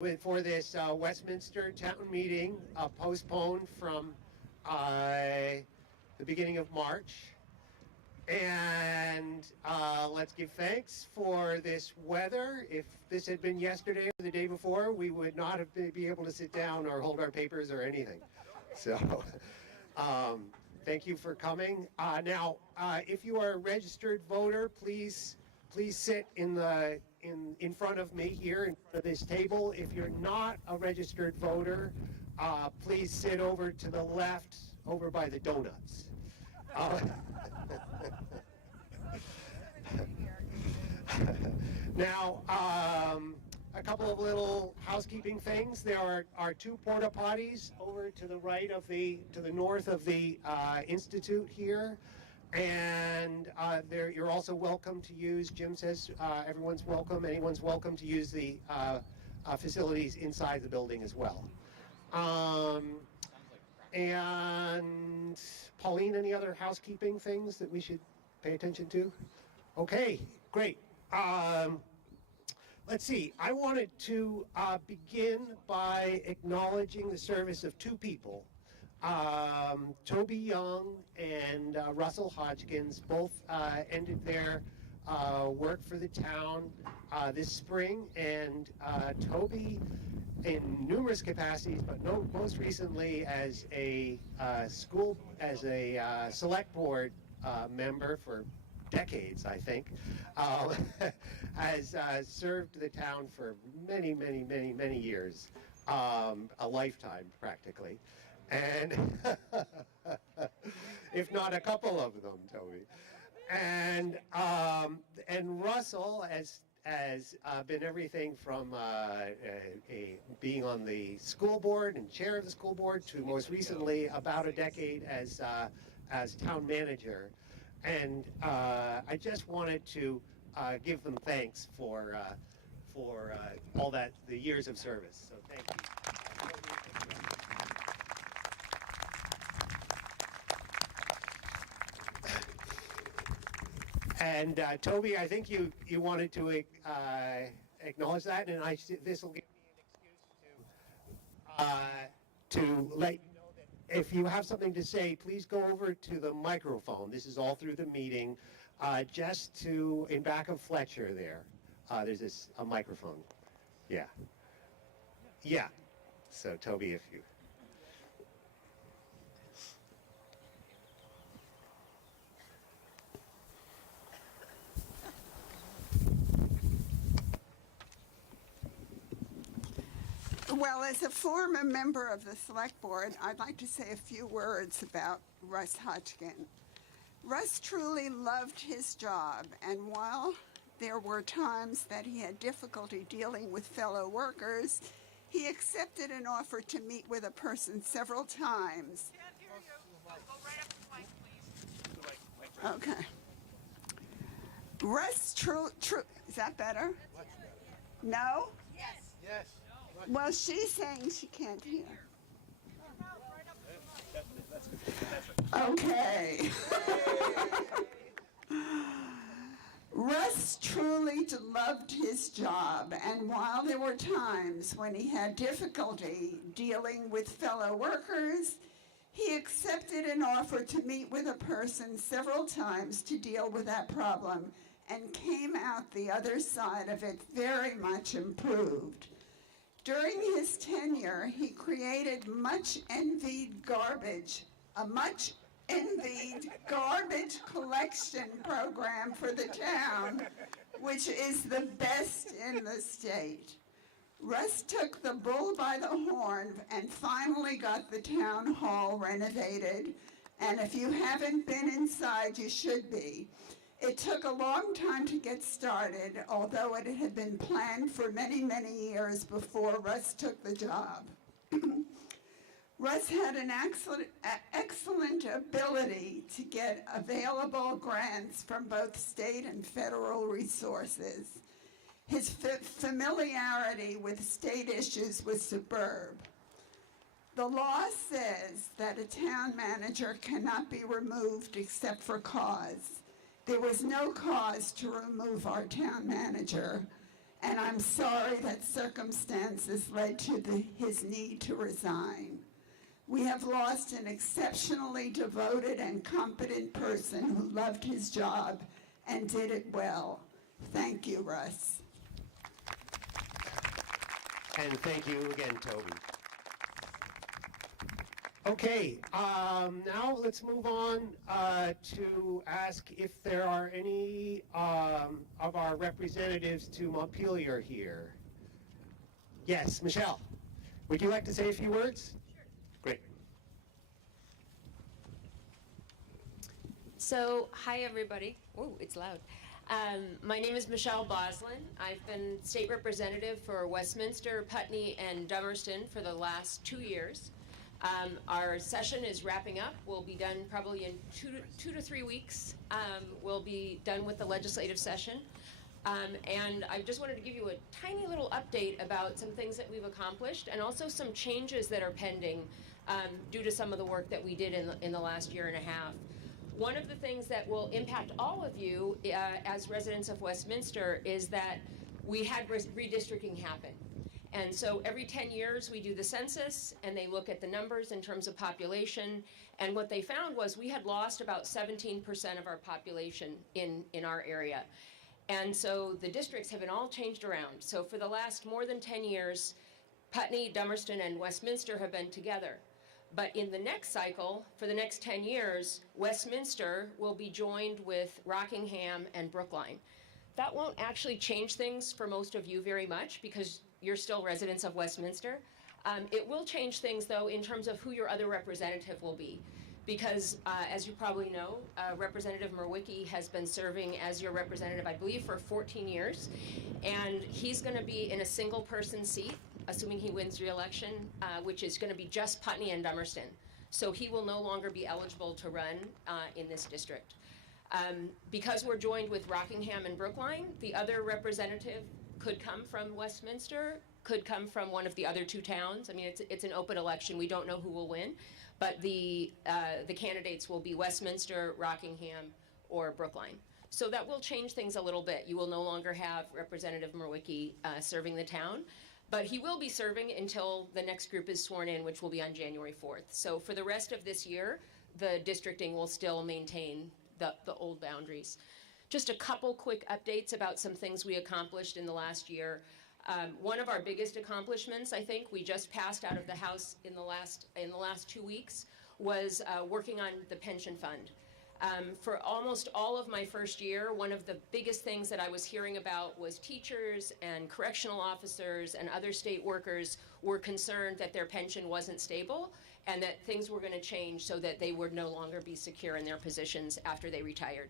For this Westminster town meeting postponed from the beginning of March. And let's give thanks for this weather. If this had been yesterday or the day before, we would not have been able to sit down or hold our papers or anything. So thank you for coming. Now, if you are a registered voter, please sit in front of me here in front of this table. If you're not a registered voter, please sit over to the left, over by the donuts. Now, a couple of little housekeeping things. There are two porta potties over to the right of to the north of the Institute here. And you're also welcome to use, Jim says everyone's welcome, anyone's welcome to use the facilities inside the building as well. And Pauline, any other housekeeping things that we should pay attention to? Okay, great. Let's see, I wanted to begin by acknowledging the service of two people. Toby Young and Russell Hodgkins both ended their work for the town this spring, and Toby in numerous capacities, but most recently as a select board member for decades, I think, has served the town for many years, a lifetime practically. And if not a couple of them, Toby. And Russell has been everything from being on the school board and chair of the school board to most recently about a decade as town manager. And I just wanted to give them thanks for all the years of service. So thank you. And Toby, I think you wanted to acknowledge that, and this will give me an excuse to let you know that if you have something to say, please go over to the microphone. This is all through the meeting, just in back of Fletcher there. There's a microphone. Yeah. So Toby, if you. Well, as a former member of the Select Board, I'd like to say a few words about Russ Hodgkin. Russ truly loved his job, and while there were times that he had difficulty dealing with fellow workers, he accepted an offer to meet with a person several times. Can't hear you. Go right up to the mic, please. Okay. Russ is that better? No? Yes. Yes. Well, she's saying she can't hear. Okay. Russ truly loved his job, and while there were times when he had difficulty dealing with fellow workers, he accepted an offer to meet with a person several times to deal with that problem and came out the other side of it very much improved. During his tenure, he created a much envied garbage collection program for the town, which is the best in the state. Russ took the bull by the horn and finally got the town hall renovated, and if you haven't been inside, you should be. It took a long time to get started, although it had been planned for many years before Russ took the job. Russ had an excellent ability to get available grants from both state and federal resources. His familiarity with state issues was superb. The law says that a town manager cannot be removed except for cause. There was no cause to remove our town manager, and I'm sorry that circumstances led to his need to resign. We have lost an exceptionally devoted and competent person who loved his job and did it well. Thank you, Russ. And thank you again, Toby. Okay, now let's move on to ask if there are any of our representatives to Montpelier here. Yes, Michelle, would you like to say a few words? Sure. Great. So, hi everybody. Oh, it's loud. My name is Michelle Boslin. I've been state representative for Westminster, Putney, and Dummerston for the last 2 years. Our session is wrapping up. We'll be done probably in two to 3 weeks. We'll be done with the legislative session. And I just wanted to give you a tiny little update about some things that we've accomplished and also some changes that are pending due to some of the work that we did in the last year and a half. One of the things that will impact all of you as residents of Westminster is that we had redistricting happen. And so every 10 years we do the census and they look at the numbers in terms of population. And what they found was we had lost about 17% of our population in our area. And so the districts have been all changed around. So for the last more than 10 years, Putney, Dummerston, and Westminster have been together. But in the next cycle, for the next 10 years, Westminster will be joined with Rockingham and Brookline. That won't actually change things for most of you very much because you're still residents of Westminster. It will change things, though, in terms of who your other representative will be. Because, as you probably know, Representative Murwicki has been serving as your representative, I believe, for 14 years. And he's going to be in a single-person seat, assuming he wins re-election, which is going to be just Putney and Dummerston. So he will no longer be eligible to run in this district. Because we're joined with Rockingham and Brookline, the other representative could come from Westminster, could come from one of the other two towns. I mean, it's an open election. We don't know who will win. But the candidates will be Westminster, Rockingham, or Brookline. So that will change things a little bit. You will no longer have Representative Murwicki serving the town. But he will be serving until the next group is sworn in, which will be on January 4th. So for the rest of this year, the districting will still maintain the old boundaries. Just a couple quick updates about some things we accomplished in the last year. One of our biggest accomplishments, I think, we just passed out of the House in the last 2 weeks, was working on the pension fund. For almost all of my first year, one of the biggest things that I was hearing about was teachers and correctional officers and other state workers were concerned that their pension wasn't stable and that things were going to change so that they would no longer be secure in their positions after they retired.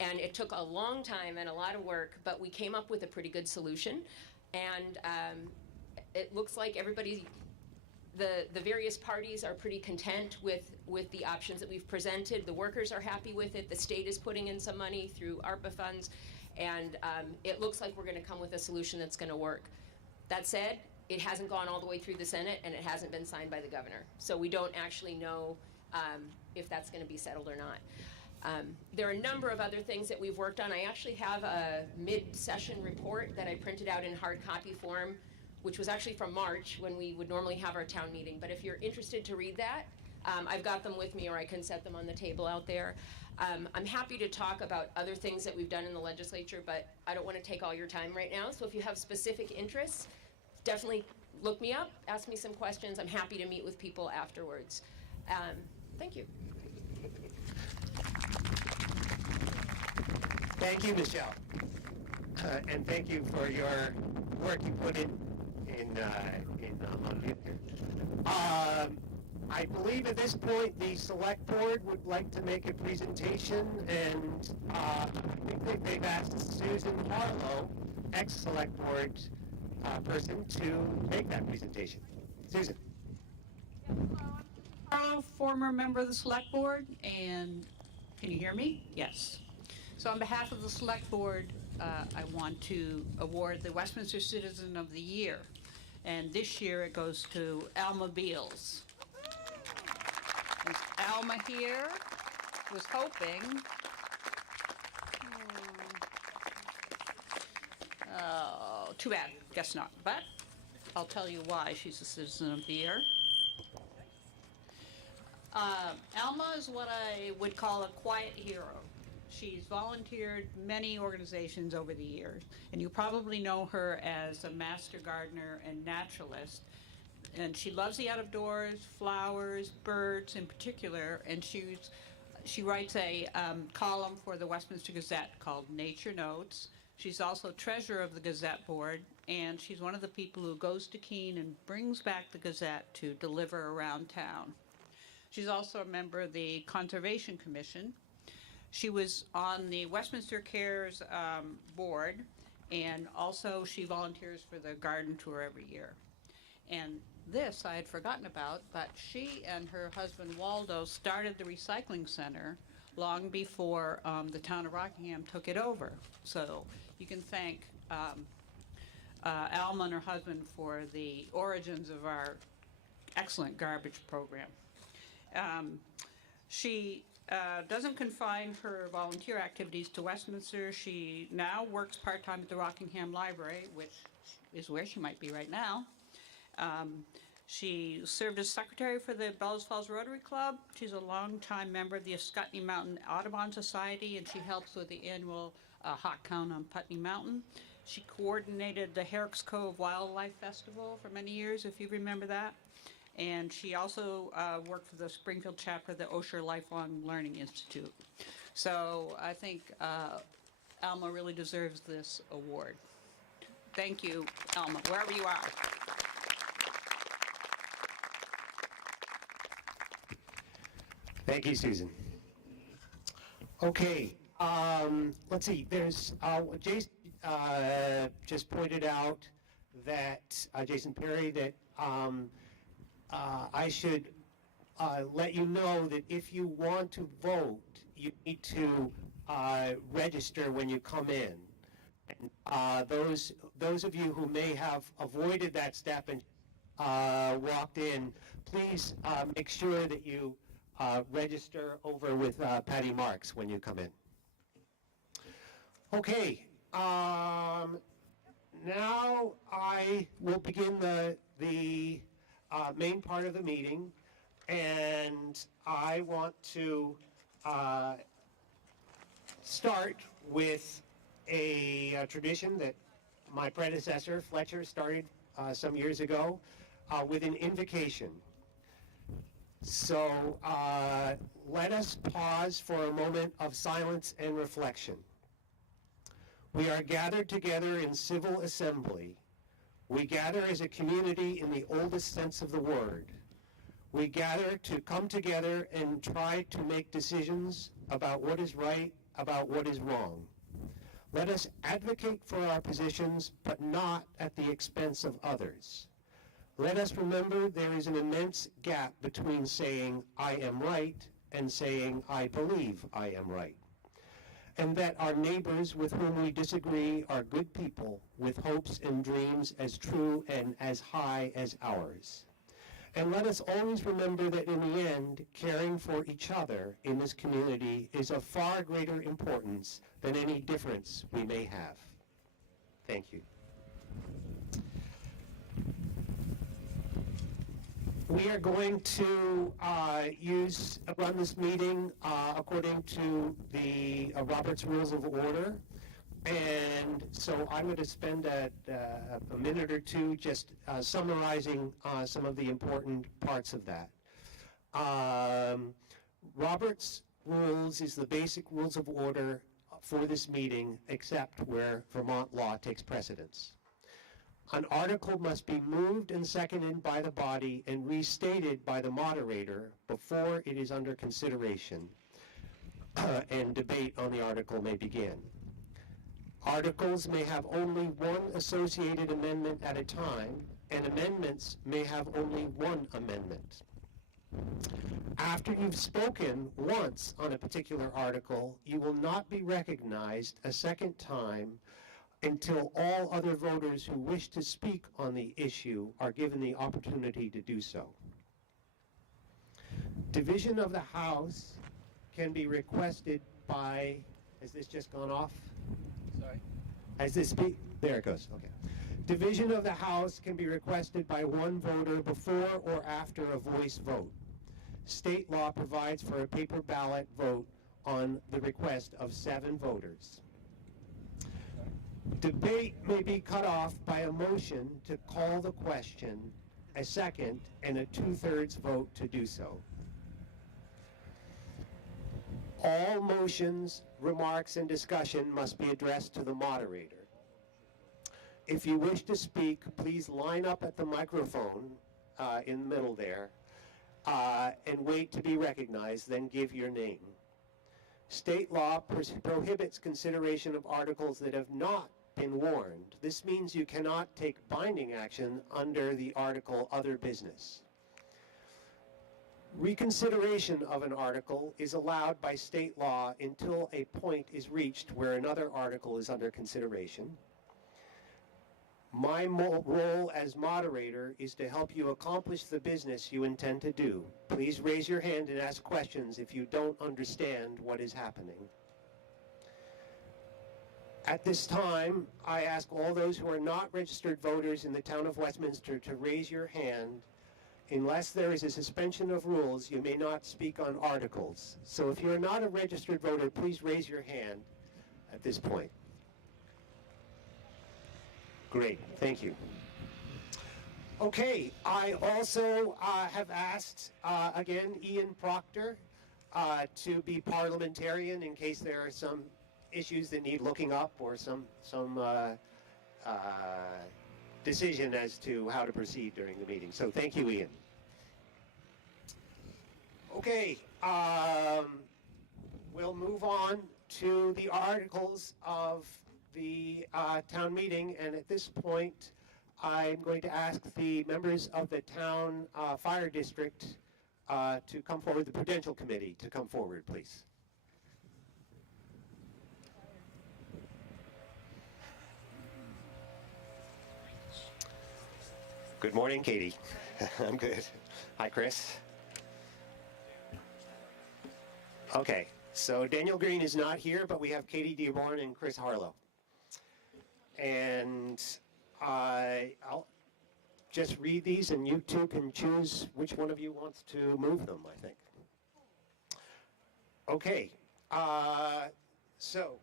And it took a long time and a lot of work, but we came up with a pretty good solution. And it looks like everybody, the various parties are pretty content with the options that we've presented. The workers are happy with it. The state is putting in some money through ARPA funds. And it looks like we're going to come with a solution that's going to work. That said, it hasn't gone all the way through the Senate, and it hasn't been signed by the governor. So we don't actually know if that's going to be settled or not. There are a number of other things that we've worked on. I actually have a mid-session report that I printed out in hard copy form, which was actually from March when we would normally have our town meeting. But if you're interested to read that, I've got them with me, or I can set them on the table out there. I'm happy to talk about other things that we've done in the legislature, but I don't want to take all your time right now. So if you have specific interests, definitely look me up, ask me some questions. I'm happy to meet with people afterwards. Thank you. Thank you, Michelle. And thank you for your work you put in Montpelier. I believe at this point the select board would like to make a presentation, and I think they've asked Susan Harlow, ex-select board person, to make that presentation. Susan. Hello, I'm Harlow, former member of the Select Board, and can you hear me? Yes. So on behalf of the Select Board, I want to award the Westminster Citizen of the Year, and this year it goes to Alma Beals. Is Alma here? Was hoping. Oh, too bad, guess not. But I'll tell you why she's a Citizen of the Year. Alma is what I would call a quiet hero. She's volunteered many organizations over the years, and you probably know her as a master gardener and naturalist. And she loves the outdoors, flowers, birds in particular, and she writes a column for the Westminster Gazette called Nature Notes. She's also treasurer of the Gazette board, and she's one of the people who goes to Keene and brings back the Gazette to deliver around town. She's also a member of the Conservation Commission. She was on the Westminster Cares board, and also she volunteers for the garden tour every year. And this I had forgotten about, but she and her husband Waldo started the recycling center long before the town of Rockingham took it over. So you can thank Alma and her husband for the origins of our excellent garbage program. She doesn't confine her volunteer activities to Westminster. She now works part-time at the Rockingham Library, which is where she might be right now. She served as secretary for the Bellows Falls Rotary Club. She's a longtime member of the Ascutney Mountain Audubon Society, and she helps with the annual hot count on Putney Mountain. She coordinated the Herrick's Cove Wildlife Festival for many years, if you remember that. And she also worked for the Springfield chapter of the Osher Lifelong Learning Institute. So I think Alma really deserves this award. Thank you, Alma, wherever you are. Thank you, Susan. Okay, let's see. There's Jason just pointed out that Jason Perry that I should let you know that if you want to vote, you need to register when you come in. And, those of you who may have avoided that step and walked in, please make sure that you register over with Patty Marks when you come in. Okay, now I will begin the main part of the meeting, and I want to start with a tradition that my predecessor, Fletcher, started some years ago with an invocation. So let us pause for a moment of silence and reflection. We are gathered together in civil assembly. We gather as a community in the oldest sense of the word. We gather to come together and try to make decisions about what is right, about what is wrong. Let us advocate for our positions, but not at the expense of others. Let us remember there is an immense gap between saying, I am right, and saying, I believe I am right. And that our neighbors with whom we disagree are good people with hopes and dreams as true and as high as ours. And let us always remember that in the end, caring for each other in this community is of far greater importance than any difference we may have. Thank you. We are going to run this meeting according to the Robert's Rules of Order. And so I'm going to spend a minute or two just summarizing some of the important parts of that. Robert's Rules is the basic rules of order for this meeting, except where Vermont law takes precedence. An article must be moved and seconded by the body and restated by the moderator before it is under consideration, and debate on the article may begin. Articles may have only one associated amendment at a time, and amendments may have only one amendment. After you've spoken once on a particular article, you will not be recognized a second time until all other voters who wish to speak on the issue are given the opportunity to do so. Division of the House can be requested by, has this just gone off? Sorry? Has this there it goes, okay. Division of the House can be requested by one voter before or after a voice vote. State law provides for a paper ballot vote on the request of 7 voters. Debate may be cut off by a motion to call the question, a second, and a 2/3 vote to do so. All motions, remarks, and discussion must be addressed to the moderator. If you wish to speak, please line up at the microphone in the middle there and wait to be recognized, then give your name. State law prohibits consideration of articles that have not been warned. This means you cannot take binding action under the article Other Business. Reconsideration of an article is allowed by state law until a point is reached where another article is under consideration. My role as moderator is to help you accomplish the business you intend to do. Please raise your hand and ask questions if you don't understand what is happening. At this time, I ask all those who are not registered voters in the town of Westminster to raise your hand. Unless there is a suspension of rules, you may not speak on articles. So if you're not a registered voter, please raise your hand at this point. Great, thank you. Okay, I also have asked, again, Ian Proctor to be parliamentarian in case there are some issues that need looking up or some decision as to how to proceed during the meeting. So thank you, Ian. Okay, we'll move on to the articles of the town meeting, and at this point I'm going to ask the members of the town fire district to come forward, the Prudential Committee to come forward, please. Good morning, Katie. I'm good. Hi, Chris. Okay, so Daniel Green is not here, but we have Katie Dearborn and Chris Harlow. And I'll just read these, and you two can choose which one of you wants to move them, I think. Okay, so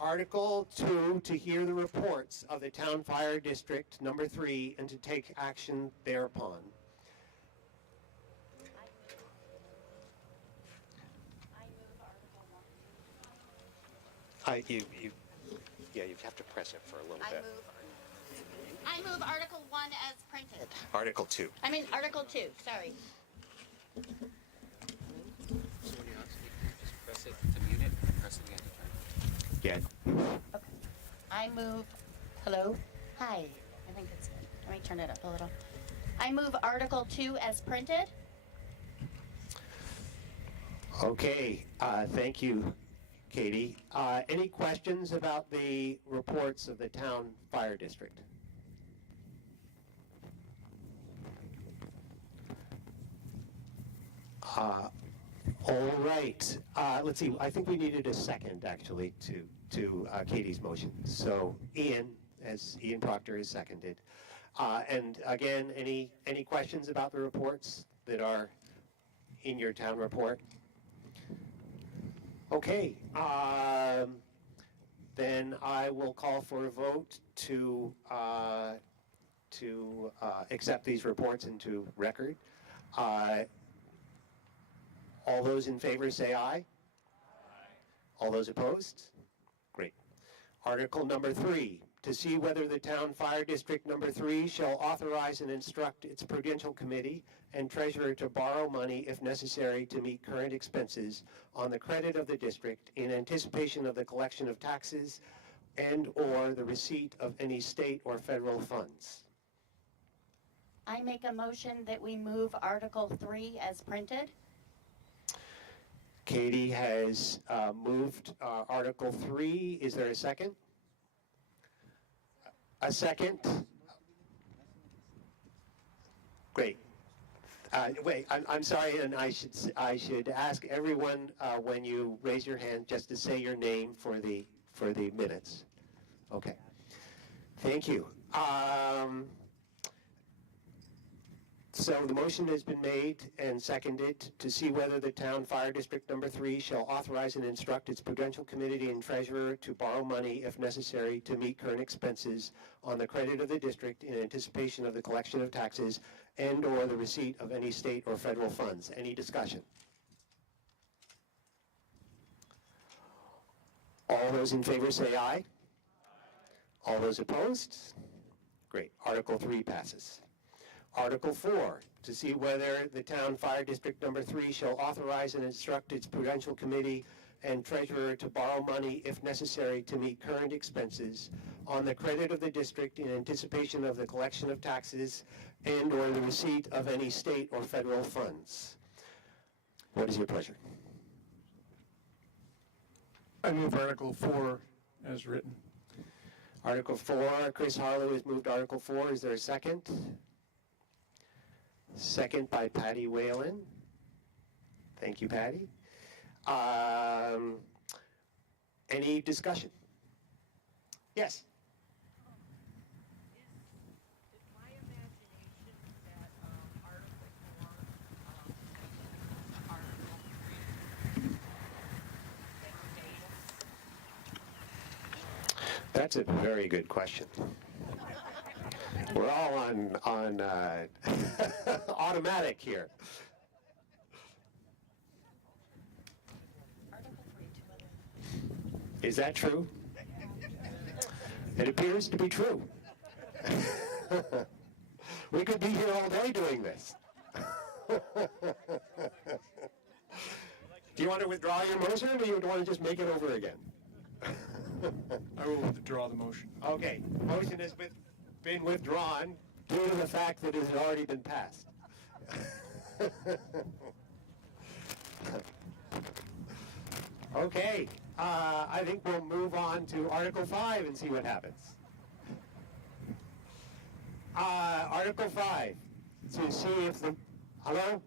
Article 2, to hear the reports of the Town Fire District Number 3 and to take action thereupon. You have to press it for a little bit. I move Article 1 as printed. Article 2. I mean, Article 2, sorry. Just press it to mute it and press it again to turn it. Yeah. Okay. I move, hello? Hi. I think it's good. Let me turn it up a little. I move Article 2 as printed. Okay, thank you, Katie. Any questions about the reports of the Town Fire District? All right. Let's see. I think we needed a second, actually, to Katie's motion. So Ian, as Ian Proctor is seconded. And again, any questions about the reports that are in your town report? Okay. Then I will call for a vote to accept these reports into record. All those in favor say aye. Aye. All those opposed? Great. Article number 3, to see whether the Town Fire District Number 3 shall authorize and instruct its Prudential Committee and Treasurer to borrow money if necessary to meet current expenses on the credit of the district in anticipation of the collection of taxes and or the receipt of any state or federal funds. I make a motion that we move Article 3 as printed. Katie has moved Article 3. Is there a second? A second? Great. Wait, I'm sorry, and I should ask everyone when you raise your hand just to say your name for the minutes. Okay. Thank you. So the motion has been made and seconded to see whether the town fire district number 3 shall authorize and instruct its prudential committee and treasurer to borrow money if necessary to meet current expenses on the credit of the district in anticipation of the collection of taxes and or the receipt of any state or federal funds. Any discussion? All those in favor say aye. All those opposed? Great. Article 3 passes. Article 4, to see whether the town fire district number 3 shall authorize and instruct its prudential committee and treasurer to borrow money if necessary to meet current expenses on the credit of the district in anticipation of the collection of taxes and or the receipt of any state or federal funds. What is your pleasure? I move Article 4 as written. Article 4, Chris Harlow has moved Article 4. Is there a second? Second by Patty Whalen. Thank you, Patty. Any discussion? Yes. Is my imagination that Article 4, Article 3, That's a very good question. We're all on automatic here. Is that true? It appears to be true. We could be here all day doing this. Do you want to withdraw your motion, or do you want to just make it over again? I will withdraw the motion. Okay, motion has been withdrawn due to the fact that it has already been passed. Okay, I think we'll move on to Article 5 and see what happens. Article 5, to see if the, hello?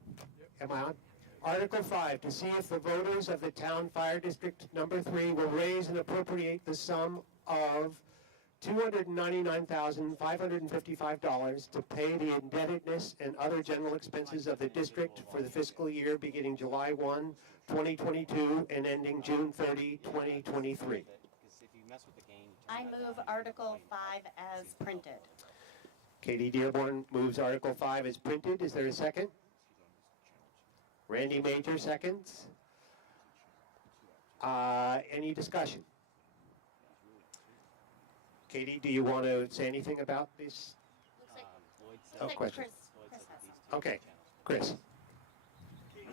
Am I on? Article 5, to see if the voters of the town fire district number 3 will raise and appropriate the sum of $299,555 to pay the indebtedness and other general expenses of the district for the fiscal year beginning July 1, 2022 and ending June 30, 2023. I move Article 5 as printed. Katie Dearborn moves Article 5 as printed. Is there a second? Randy Major seconds. Any discussion? Katie, do you want to say anything about this? Looks like question. Chris has some. Okay, Chris. Can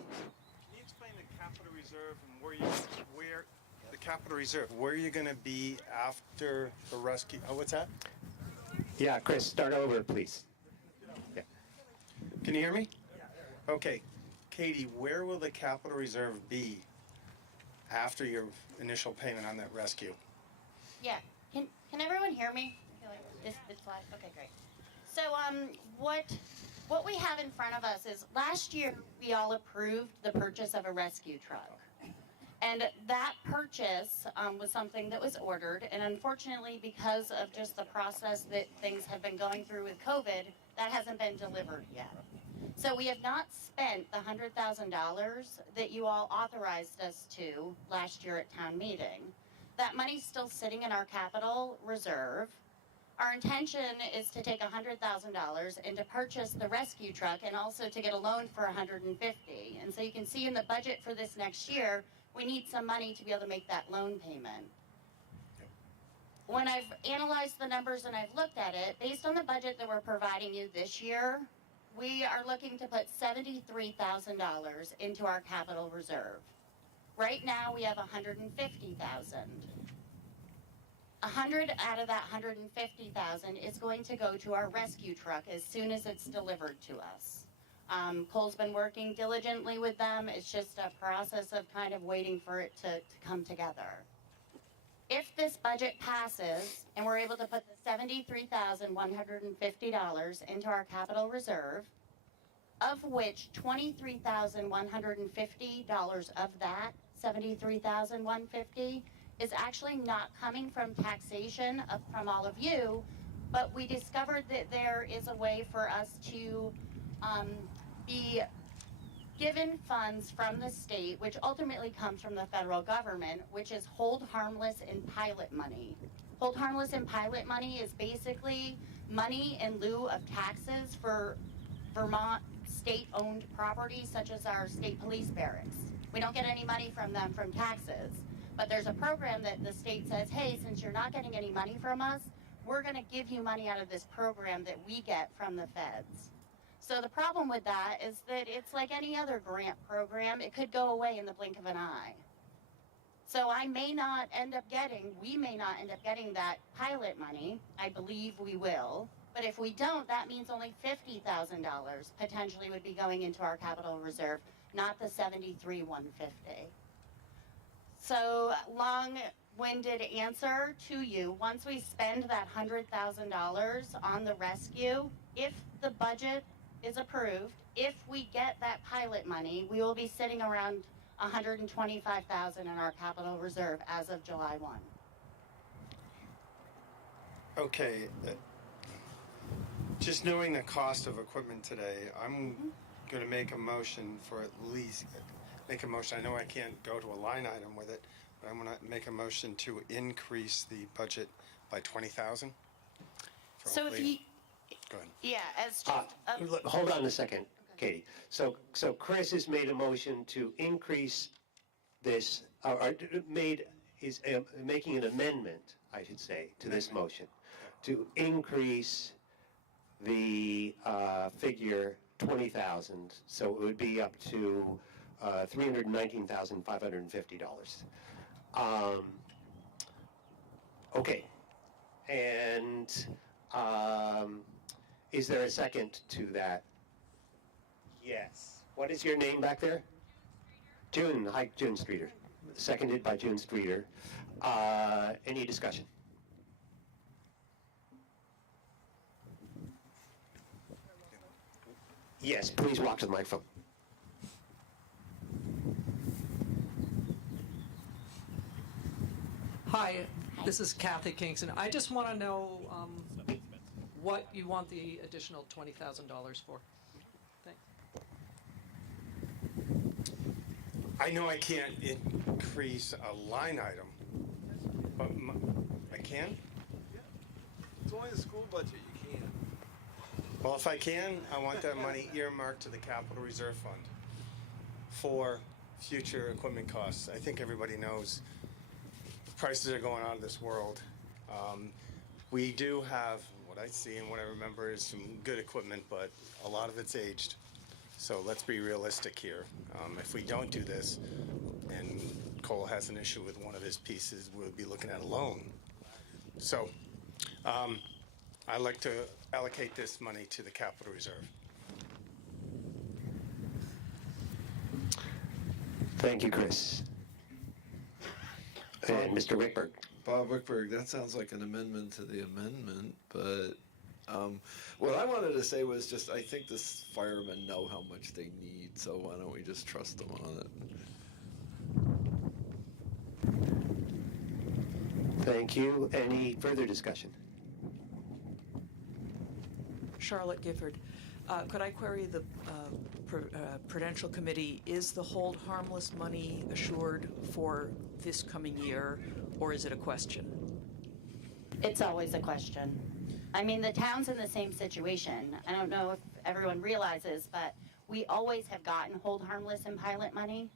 you explain the capital reserve and where the capital reserve, where you're going to be after the rescue? Oh, what's that? Yeah, Chris, start over, please. Yeah. Can you hear me? Okay, Katie, where will the capital reserve be after your initial payment on that rescue? Yeah. Can everyone hear me? I feel like it's live. Okay, great. So what we have in front of us is last year we all approved the purchase of a rescue truck. And that purchase was something that was ordered, and unfortunately, because of just the process that things have been going through with COVID, that hasn't been delivered yet. So we have not spent the $100,000 that you all authorized us to last year at town meeting. That money's still sitting in our capital reserve. Our intention is to take $100,000 and to purchase the rescue truck and also to get a loan for $150,000. And so you can see in the budget for this next year, we need some money to be able to make that loan payment. When I've analyzed the numbers and I've looked at it, based on the budget that we're providing you this year, we are looking to put $73,000 into our capital reserve. Right now we have $150,000. 100 out of that 150,000 is going to go to our rescue truck as soon as it's delivered to us. Cole's been working diligently with them. It's just a process of kind of waiting for it to come together. If this budget passes and we're able to put the $73,150 into our capital reserve, of which $23,150 of that $73,150 is actually not coming from taxation from all of you, but we discovered that there is a way for us to be given funds from the state, which ultimately comes from the federal government, which is hold harmless and pilot money. Hold harmless and pilot money is basically money in lieu of taxes for Vermont state-owned properties such as our state police barracks. We don't get any money from them from taxes, but there's a program that the state says, hey, since you're not getting any money from us, we're gonna give you money out of this program that we get from the feds. So the problem with that is that it's like any other grant program, it could go away in the blink of an eye. So we may not end up getting that pilot money. I believe we will. But if we don't, that means only $50,000 potentially would be going into our capital reserve, not the $73,150. So long-winded answer to you, once we spend that $100,000 on the rescue, if the budget is approved, if we get that pilot money, we will be sitting around $125,000 in our capital reserve as of July 1. Okay, just knowing the cost of equipment today, I'm going to make a motion for at least, I know I can't go to a line item with it, but I'm going to make a motion to increase the budget by $20,000. So if you, Go ahead. yeah, as just, Hold on a second, Katie. So Chris has made a motion to increase this, is making an amendment, I should say, to this motion, to increase the figure 20,000, so it would be up to $319,550. Okay, and is there a second to that? Yes. What is your name back there? June. Hi, June Streeter. Seconded by June Streeter. Any discussion? Yes, please walk to the microphone. Hi, this is Kathy Kingston. I just want to know what you want the additional $20,000 for. Thanks. I know I can't increase a line item, but I can? It's only the school budget, you can. Well, if I can, I want that money earmarked to the capital reserve fund for future equipment costs. I think everybody knows prices are going out of this world. We do have, what I see and what I remember is some good equipment, but a lot of it's aged. So let's be realistic here. If we don't do this, and Cole has an issue with one of his pieces, we'll be looking at a loan. So I'd like to allocate this money to the capital reserve. Thank you, Chris. And Mr. Wickberg. Bob Wickberg, that sounds like an amendment to the amendment, but what I wanted to say was just I think the firemen know how much they need, so why don't we just trust them on it? Thank you. Any further discussion? Charlotte Gifford. Could I query the Prudential Committee? Is the hold harmless money assured for this coming year, or is it a question? it's always a question. I mean, the town's in the same situation. I don't know if everyone realizes, but we always have gotten hold harmless and pilot money.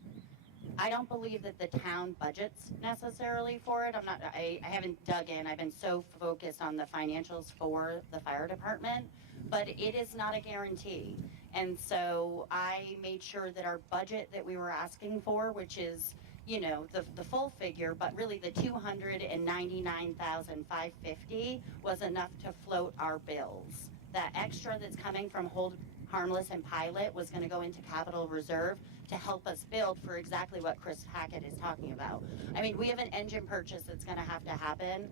I don't believe that the town budgets necessarily for it. I haven't dug in. I've been so focused on the financials for the fire department, but it is not a guarantee. And so I made sure that our budget that we were asking for, which is, you know, the full figure, but really the $299,550 was enough to float our bills. That extra that's coming from hold harmless and pilot was going to go into capital reserve to help us build for exactly what Chris Hackett is talking about. I mean, we have an engine purchase that's going to happen.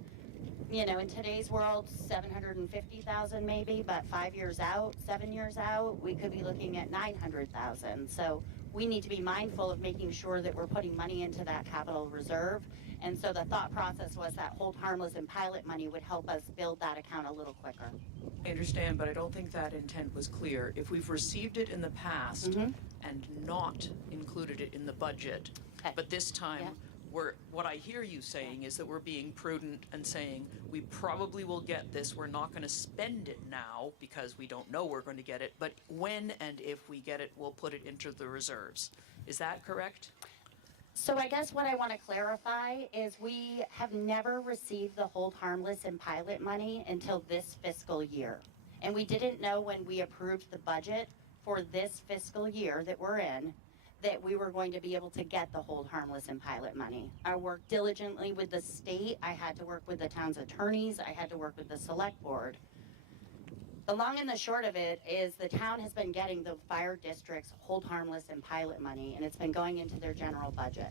you know, in today's world, 750,000 maybe, but 5 years out, 7 years out, we could be looking at 900,000. So we need to be mindful of making sure that we're putting money into that capital reserve. And so the thought process was that hold harmless and pilot money would help us build that account a little quicker. I understand, but I don't think that intent was clear. If we've received it in the past and not included it in the budget, Okay. but this time Yeah. what I hear you saying is that we're being prudent and saying we probably will get this. We're not going to spend it now because we don't know we're going to get it, but when and if we get it, we'll put it into the reserves. Is that correct? So I guess what I want to clarify is we have never received the hold harmless and pilot money until this fiscal year. And we didn't know when we approved the budget for this fiscal year that we're in that we were going to be able to get the hold harmless and pilot money. I worked diligently with the state. I had to work with the town's attorneys. I had to work with the select board. The long and the short of it is the town has been getting the fire district's hold harmless and pilot money, and it's been going into their general budget.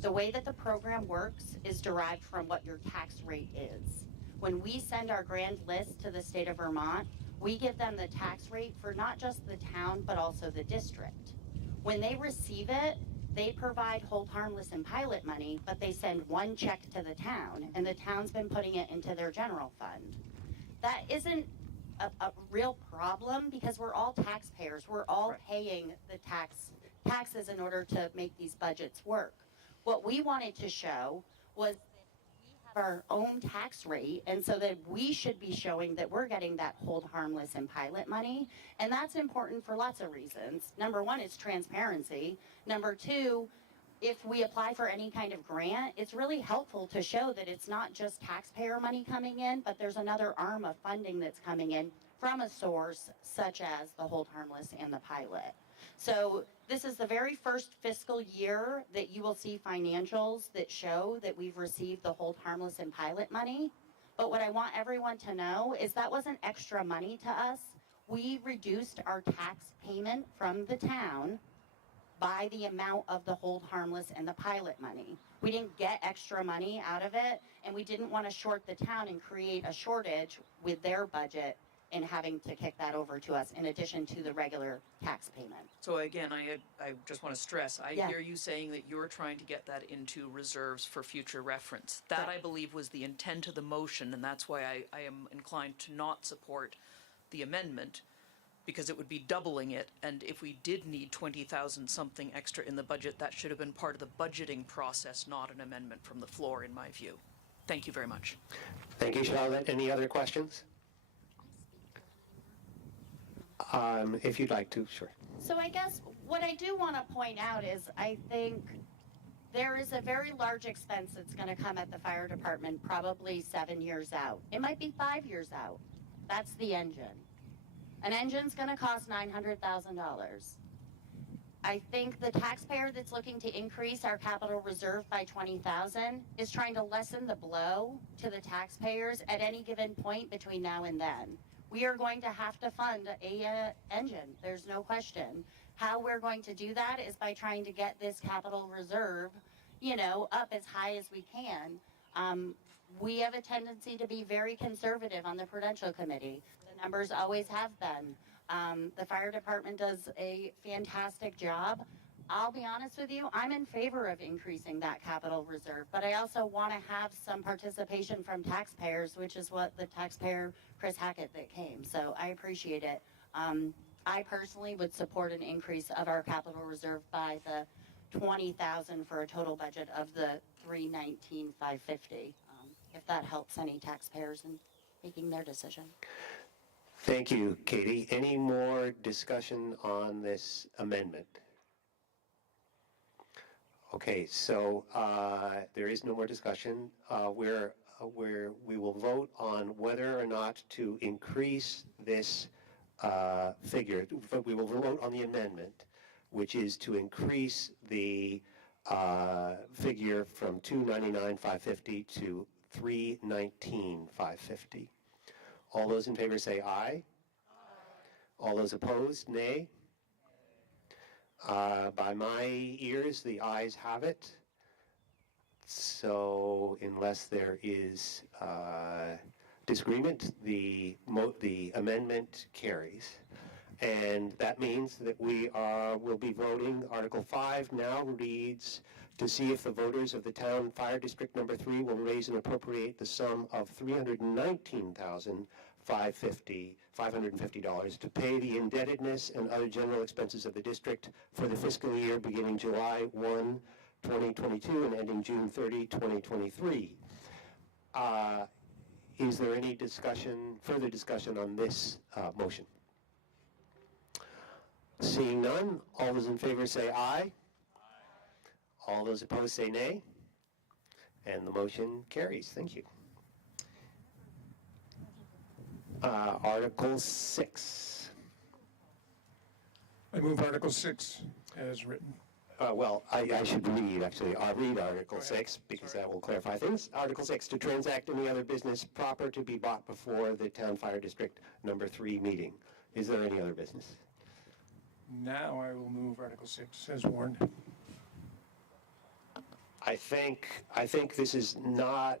The way that the program works is derived from what your tax rate is. When we send our grand list to the state of Vermont, we give them the tax rate for not just the town, but also the district. When they receive it, they provide hold harmless and pilot money, but they send one check to the town, and the town's been putting it into their general fund. That isn't a real problem because we're all taxpayers. We're all paying the taxes in order to make these budgets work. What we wanted to show was that we have our own tax rate, and so that we should be showing that we're getting that hold harmless and pilot money. And that's important for lots of reasons. Number one, it's transparency. Number two, if we apply for any kind of grant, it's really helpful to show that it's not just taxpayer money coming in, but there's another arm of funding that's coming in from a source such as the hold harmless and the pilot. So this is the very first fiscal year that you will see financials that show that we've received the hold harmless and pilot money. But what I want everyone to know is that wasn't extra money to us. We reduced our tax payment from the town by the amount of the hold harmless and the pilot money. We didn't get extra money out of it, and we didn't want to short the town and create a shortage with their budget and having to kick that over to us in addition to the regular tax payment. So again, I just want to stress, I Yeah. hear you saying that you're trying to get that into reserves for future reference. That, I believe, was the intent of the motion, and that's why I am inclined to not support the amendment, because it would be doubling it, and if we did need 20,000 something extra in the budget, that should have been part of the budgeting process, not an amendment from the floor, in my view. Thank you very much. Thank you, Charlotte. Any other questions? If you'd like to, sure. So I guess what I do want to point out is I think there is a very large expense that's going to come at the fire department probably 7 years out. It might be 5 years out. That's the engine. An engine's going to cost $900,000. I think the taxpayer that's looking to increase our capital reserve by $20,000 is trying to lessen the blow to the taxpayers at any given point between now and then. We are going to have to fund a engine. There's no question. How we're going to do that is by trying to get this capital reserve, up as high as we can. We have a tendency to be very conservative on the Prudential Committee. The numbers always have been. The fire department does a fantastic job. I'll be honest with you, I'm in favor of increasing that capital reserve, but I also want to have some participation from taxpayers, which is what the taxpayer, Chris Hackett, that came. So I appreciate it. I personally would support an increase of our capital reserve by the 20,000 for a total budget of the 319,550. If that helps any taxpayers in making their decision. Thank you, Katie. Any more discussion on this amendment? Okay, so there is no more discussion. We will vote on whether or not to increase this figure. We will vote on the amendment, which is to increase the figure from $299,550 to $319,550. All those in favor say aye. All those opposed, nay. By my ears, the ayes have it. So unless there is disagreement, the amendment carries. And that means that we will be voting. Article 5 now reads, to see if the voters of the town fire district number 3 will raise and appropriate the sum of $319,550 to pay the indebtedness and other general expenses of the district for the fiscal year beginning July 1, 2022 and ending June 30, 2023. Is there any further discussion on this motion? Seeing none, all those in favor say aye. All those opposed say nay. And the motion carries. Thank you. Article 6. I move Article 6 as written. Well, I should read, actually. I'll read Article 6 because that will clarify things. Article 6, to transact any other business proper to be bought before the Town Fire District number 3 meeting. Is there any other business? Now I will move Article 6 as warned. I think this is not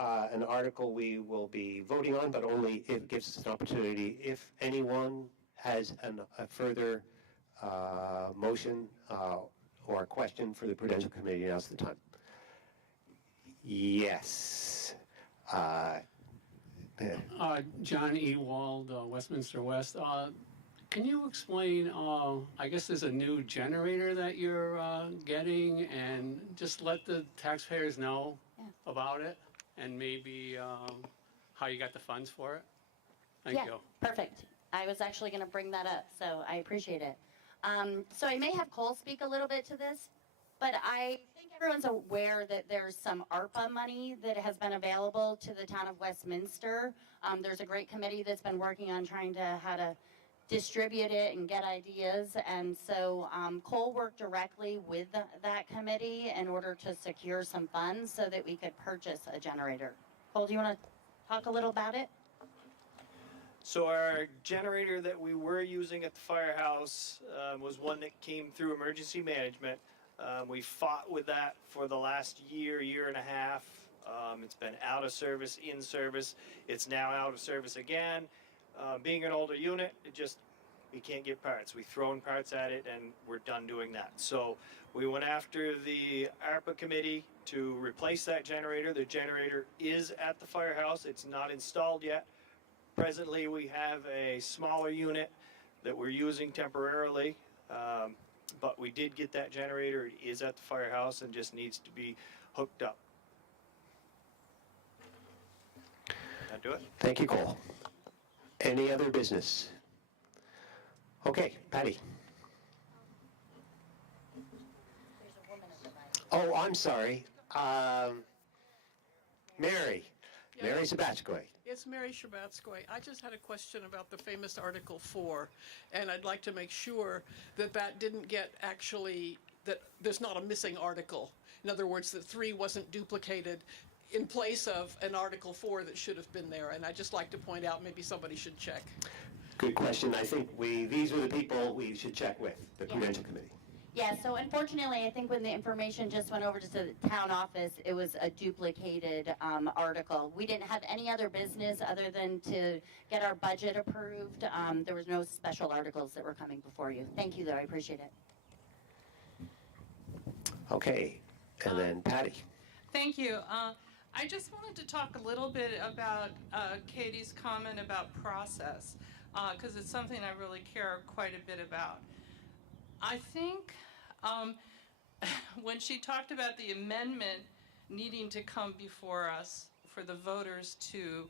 an article we will be voting on, but only it gives us an opportunity. If anyone has a further motion or a question for the Prudential Committee, now's the time. Yes. John Ewald, Westminster West. Can you explain, I guess there's a new generator that you're getting, and just let the taxpayers know about it, and maybe how you got the funds for it? Thank you. Perfect. I was actually going to bring that up, so I appreciate it. So I may have Cole speak a little bit to this, but I think everyone's aware that there's some ARPA money that has been available to the town of Westminster. There's a great committee that's been working on trying to how to distribute it and get ideas, and so Cole worked directly with that committee in order to secure some funds so that we could purchase a generator. Cole, do you want to talk a little about it? So our generator that we were using at the firehouse was one that came through emergency management. We fought with that for the last year and a half. It's been out of service, in service. It's now out of service again. Being an older unit, we can't get parts. We throw in parts at it and we're done doing that. So we went after the ARPA committee to replace that generator. The generator is at the firehouse. It's not installed yet. Presently, we have a smaller unit that we're using temporarily, but we did get that generator. It is at the firehouse and just needs to be hooked up. That do it? Thank you, Cole. Any other business? Okay, Patty. Oh, I'm sorry. Mary. Yeah. Mary Sabatskoy. It's Mary Shabatskoy. I just had a question about the famous Article 4, and I'd like to make sure that that didn't get actually, that there's not a missing article. In other words, that 3 wasn't duplicated in place of an Article 4 that should have been there, and I'd just like to point out maybe somebody should check. Good question. I think these are the people we should check with, the Prudential Committee. Yeah, so unfortunately, I think when the information just went over to the town office, it was a duplicated article. We didn't have any other business other than to get our budget approved. There was no special articles that were coming before you. Thank you, though. I appreciate it. Okay, and then Patty. Thank you. I just wanted to talk a little bit about Katie's comment about process, because it's something I really care quite a bit about. I think when she talked about the amendment needing to come before us for the voters to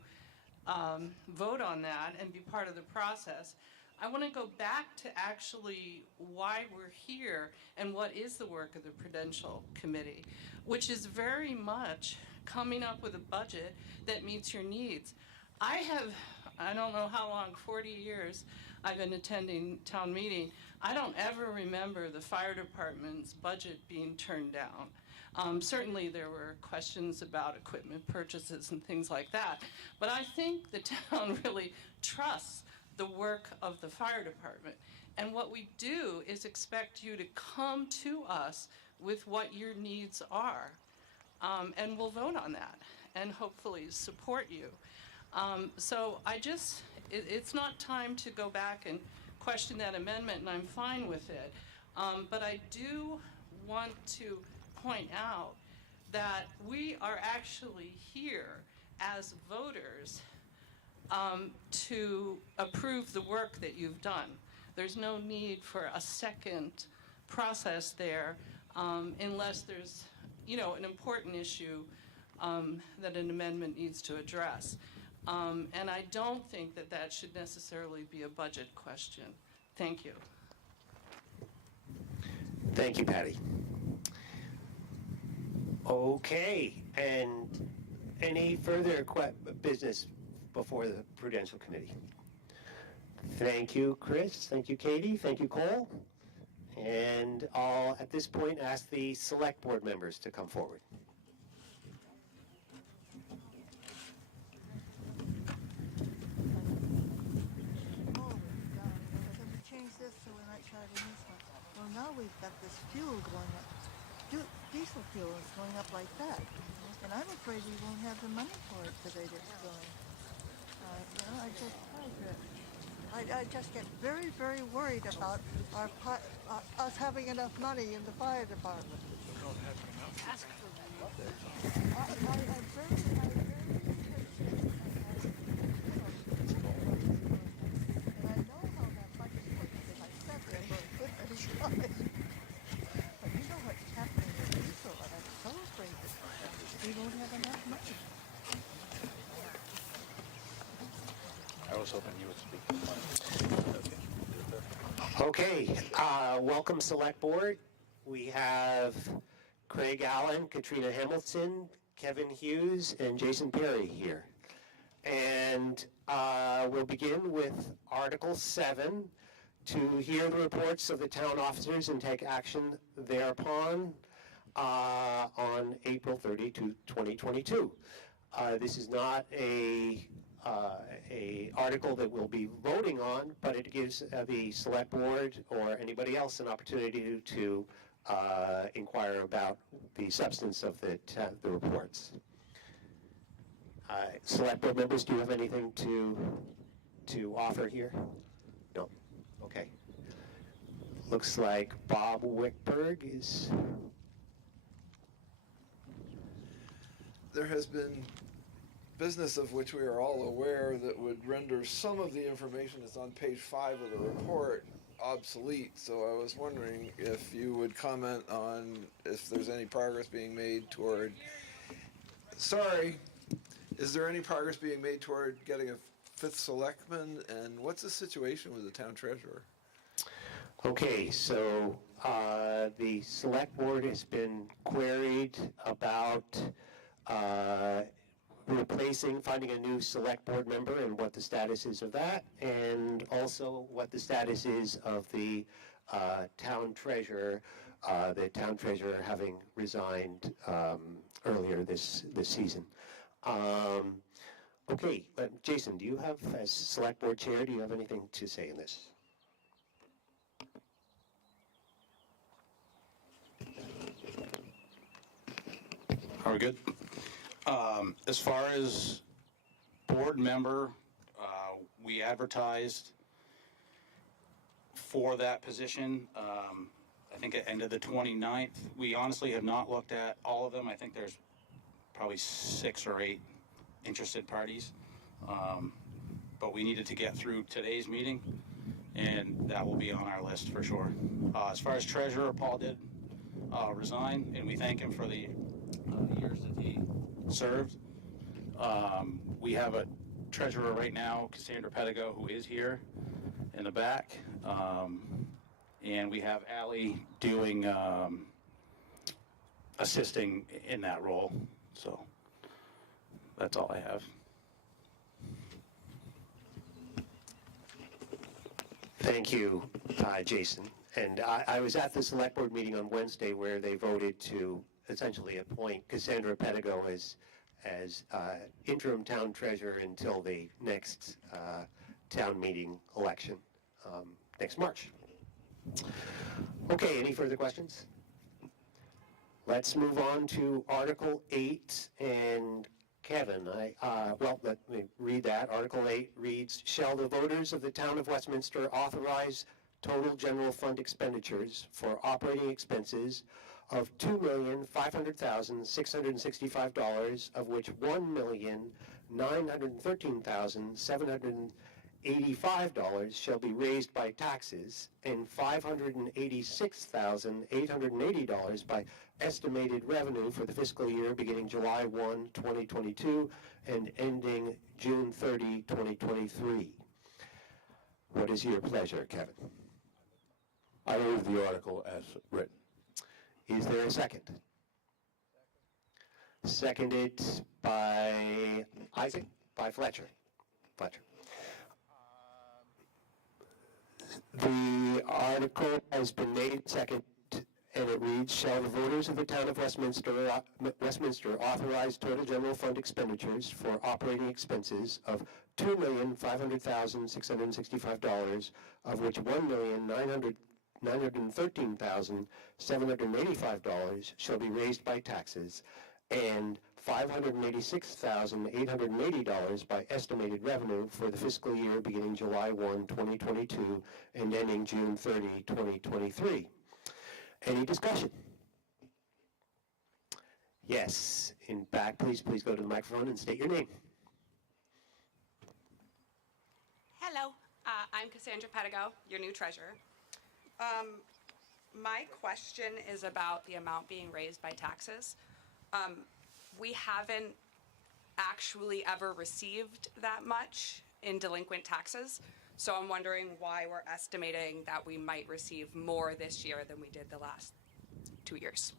vote on that and be part of the process, I want to go back to actually why we're here and what is the work of the Prudential Committee, which is very much coming up with a budget that meets your needs. I don't know how long, 40 years I've been attending town meeting. I don't ever remember the fire department's budget being turned down. Certainly there were questions about equipment purchases and things like that, but I think the town really trusts the work of the fire department. And what we do is expect you to come to us with what your needs are. And we'll vote on that and hopefully support you. So it's not time to go back and question that amendment, and I'm fine with it. But I do want to point out that we are actually here as voters to approve the work that you've done. There's no need for a second process there unless there's, an important issue that an amendment needs to address. And I don't think that that should necessarily be a budget question. Thank you. Thank you, Patty. Okay, and any further business before the Prudential Committee? Thank you, Chris. Thank you, Katie. Thank you, Cole. And I'll, at this point, ask the Select Board members to come forward. Well, now we've got this fuel going up. Diesel fuel is going up like that. And I'm afraid we won't have the money for it the way it's going. I just get very, very worried about us having enough money in the fire department. Ask for I'm very I was hoping you would speak. Okay, welcome Select Board. We have Craig Allen, Katrina Hamilton, Kevin Hughes, and Jason Perry here. And we'll begin with Article 7, to hear the reports of the town officers and take action thereupon on April 30, 2022. This is not a article that we'll be voting on, but it gives the Select Board or anybody else an opportunity to inquire about the substance of the reports. Select Board members, do you have anything to offer here? No. Okay. Looks like Bob Wickberg is... There has been business of which we are all aware that would render some of the information that's on page 5 of the report obsolete. So I was wondering if you would comment on if there's any progress being made toward... Sorry, is there any progress being made toward getting a 5th selectman, and what's the situation with the town treasurer? Okay, so the Select Board has been queried about finding a new Select Board member and what the status is of that, and also what the status is of the town treasurer, having resigned earlier this season. Okay, Jason, do you have, as Select Board Chair, do you have anything to say in this? Are we good? As far as board member, we advertised for that position, I think at end of the 29th. We honestly have not looked at all of them. I think there's probably 6 or 8 interested parties. But we needed to get through today's meeting, and that will be on our list for sure. As far as treasurer, Paul did resign, and we thank him for the years that he served. We have a treasurer right now, Cassandra Pedigo, who is here in the back. And we have Allie doing, assisting in that role. So that's all I have. Thank you, Jason. And I was at the Select Board meeting on Wednesday where they voted to essentially appoint Cassandra Pedigo as interim town treasurer until the next town meeting election next March. Okay, any further questions? Let's move on to Article 8, and Kevin, let me read that. Article 8 reads, shall the voters of the town of Westminster authorize total general fund expenditures for operating expenses of $2,500,665, of which $1,913,785 shall be raised by taxes, and $586,880 by estimated revenue for the fiscal year beginning July 1, 2022, and ending June 30, 2023. What is your pleasure, Kevin? I move the article as written. Is there a second? Seconded by Isaac, by Fletcher. Fletcher. The article has been made second, and it reads, shall the voters of the town of Westminster authorize total general fund expenditures for operating expenses of $2,500,665, of which $1,913,785 shall be raised by taxes, and $586,880 by estimated revenue for the fiscal year beginning July 1, 2022, and ending June 30, 2023. Any discussion? Yes. In back, please go to the microphone and state your name. Hello, I'm Cassandra Pedigo, your new treasurer. My question is about the amount being raised by taxes. We haven't actually ever received that much in delinquent taxes, so I'm wondering why we're estimating that we might receive more this year than we did the last 2 years.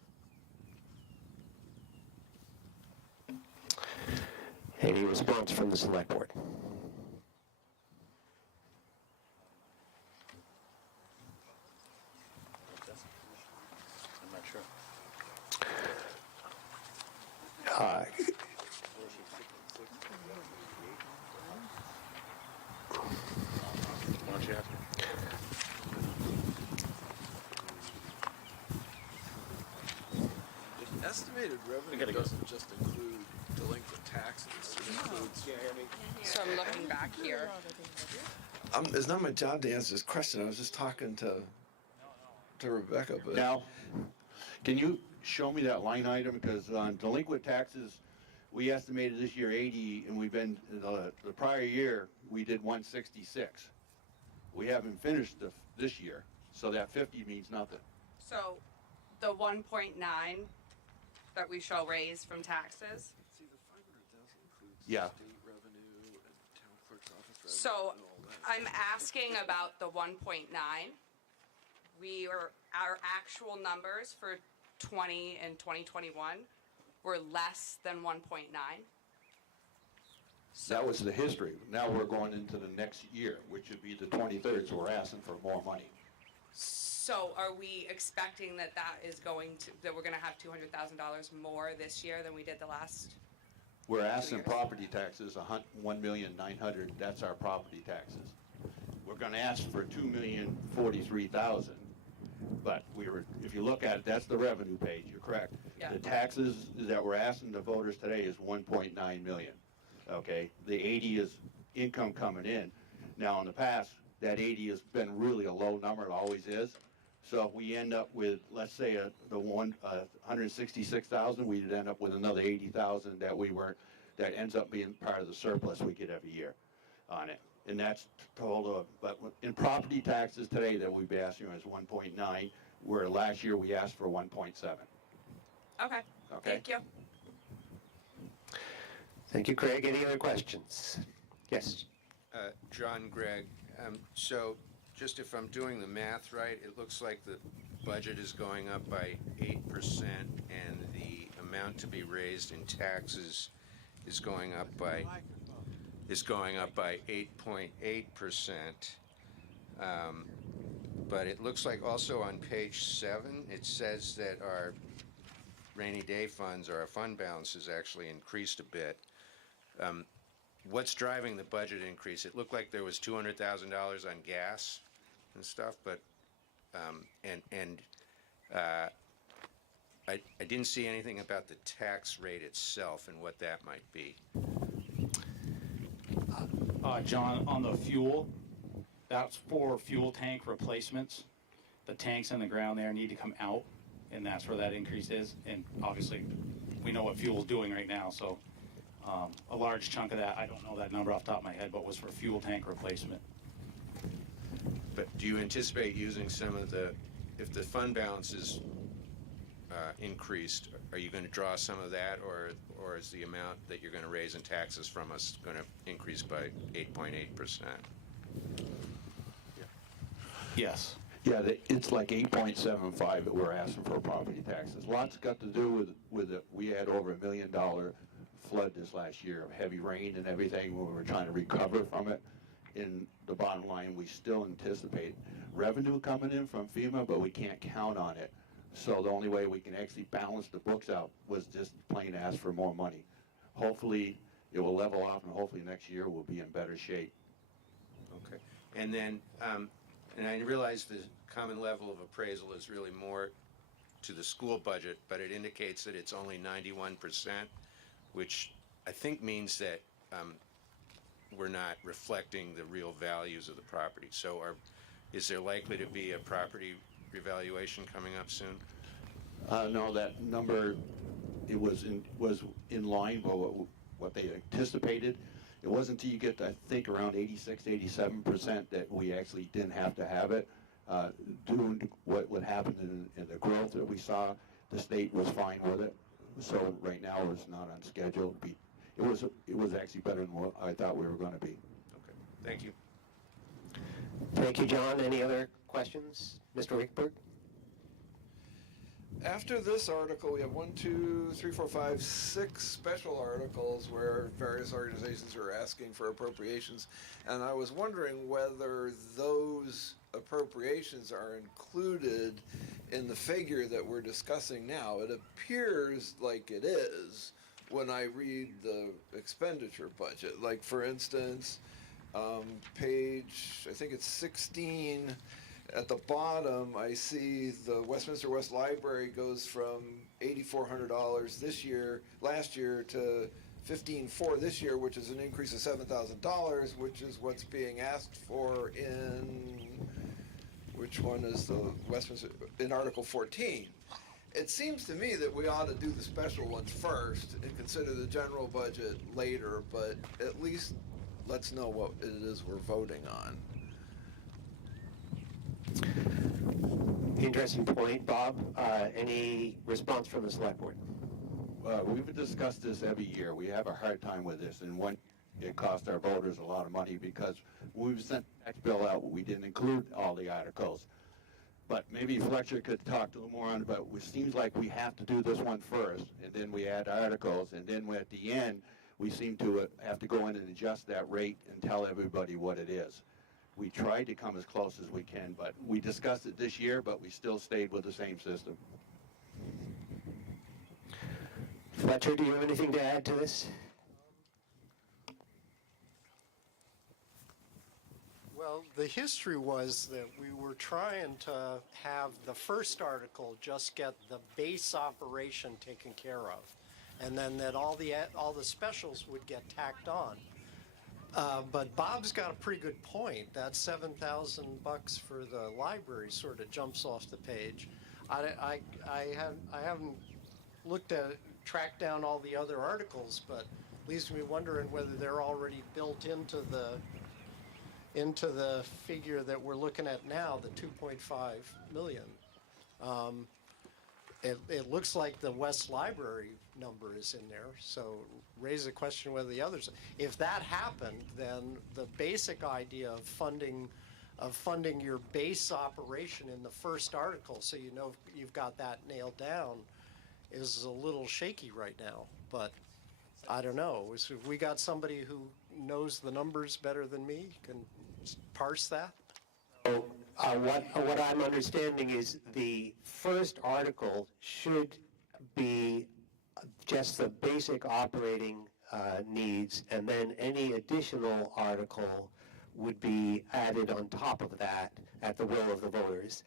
Any response from the select board? I'm not sure. Uh, Why don't you ask? Estimated revenue gotta go. doesn't just include delinquent taxes. It includes. So I'm looking back here. It's not my job to answer this question. I was just talking to Rebecca, but Now, can you show me that line item? Because on delinquent taxes, we estimated this year 80, and we've been, the prior year, we did 166. We haven't finished this year, so that 50 means nothing. So the 1.9 that we shall raise from taxes. See, the 500,000 includes Yeah. state revenue and town clerk's office revenue. So and all that. I'm asking about the 1.9. Our actual numbers for 20 and 2021 were less than 1.9. That was the history. Now we're going into the next year, which would be the 23rd, so we're asking for more money. So are we expecting that that we're going to have $200,000 more this year than we did the last? We're asking property taxes, $1,900,000, that's our property taxes. We're gonna ask for $2,043,000, but if you look at it, that's the revenue page, you're correct. Yeah. The taxes that we're asking the voters today is 1.9 million, okay? The 80 is income coming in. Now, in the past, that 80 has been really a low number, it always is. So if we end up with, let's say, 166,000, we'd end up with another 80,000 that ends up being part of the surplus we get every year on it. And that's total, but in property taxes today that we've been asking is 1.9, where last year we asked for 1.7. Okay. Okay. Thank you. Thank you, Craig. Any other questions? Yes. John Gregg. So just if I'm doing the math right, it looks like the budget is going up by 8% and the amount to be raised in taxes is going up by 8.8%. But it looks like also on page 7, it says that our rainy day funds or our fund balance has actually increased a bit. What's driving the budget increase? It looked like there was $200,000 on gas and stuff, but I didn't see anything about the tax rate itself and what that might be. John, on the fuel, that's for fuel tank replacements. The tanks in the ground there need to come out, and that's where that increase is. And obviously, we know what fuel's doing right now, so a large chunk of that, I don't know that number off the top of my head, but was for fuel tank replacement. But do you anticipate using some of the, if the fund balance is increased, are you going to draw some of that, or is the amount that you're going to raise in taxes from us going to increase by 8.8%? Yes. Yeah, it's like 8.75 that we're asking for property taxes. Lots got to do with it. We had over $1 million flood this last year of heavy rain and everything. We were trying to recover from it. In the bottom line, we still anticipate revenue coming in from FEMA, but we can't count on it. So the only way we can actually balance the books out was just plain ask for more money. Hopefully it will level off, and hopefully next year we'll be in better shape. Okay. And then, and I realize the common level of appraisal is really more to the school budget, but it indicates that it's only 91%, which I think means that we're not reflecting the real values of the property. So is there likely to be a property revaluation coming up soon? No, that number, it was in line with what they anticipated. It wasn't until you get to, I think, around 86, 87% that we actually didn't have to have it. Due to what happened in the growth that we saw, the state was fine with it. So right now it's not on schedule. It was actually better than what I thought we were going to be. Okay, thank you. Thank you, John. Any other questions? Mr. Rickberg? After this article, we have 1, 2, 3, 4, 5, 6 special articles where various organizations are asking for appropriations. And I was wondering whether those appropriations are included in the figure that we're discussing now. It appears like it is when I read the expenditure budget. Like, for instance, page, I think it's 16, at the bottom, I see the Westminster West Library goes from $8,400 last year, to $15,400 this year, which is an increase of $7,000, which is what's being asked for in, which one is the Westminster, in Article 14. It seems to me that we ought to do the special ones first and consider the general budget later, but at least let's know what it is we're voting on. Interesting point, Bob. Any response from the select board? We've discussed this every year. We have a hard time with this, and it cost our voters a lot of money because when we sent the tax bill out, we didn't include all the articles. But maybe Fletcher could talk a little more on it, but it seems like we have to do this one first, and then we add articles, and then at the end, we seem to have to go in and adjust that rate and tell everybody what it is. We tried to come as close as we can, but we discussed it this year, but we still stayed with the same system. Fletcher, do you have anything to add to this? Well, the history was that we were trying to have the first article just get the base operation taken care of, and then that all the specials would get tacked on. But Bob's got a pretty good point. That $7,000 for the library sort of jumps off the page. I haven't tracked down all the other articles, but leaves me wondering whether they're already built into the figure that we're looking at now, the 2.5 million. It looks like the West Library number is in there, so raise the question whether the others. If that happened, then the basic idea of funding your base operation in the first article, so you know you've got that nailed down, is a little shaky right now. But I don't know. If we got somebody who knows the numbers better than me, can parse that. So, what I'm understanding is the first article should be just the basic operating needs, and then any additional article would be added on top of that at the will of the voters.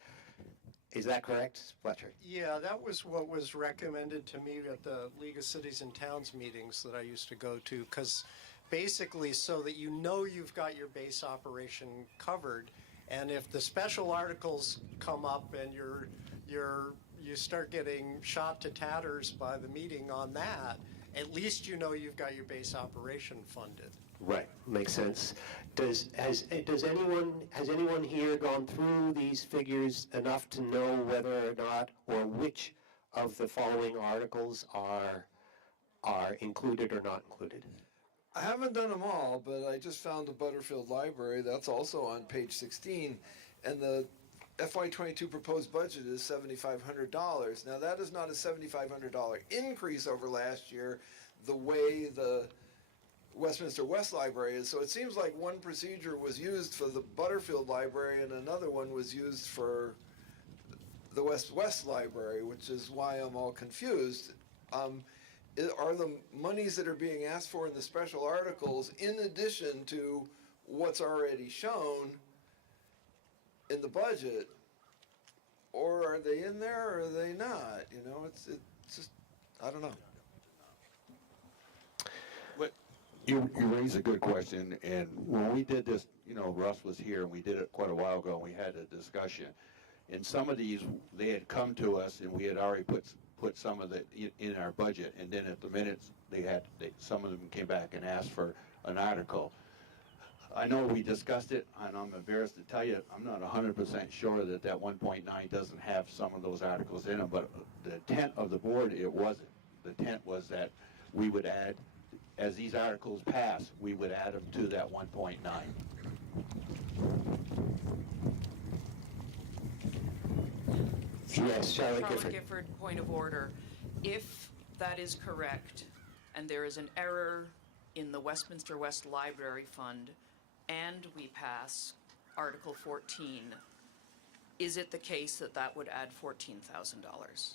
Is that correct, Fletcher? Yeah, that was what was recommended to me at the League of Cities and Towns meetings that I used to go to, because basically so that you know you've got your base operation covered, and if the special articles come up and you start getting shot to tatters by the meeting on that, at least you know you've got your base operation funded. Right, makes sense. Has anyone here gone through these figures enough to know whether or not, or which of the following articles are included or not included? I haven't done them all, but I just found the Butterfield Library. That's also on page 16. And the FY22 proposed budget is $7,500. Now, that is not a $7,500 increase over last year the way the Westminster West Library is. So it seems like one procedure was used for the Butterfield Library and another one was used for the West Library, which is why I'm all confused. Are the monies that are being asked for in the special articles in addition to what's already shown in the budget, or are they in there or are they not? You know, it's just, I don't know. You raise a good question, and when we did this, Russ was here, and we did it quite a while ago, and we had a discussion. And some of these, they had come to us, and we had already put some of it in our budget, and then at the minutes, some of them came back and asked for an article. I know we discussed it, and I'm embarrassed to tell you, I'm not 100% sure that 1.9 doesn't have some of those articles in them, but the intent of the board, it wasn't. The intent was that we would add, as these articles pass, we would add them to that 1.9. Yes, Charlotte Gifford. Gifford, point of order. If that is correct, and there is an error in the Westminster West Library Fund, and we pass Article 14, is it the case that that would add $14,000?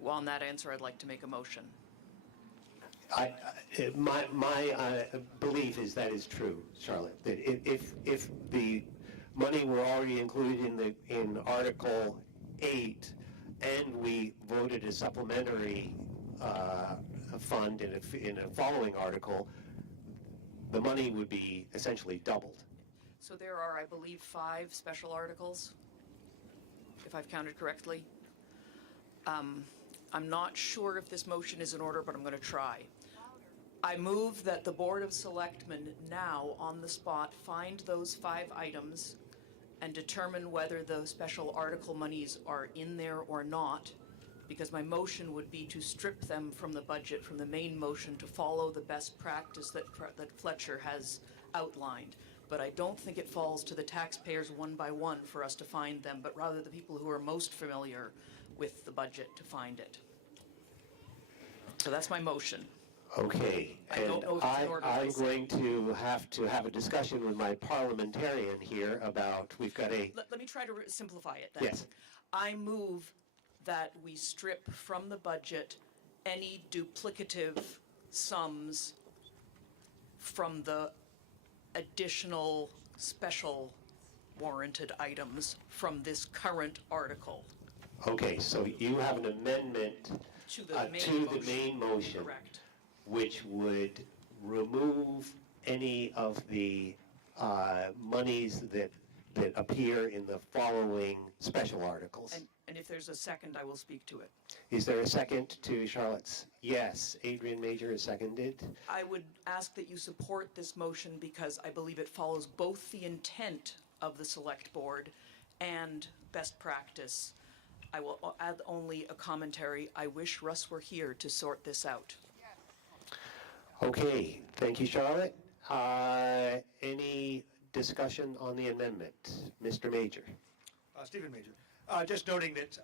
Well, on that answer, I'd like to make a motion. My belief is that is true, Charlotte. That if the money were already included in Article 8, and we voted a supplementary fund in a following article, the money would be essentially doubled. So there are, I believe, 5 special articles, if I've counted correctly. I'm not sure if this motion is in order, but I'm going to try. I move that the Board of Selectmen now, on the spot, find those 5 items and determine whether the special article monies are in there or not, because my motion would be to strip them from the budget, from the main motion, to follow the best practice that Fletcher has outlined. But I don't think it falls to the taxpayers one by one for us to find them, but rather the people who are most familiar with the budget to find it. So that's my motion. Okay, and I'm going to have a discussion with my parliamentarian here about, we've got a... Let me try to simplify it then. Yes. I move that we strip from the budget any duplicative sums from the additional special warranted items from this current article. Okay, so you have an amendment to the main motion. Correct. Which would remove any of the monies that appear in the following special articles. And if there's a second, I will speak to it. Is there a second to Charlotte's? Yes, Adrian Major is seconded. I would ask that you support this motion because I believe it follows both the intent of the Select Board and best practice. I will add only a commentary. I wish Russ were here to sort this out. Okay, thank you, Charlotte. Any discussion on the amendment? Mr. Major. Stephen Major. Just noting that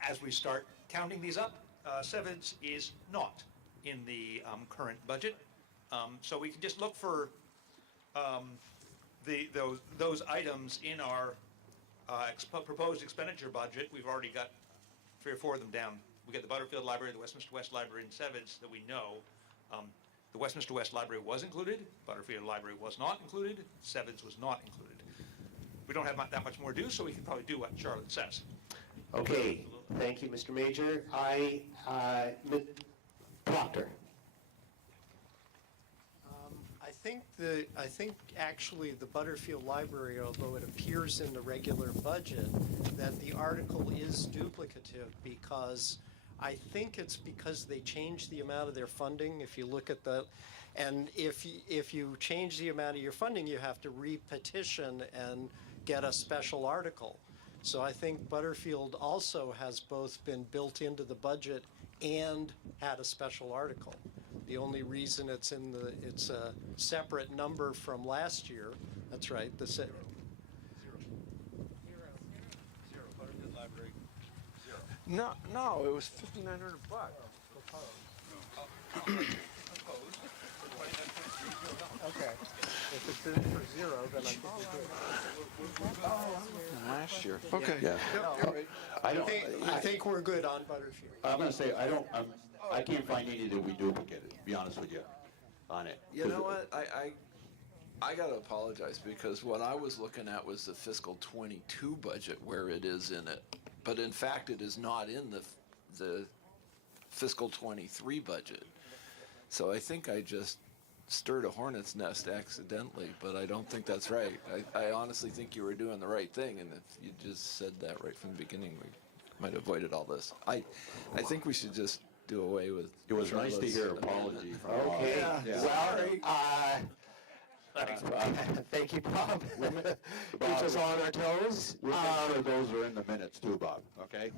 as we start counting these up, Sevens is not in the current budget. So we can just look for those items in our proposed expenditure budget. We've already got 3 or 4 of them down. We got the Butterfield Library, the Westminster West Library, and Sevens that we know. The Westminster West Library was included, Butterfield Library was not included, Sevens was not included. we don't have that much more to do, so we can probably do what Charlotte says. Okay, thank you, Mr. Major. Ms. Proctor. I think actually the Butterfield Library, although it appears in the regular budget, that the article is duplicative because I think it's because they changed the amount of their funding. If you look at and if you change the amount of your funding, you have to re-petition and get a special article. So I think Butterfield also has both been built into the budget and had a special article. The only reason it's a separate number from last year. That's right. Zero. Butterfield Library, zero. No, it was $5,900. Okay. If it's in for zero, then I think we're good. Last year. Okay. Yeah. I think we're good on Butterfield. I'm gonna say, I can't find any that we duplicated, to be honest with you, on it. You know what? I gotta apologize because what I was looking at was the fiscal 22 budget where it is in it, but in fact it is not in the fiscal 23 budget. So I think I just stirred a hornet's nest accidentally, but I don't think that's right. I honestly think you were doing the right thing, and if you just said that right from the beginning, we might have avoided all this. I think we should just do away with. It was nice to hear an apology from Bob. Okay, Yeah. well, thank you, Bob. Keeps us on our toes. We'll make sure those are in the minutes too, Bob, okay?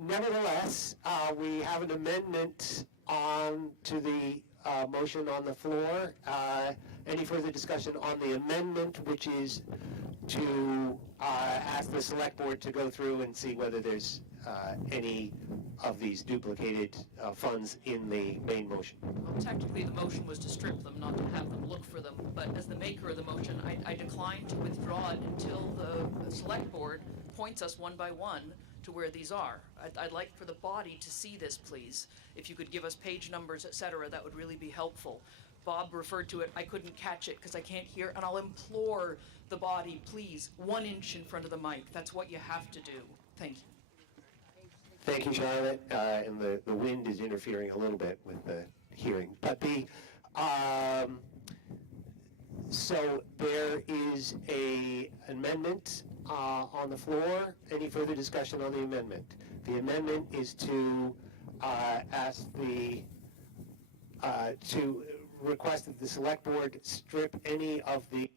Nevertheless, we have an amendment on to the motion on the floor. Any further discussion on the amendment, which is to ask the select board to go through and see whether there's any of these duplicated funds in the main motion? Well, technically, the motion was to strip them, not to have them look for them. But as the maker of the motion, I decline to withdraw it until the select board points us one by one to where these are. I'd like for the body to see this, please. If you could give us page numbers, et cetera, that would really be helpful. Bob referred to it. I couldn't catch it because I can't hear. And I'll implore the body, please, 1 inch in front of the mic. That's what you have to do. Thank you. Thank you, Charlotte. And the wind is interfering a little bit with the hearing. But so there is an amendment on the floor. Any further discussion on the amendment? The amendment is to ask to request that the select board strip any of the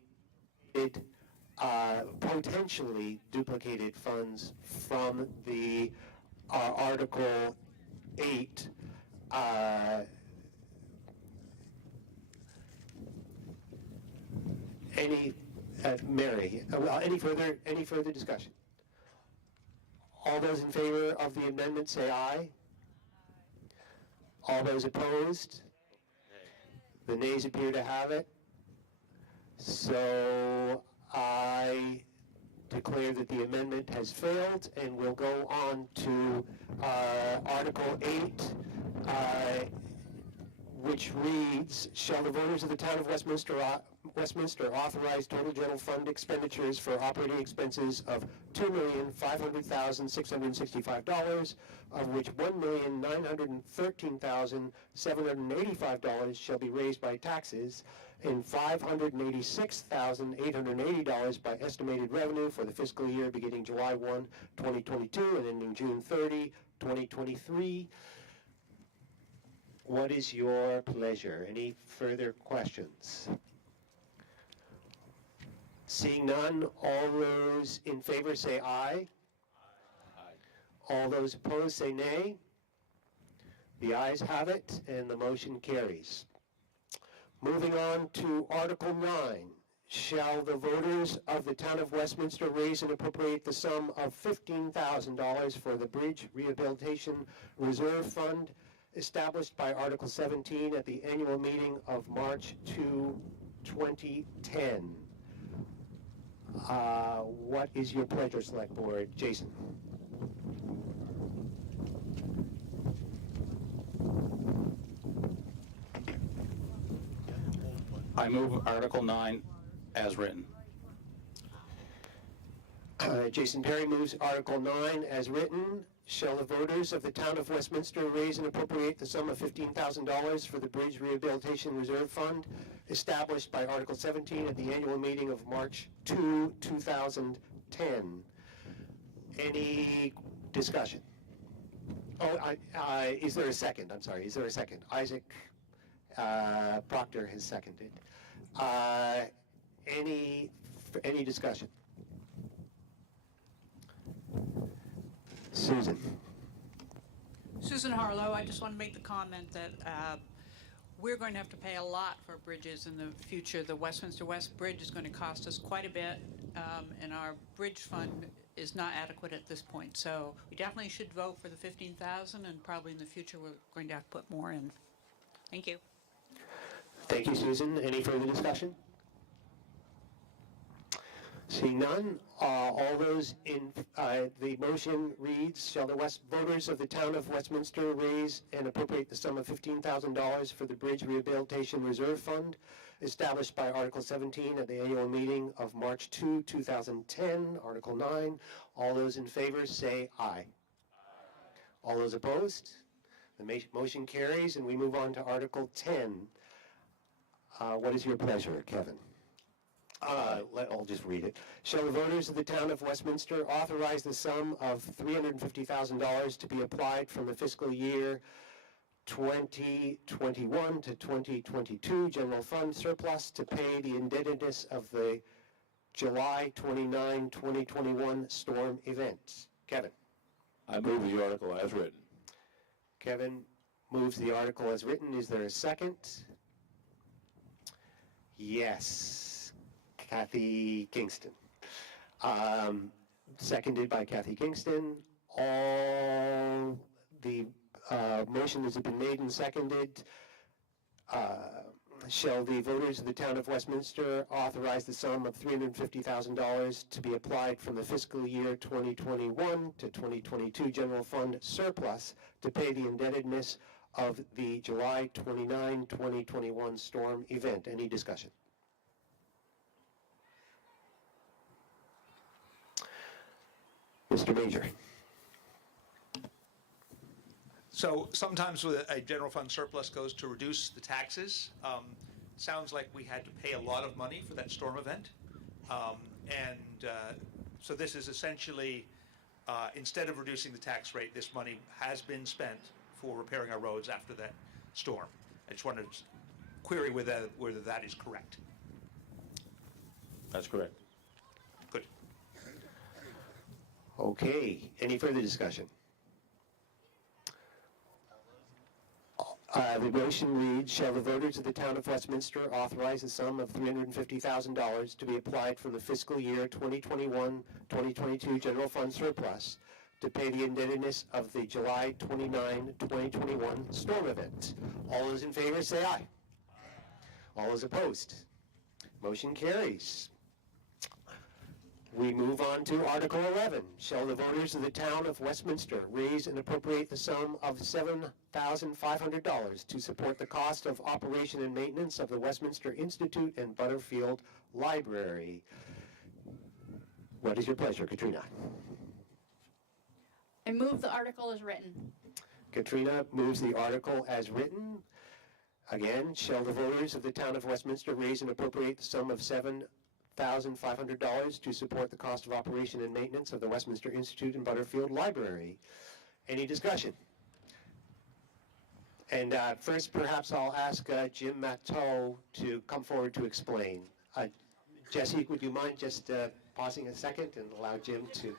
potentially duplicated funds from the Article 8 Mary, any further discussion? All those in favor of the amendment say aye. All those opposed? The nays appear to have it. So I declare that the amendment has failed, and we'll go on to Article 8, which reads, shall the voters of the town of Westminster authorize total general fund expenditures for operating expenses of $2,500,665, of which $1,913,785 shall be raised by taxes, and $586,880 by estimated revenue for the fiscal year beginning July 1, 2022 and ending June 30, 2023. What is your pleasure? Any further questions? Seeing none, all those in favor say aye. Aye. All those opposed say nay. The ayes have it, and the motion carries. Moving on to Article 9. Shall the voters of the town of Westminster raise and appropriate the sum of $15,000 for the Bridge Rehabilitation Reserve Fund established by Article 17 at the annual meeting of March 2, 2010? What is your pleasure, Select Board? Jason. I move Article 9 as written. Jason Perry moves Article 9 as written. Shall the voters of the town of Westminster raise and appropriate the sum of $15,000 for the Bridge Rehabilitation Reserve Fund established by Article 17 at the annual meeting of March 2, 2010? Any discussion? Oh, is there a second? I'm sorry, is there a second? Isaac Proctor has seconded. Any discussion? Susan. Susan Harlow, I just want to make the comment that we're going to have to pay a lot for bridges in the future. The Westminster West Bridge is going to cost us quite a bit, and our bridge fund is not adequate at this point. So we definitely should vote for the $15,000, and probably in the future we're going to have to put more in. Thank you. Thank you, Susan. Any further discussion? Seeing none, all those in the motion reads, shall the voters of the town of Westminster raise and appropriate the sum of $15,000 for the Bridge Rehabilitation Reserve Fund established by Article 17 at the annual meeting of March 2, 2010, Article 9. All those in favor say aye. All those opposed? The motion carries, and we move on to Article 10. What is your pleasure, Kevin? I'll just read it. Shall the voters of the town of Westminster authorize the sum of $350,000 to be applied from the fiscal year 2021 to 2022 general fund surplus to pay the indebtedness of the July 29, 2021 storm event? Kevin. I move the article as written. Kevin moves the article as written. Is there a second? Yes. Kathy Kingston. Seconded by Kathy Kingston. All the motion has been made and seconded. Shall the voters of the town of Westminster authorize the sum of $350,000 to be applied from the fiscal year 2021 to 2022 general fund surplus to pay the indebtedness of the July 29, 2021 storm event? Any discussion? Mr. Major. So sometimes with a general fund surplus goes to reduce the taxes. Sounds like we had to pay a lot of money for that storm event. So this is essentially, instead of reducing the tax rate, this money has been spent for repairing our roads after that storm. I just wanted to query whether that is correct. That's correct. Good. Okay, any further discussion? The motion reads, shall the voters of the town of Westminster authorize a sum of $350,000 to be applied from the fiscal year 2021-2022 general fund surplus to pay the indebtedness of the July 29, 2021 storm event? All those in favor say aye. All those opposed? Motion carries. We move on to Article 11. Shall the voters of the town of Westminster raise and appropriate the sum of $7,500 to support the cost of operation and maintenance of the Westminster Institute and Butterfield Library? What is your pleasure, Katrina? I move the article as written. Katrina moves the article as written. Again, shall the voters of the town of Westminster raise and appropriate the sum of $7,500 to support the cost of operation and maintenance of the Westminster Institute and Butterfield Library? Any discussion? And first, perhaps I'll ask Jim Matteau to come forward to explain. Jesse, would you mind just pausing a second and allow Jim to...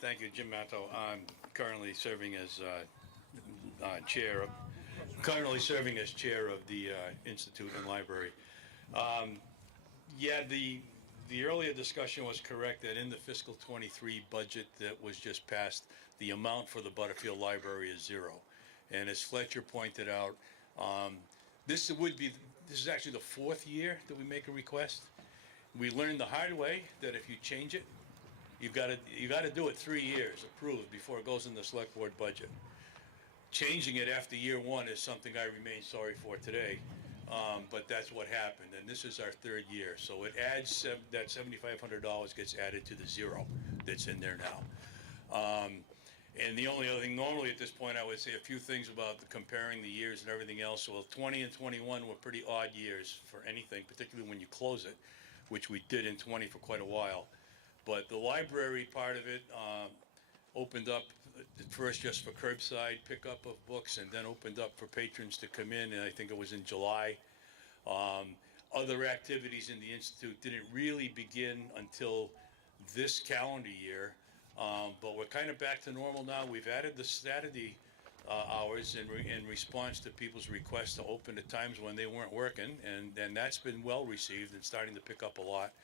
Thank you, Jim Matto. I'm currently serving as chair of the Institute and Library. The earlier discussion was correct that in the fiscal 23 budget that was just passed, the amount for the Butterfield Library is zero. And as Fletcher pointed out, this is actually the fourth year that we make a request. We learned the hard way that if you change it, you got to do it 3 years approved before it goes in the select board budget. Changing it after year one is something I remain sorry for today. but that's what happened, and this is our third year. So it adds, that $7,500 gets added to the zero that's in there now. And the only other thing, normally at this point, I would say a few things about comparing the years and everything else. Well, 20 and 21 were pretty odd years for anything, particularly when you close it, which we did in 20 for quite a while. But the library part of it opened up at first just for curbside pickup of books, and then opened up for patrons to come in, and I think it was in July. Other activities in the Institute didn't really begin until this calendar year. But we're kind of back to normal now. We've added the Saturday hours in response to people's requests to open at times when they weren't working, and that's been well received and starting to pick up a lot.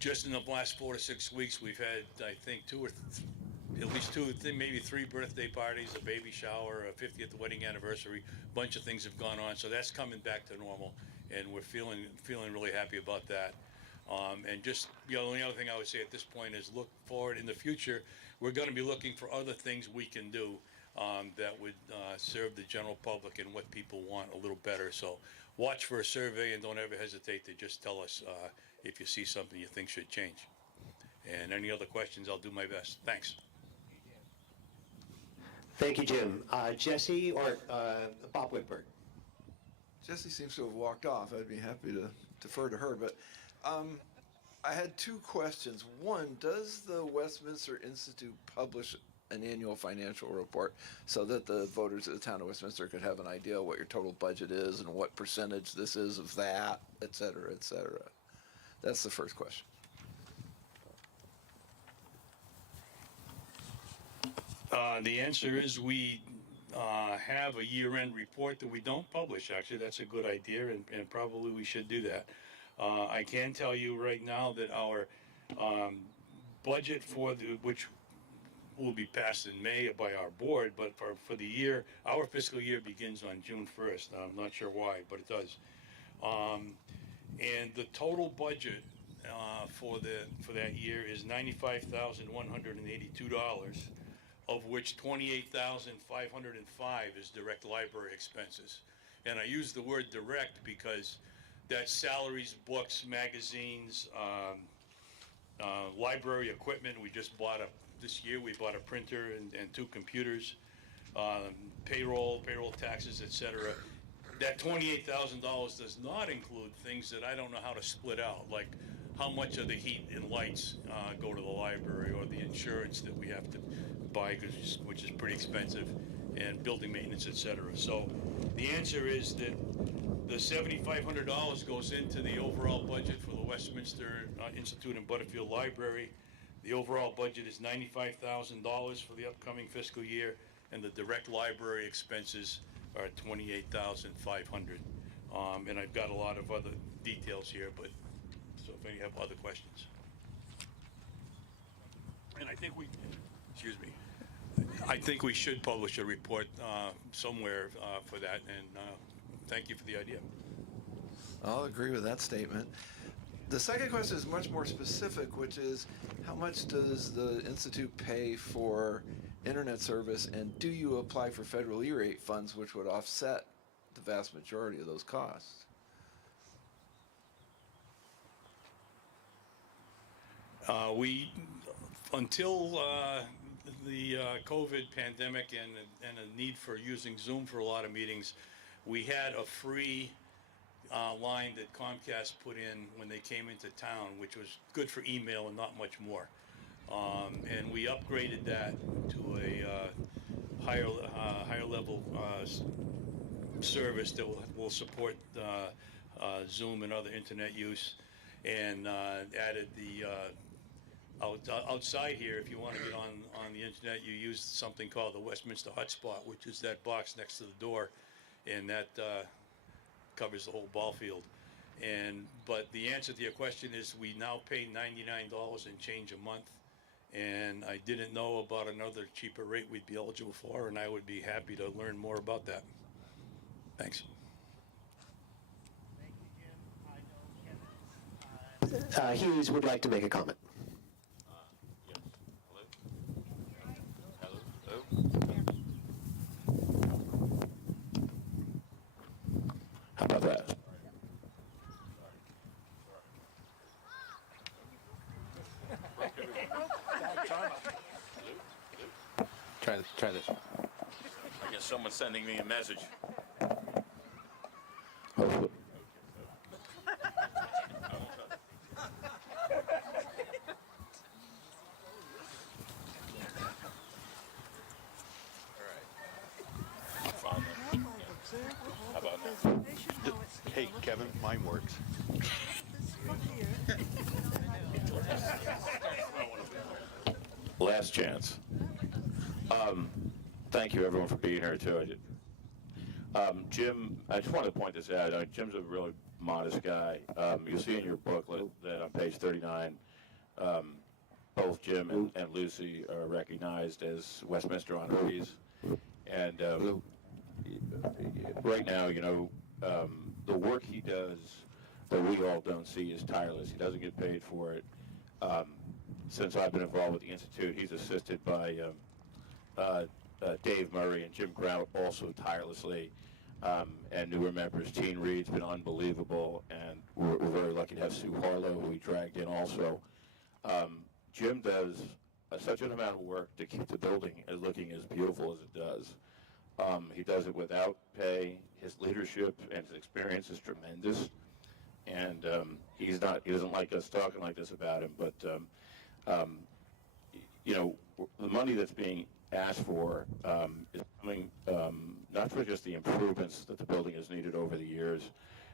Just in the last 4 to 6 weeks, we've had, I think, at least two, maybe 3 birthday parties, a baby shower, a 50th wedding anniversary. A bunch of things have gone on, so that's coming back to normal, and we're feeling really happy about that. And just, the only other thing I would say at this point is look forward in the future. We're going to be looking for other things we can do that would serve the general public and what people want a little better. So watch for a survey, and don't ever hesitate to just tell us if you see something you think should change. And any other questions, I'll do my best. Thanks. Thank you, Jim. Jesse or Bob Whitberg? Jessie seems to have walked off. I'd be happy to defer to her, but I had 2 questions. One, does the Westminster Institute publish an annual financial report so that the voters of the town of Westminster could have an idea what your total budget is and what percentage this is of that, et cetera, et cetera? That's the first question. The answer is we have a year-end report that we don't publish. Actually, that's a good idea, and probably we should do that. I can tell you right now that our budget which will be passed in May by our board, but for the year, our fiscal year begins on June 1st. I'm not sure why, but it does. And the total budget for that year is $95,182, of which $28,505 is direct library expenses. And I use the word direct because that's salaries, books, magazines, library equipment. We just bought this year we bought a printer and 2 computers, payroll taxes, etc. That $28,000 does not include things that I don't know how to split out, like how much of the heat and lights go to the library, or the insurance that we have to buy, which is pretty expensive, and building maintenance, etc. So the answer is that the $7,500 goes into the overall budget for the Westminster Institute and Butterfield Library. The overall budget is $95,000 for the upcoming fiscal year, and the direct library expenses are $28,500. And I've got a lot of other details here, but so if any have other questions. And I think I think we should publish a report somewhere for that, and thank you for the idea. I'll agree with that statement. The second question is much more specific, which is how much does the Institute pay for internet service, and do you apply for federal E-rate funds, which would offset the vast majority of those costs? Until the COVID pandemic and a need for using Zoom for a lot of meetings, we had a free line that Comcast put in when they came into town, which was good for email and not much more. And we upgraded that to a higher level service that will support Zoom and other internet use, and added the outside here. If you want to get on the internet, you use something called the Westminster Hotspot, which is that box next to the door, and that covers the whole ball field. But the answer to your question is we now pay $99 and change a month, and I didn't know about another cheaper rate we'd be eligible for, and I would be happy to learn more about that. Thanks. Hughes would like to make a comment. Try this one. I guess someone's sending me a message. How about now? Hey, Kevin, mine works. Last chance. Thank you, everyone, for being here, too. Jim, I just wanted to point this out. Jim's a really modest guy. You'll see in your booklet that on page 39, both Jim and Lucy are recognized as Westminster honorees. And right now, you know, the work he does that we all don't see is tireless. He doesn't get paid for it. Since I've been involved with the Institute, he's assisted by Dave Murray and Jim Grout also tirelessly, and newer members. Teen Reed's been unbelievable, and we're very lucky to have Sue Harlow, who we dragged in also. Jim does such an amount of work to keep the building as looking as beautiful as it does. He does it without pay. His leadership and his experience is tremendous, and he doesn't like us talking like this about him, but you know, the money that's being asked for is coming not for just the improvements that the building has needed over the years,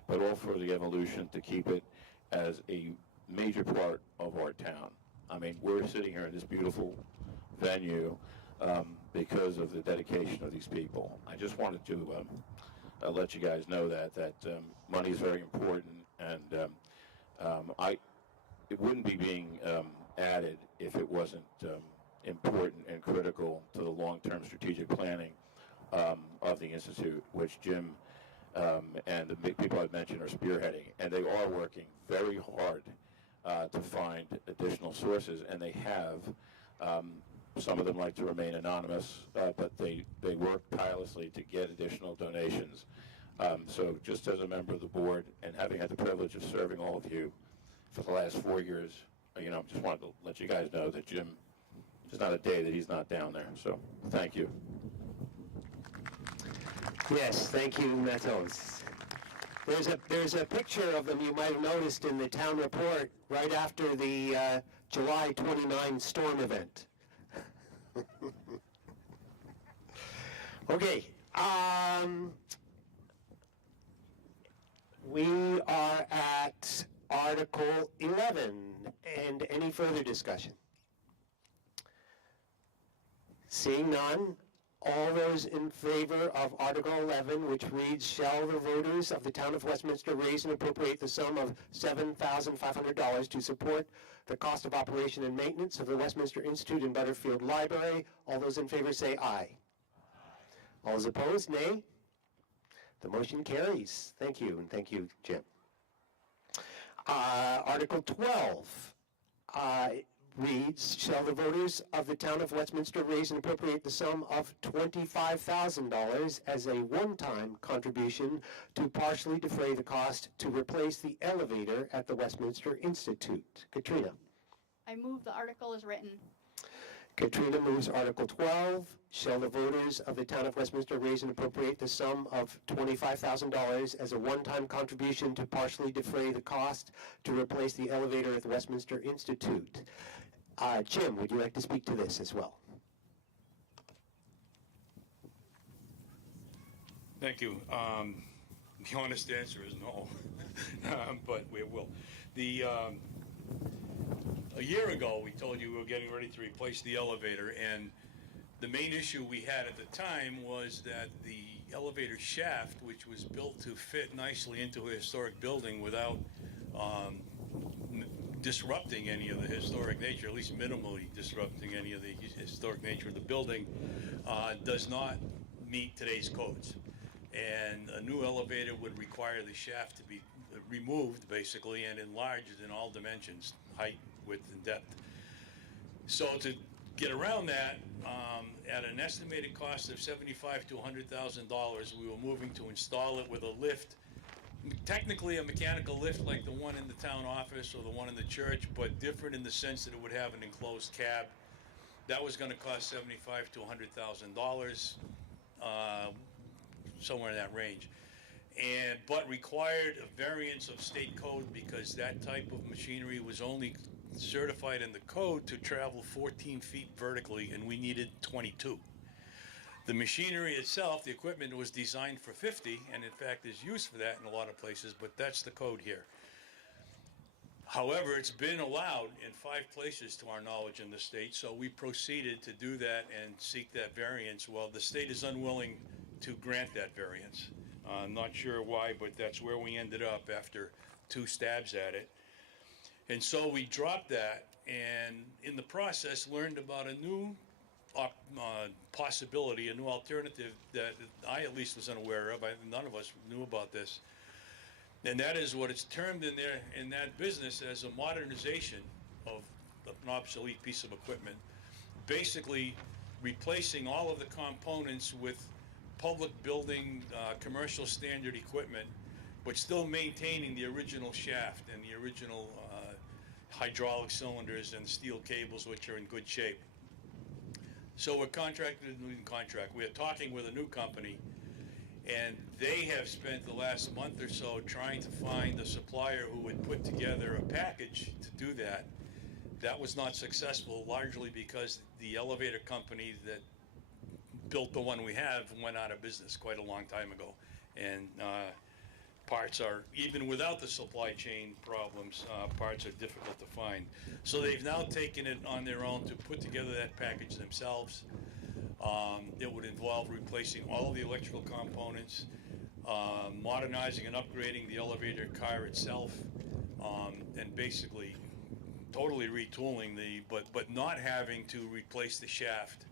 but all for the evolution to keep it as a major part of our town. I mean, we're sitting here in this beautiful venue because of the dedication of these people. I just wanted to let you guys know that money is very important, and it wouldn't be being added if it wasn't important and critical to the long-term strategic planning of the Institute, which Jim and the big people I've mentioned are spearheading, and they are working very hard to find additional sources, and they have. Some of them like to remain anonymous, but they work tirelessly to get additional donations. So just as a member of the board, and having had the privilege of serving all of you for the last 4 years, you know, just wanted to let you guys know that Jim, there's not a day that he's not down there. So thank you. Yes, thank you, Matos. There's a picture of them you might have noticed in the town report right after the July 29 storm event. Okay, we are at Article 11, and any further discussion? Seeing none, all those in favor of Article 11, which reads, shall the voters of the town of Westminster raise and appropriate the sum of $7,500 to support the cost of operation and maintenance of the Westminster Institute and Butterfield Library? All those in favor say aye. All those opposed, nay. The motion carries. Thank you, and thank you, Jim. Article 12 reads, shall the voters of the town of Westminster raise and appropriate the sum of $25,000 as a one-time contribution to partially defray the cost to replace the elevator at the Westminster Institute? Katrina. I move the article as written. Katrina moves Article 12. Shall the voters of the town of Westminster raise and appropriate the sum of $25,000 as a one-time contribution to partially defray the cost to replace the elevator at the Westminster Institute? Jim, would you like to speak to this as well? Thank you. The honest answer is no, but we will. A year ago, we told you we were getting ready to replace the elevator, and the main issue we had at the time was that the elevator shaft, which was built to fit nicely into a historic building without disrupting any of the historic nature, at least minimally disrupting any of the historic nature of the building, does not meet today's codes. And a new elevator would require the shaft to be removed, basically, and enlarged in all dimensions, height, width, and depth. So to get around that, at an estimated cost of $75,000 to $100,000, we were moving to install it with a lift, technically a mechanical lift like the one in the town office or the one in the church, but different in the sense that it would have an enclosed cab That was gonna cost $75,000 to $100,000, somewhere in that range. But required a variance of state code because that type of machinery was only certified in the code to travel 14 feet vertically, and we needed 22. The machinery itself, the equipment, was designed for 50, and in fact is used for that in a lot of places, but that's the code here. However, it's been allowed in 5 places to our knowledge in the state, so we proceeded to do that and seek that variance. Well, the state is unwilling to grant that variance. I'm not sure why, but that's where we ended up after 2 stabs at it. And so we dropped that, and in the process learned about a new possibility, a new alternative that I at least was unaware of. None of us knew about this. And that is what it's termed in there, in that business, as a modernization of an obsolete piece of equipment. Basically replacing all of the components with public building, commercial standard equipment, but still maintaining the original shaft and the original hydraulic cylinders and steel cables, which are in good shape. So we're we're talking with a new company, and they have spent the last month or so trying to find a supplier who would put together a package to do that. That was not successful, largely because the elevator company that built the one we have went out of business quite a long time ago. And parts are, even without the supply chain problems, parts are difficult to find. So they've now taken it on their own to put together that package themselves. It would involve replacing all of the electrical components, modernizing and upgrading the elevator car itself, and basically totally retooling but not having to replace the shaft,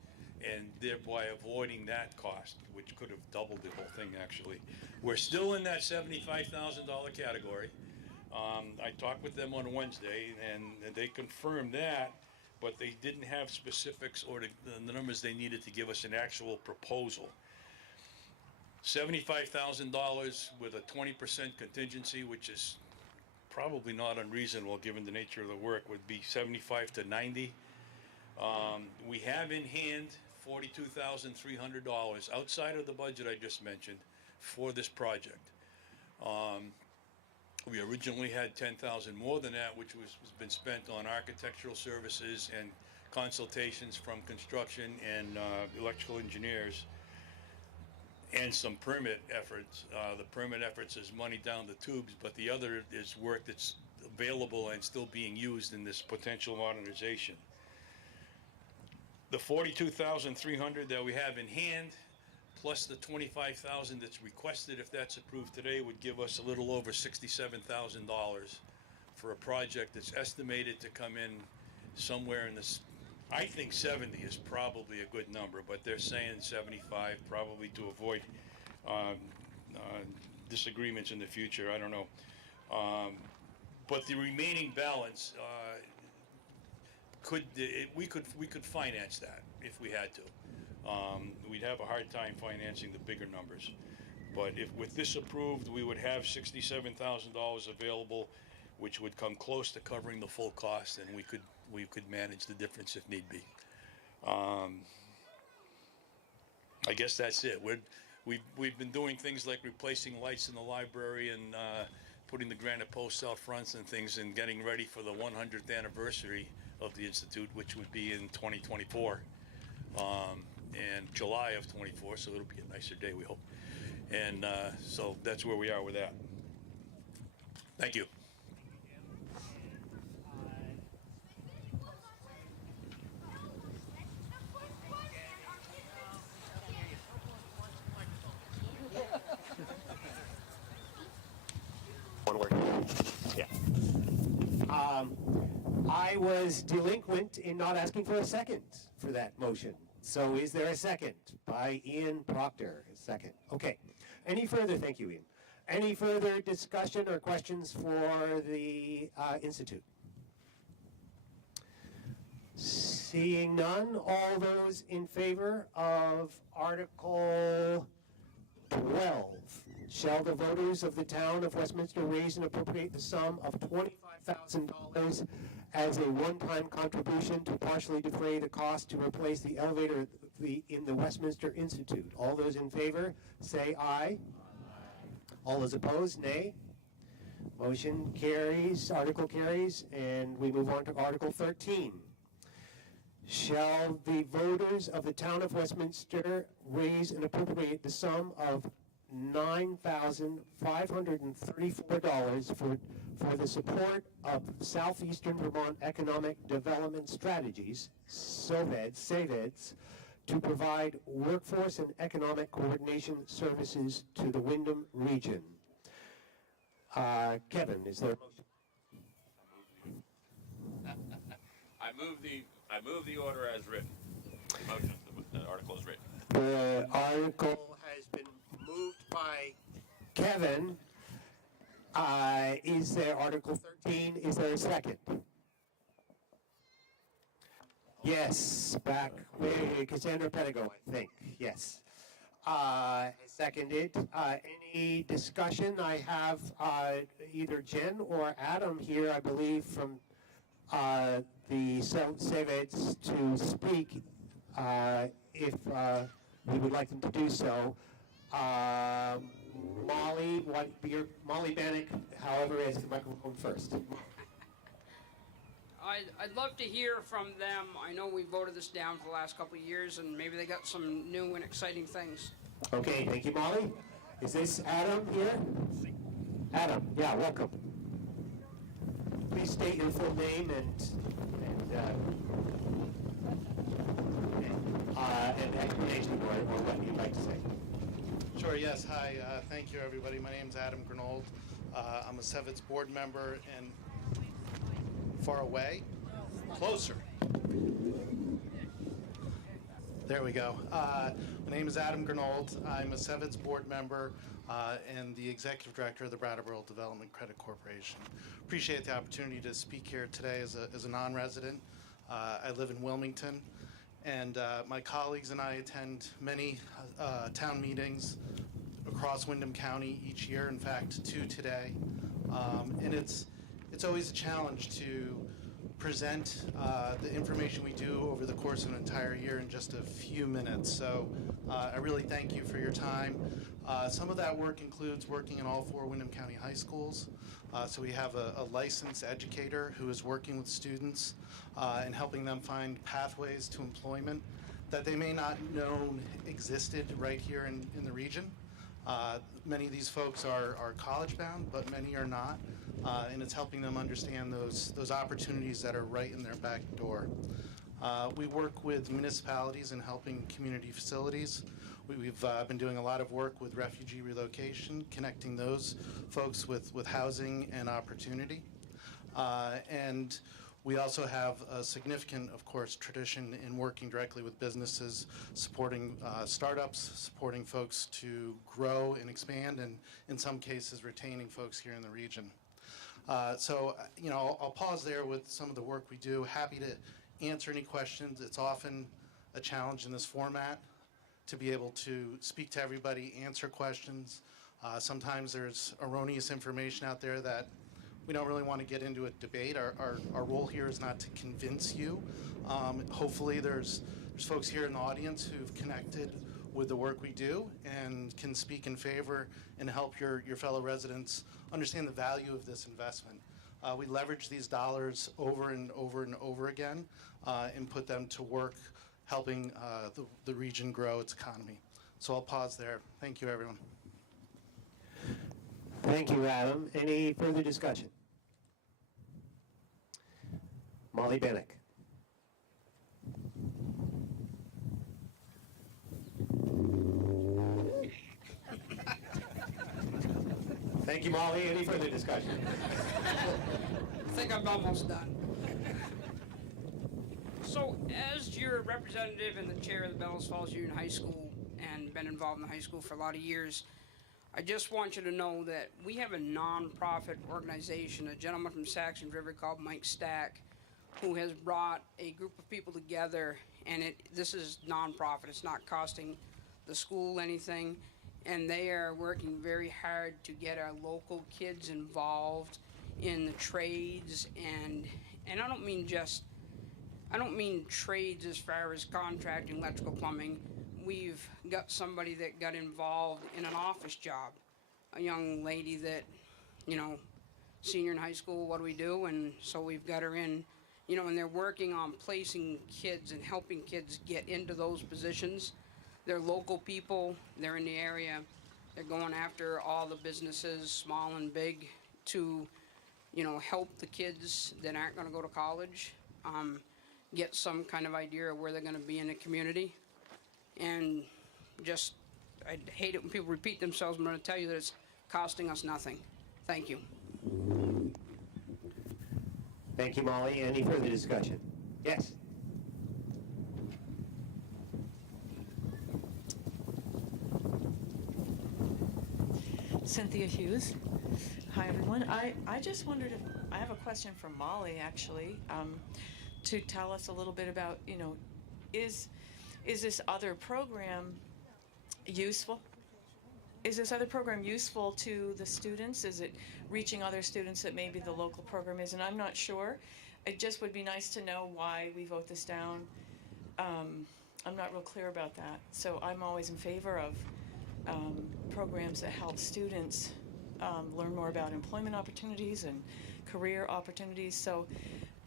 and thereby avoiding that cost, which could have doubled the whole thing actually. We're still in that $75,000 category. I talked with them on Wednesday, and they confirmed that, but they didn't have specifics or the numbers they needed to give us an actual proposal. $75,000 with a 20% contingency, which is probably not unreasonable given the nature of the work, would be 75 to 90. We have in hand $42,300 outside of the budget I just mentioned for this project. We originally had 10,000 more than that, which has been spent on architectural services and consultations from construction and electrical engineers, and some permit efforts. The permit efforts is money down the tubes, but the other is work that's available and still being used in this potential modernization. The $42,300 that we have in hand, plus the $25,000 that's requested, if that's approved today, would give us a little over $67,000 for a project that's estimated to come in somewhere in this. I think 70 is probably a good number, but they're saying 75, probably to avoid disagreements in the future. I don't know. But the remaining balance, we could finance that if we had to. We'd have a hard time financing the bigger numbers. But if with this approved, we would have $67,000 available, which would come close to covering the full cost, and we could manage the difference if need be. I guess that's it. We've been doing things like replacing lights in the library and putting the granite posts out fronts and things, and getting ready for the 100th anniversary of the Institute, which would be in 2024, and July of 24, so it'll be a nicer day, we hope. And so that's where we are with that. Thank you. One word. Yeah. I was delinquent in not asking for a second for that motion. So is there a second? By Ian Proctor. A second. Okay. Any further? Thank you, Ian. Any further discussion or questions for the Institute? Seeing none, all those in favor of Article 12, Shall the voters of the town of Westminster raise and appropriate the sum of $25,000 as a one-time contribution to partially defray the cost to replace the elevator in the Westminster Institute? All those in favor, say aye. All those opposed, nay. Motion carries, article carries, and we move on to Article 13. Shall the voters of the town of Westminster raise and appropriate the sum of $9,534 for the support of Southeastern Vermont Economic Development Strategies, SAVEDS, to provide workforce and economic coordination services to the Windham region? Kevin, is there a motion? I move the order as written. The motion, the article is written. The article has been moved by Kevin. Is there Article 13? Is there a second? Yes, back with Cassandra Pedigo, I think. Yes. Seconded. Any discussion? I have either Jen or Adam here, I believe, from the SAVEDS to speak if we would like them to do so. Molly, Molly Bannock, however, has the microphone first. I'd love to hear from them. I know we voted this down for the last couple of years, and maybe they got some new and exciting things. Okay, thank you, Molly. Is this Adam here? Adam, yeah, welcome. Please state your full name and explanation or what you'd like to say. Sure, yes. Hi, thank you, everybody. My name's Adam Grenold. I'm a SEVITS board member and far away, closer. There we go. My name is Adam Grenold. I'm a SEVITS board member and the executive director of the Brattleboro Development Credit Corporation. Appreciate the opportunity to speak here today as a non-resident. I live in Wilmington, and my colleagues and I attend many town meetings across Windham County each year. In fact, 2 today, and it's always a challenge to present the information we do over the course of an entire year in just a few minutes. So I really thank you for your time. Some of that work includes working in all 4 Windham County high schools. So we have a licensed educator who is working with students and helping them find pathways to employment that they may not know existed right here in the region. Many of these folks are college bound, but many are not, and it's helping them understand those opportunities that are right in their back door. We work with municipalities in helping community facilities. We've been doing a lot of work with refugee relocation, connecting those folks with housing and opportunity. And we also have a significant, of course, tradition in working directly with businesses, supporting startups, supporting folks to grow and expand, and in some cases, retaining folks here in the region. So, I'll pause there with some of the work we do. Happy to answer any questions. It's often a challenge in this format to be able to speak to everybody, answer questions. Sometimes there's erroneous information out there that we don't really want to get into a debate. Our role here is not to convince you. Hopefully there's folks here in the audience who've connected with the work we do and can speak in favor and help your fellow residents understand the value of this investment. We leverage these dollars over and over and over again and put them to work helping the region grow its economy. So I'll pause there. Thank you, everyone. Thank you, Adam. Any further discussion? Molly Bannock. Thank you, Molly. Any further discussion? I think I'm almost done. So, as your representative and the chair of the Bellows Falls Union High School and been involved in the high school for a lot of years, I just want you to know that we have a non-profit organization, a gentleman from Saxon River called Mike Stack, who has brought a group of people together, and this is non-profit. It's not costing the school anything. and they are working very hard to get our local kids involved in the trades, and I don't mean trades as far as contracting, electrical, plumbing. We've got somebody that got involved in an office job, a young lady that, you know, senior in high school, what do we do? And so we've got her in, you know, and they're working on placing kids and helping kids get into those positions. They're local people, they're in the area, they're going after all the businesses, small and big, to, you know, help the kids that aren't going to go to college get some kind of idea of where they're going to be in the community. And just, I hate it when people repeat themselves. I'm going to tell you that it's costing us nothing. Thank you. Thank you, Molly. Any further discussion? Yes. Cynthia Hughes. Hi, everyone. I just wondered if, I have a question for Molly, actually, to tell us a little bit about, you know, is this other program useful? Is this other program useful to the students? Is it reaching other students that maybe the local program is? And I'm not sure. It just would be nice to know why we vote this down. I'm not real clear about that. So I'm always in favor of programs that help students learn more about employment opportunities and career opportunities. So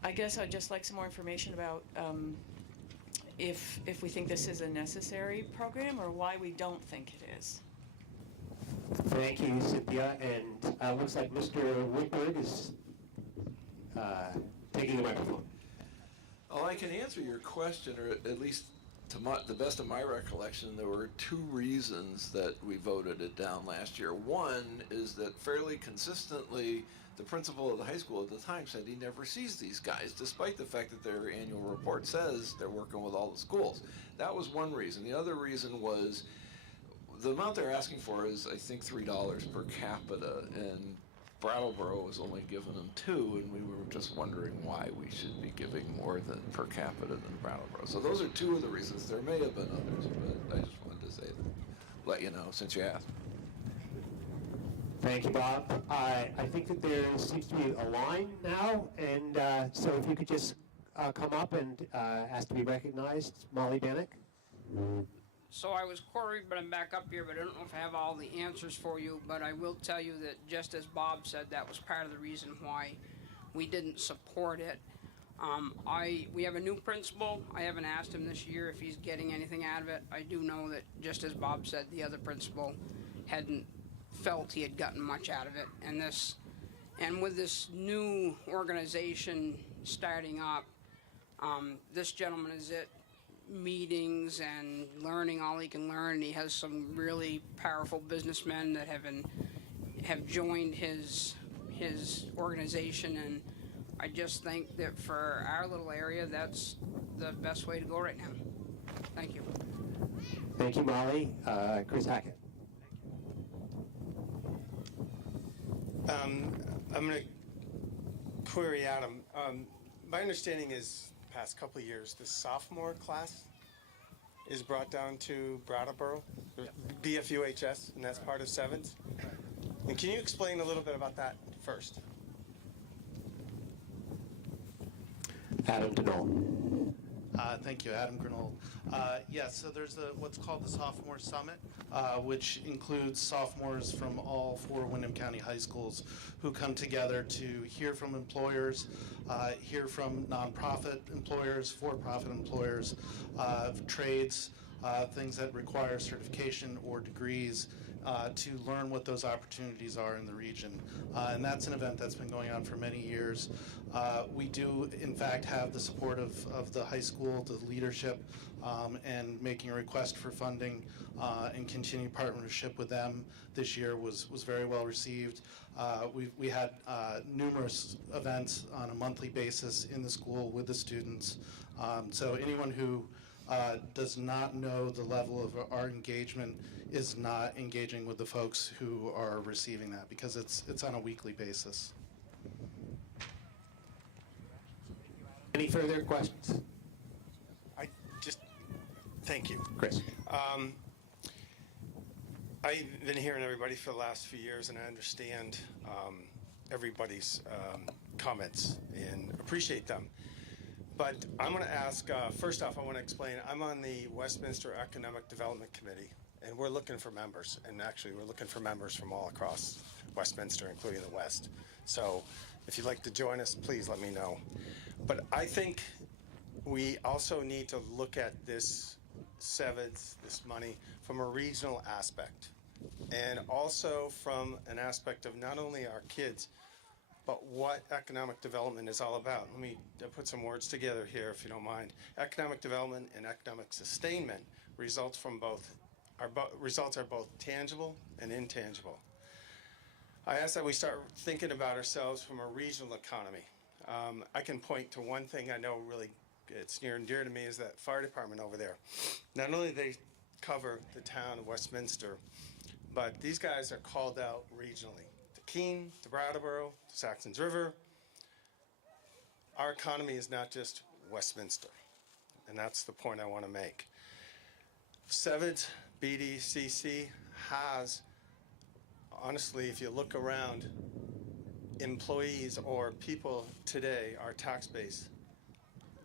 I guess I'd just like some more information about if we think this is a necessary program or why we don't think it is. Thank you, Cynthia. And looks like Mr. Whitberg is taking the microphone. Well, I can answer your question, or at least to the best of my recollection, there were two reasons that we voted it down last year. One is that fairly consistently, the principal of the high school at the time said he never sees these guys, despite the fact that their annual report says they're working with all the schools. That was one reason. The other reason was the amount they're asking for is, I think, $3 per capita, and Brattleboro was only giving them $2, and we were just wondering why we should be giving more than per capita than Brattleboro. So those are two of the reasons. There may have been others, but I just wanted to say that, let you know since you asked. Thank you, Bob. I think that there seems to be a line now, and so if you could just come up and ask to be recognized. Molly Bannock. So I was queried, but I'm back up here, but I don't know if I have all the answers for you, but I will tell you that just as Bob said, that was part of the reason why we didn't support it. We have a new principal. I haven't asked him this year if he's getting anything out of it. I do know that, just as Bob said, the other principal hadn't felt he had gotten much out of it. And with this new organization starting up, this gentleman is at meetings and learning all he can learn. He has some really powerful businessmen that have joined his organization, and I just think that for our little area, that's the best way to go right now. Thank you. Thank you, Molly. Chris Hackett. I'm going to query Adam. My understanding is, the past couple of years, the sophomore class is brought down to Brattleboro, BFUHS, and that's part of 7th. And can you explain a little bit about that first? Adam Denault. Thank you, Adam Grenold. Yes, so there's what's called the Sophomore Summit, which includes sophomores from all 4 Windham County high schools who come together to hear from employers, hear from nonprofit employers, for-profit employers, trades, things that require certification or degrees, to learn what those opportunities are in the region. And that's an event that's been going on for many years. We do, in fact, have the support of the high school, the leadership, and making a request for funding and continued partnership with them this year was very well received. We had numerous events on a monthly basis in the school with the students. So anyone who does not know the level of our engagement is not engaging with the folks who are receiving that, because it's on a weekly basis. Any further questions? Thank you. Chris. I've been hearing everybody for the last few years, and I understand everybody's comments and appreciate them. But I'm going to ask, first off, I want to explain, I'm on the Westminster Economic Development Committee, and we're looking for members. And actually, we're looking for members from all across Westminster, including the West. So if you'd like to join us, please let me know. But I think we also need to look at this this money, from a regional aspect, and also from an aspect of not only our kids, but what economic development is all about. Let me put some words together here, if you don't mind. Economic development and economic sustainment results are both tangible and intangible. I ask that we start thinking about ourselves from a regional economy. I can point to one thing I know really it's near and dear to me, is that fire department over there. Not only do they cover the town of Westminster, but these guys are called out regionally. To Keene, to Brattleboro, to Saxons River. Our economy is not just Westminster, and that's the point I want to make. Sevitz BDCC has, honestly, if you look around, employees or people today, our tax base,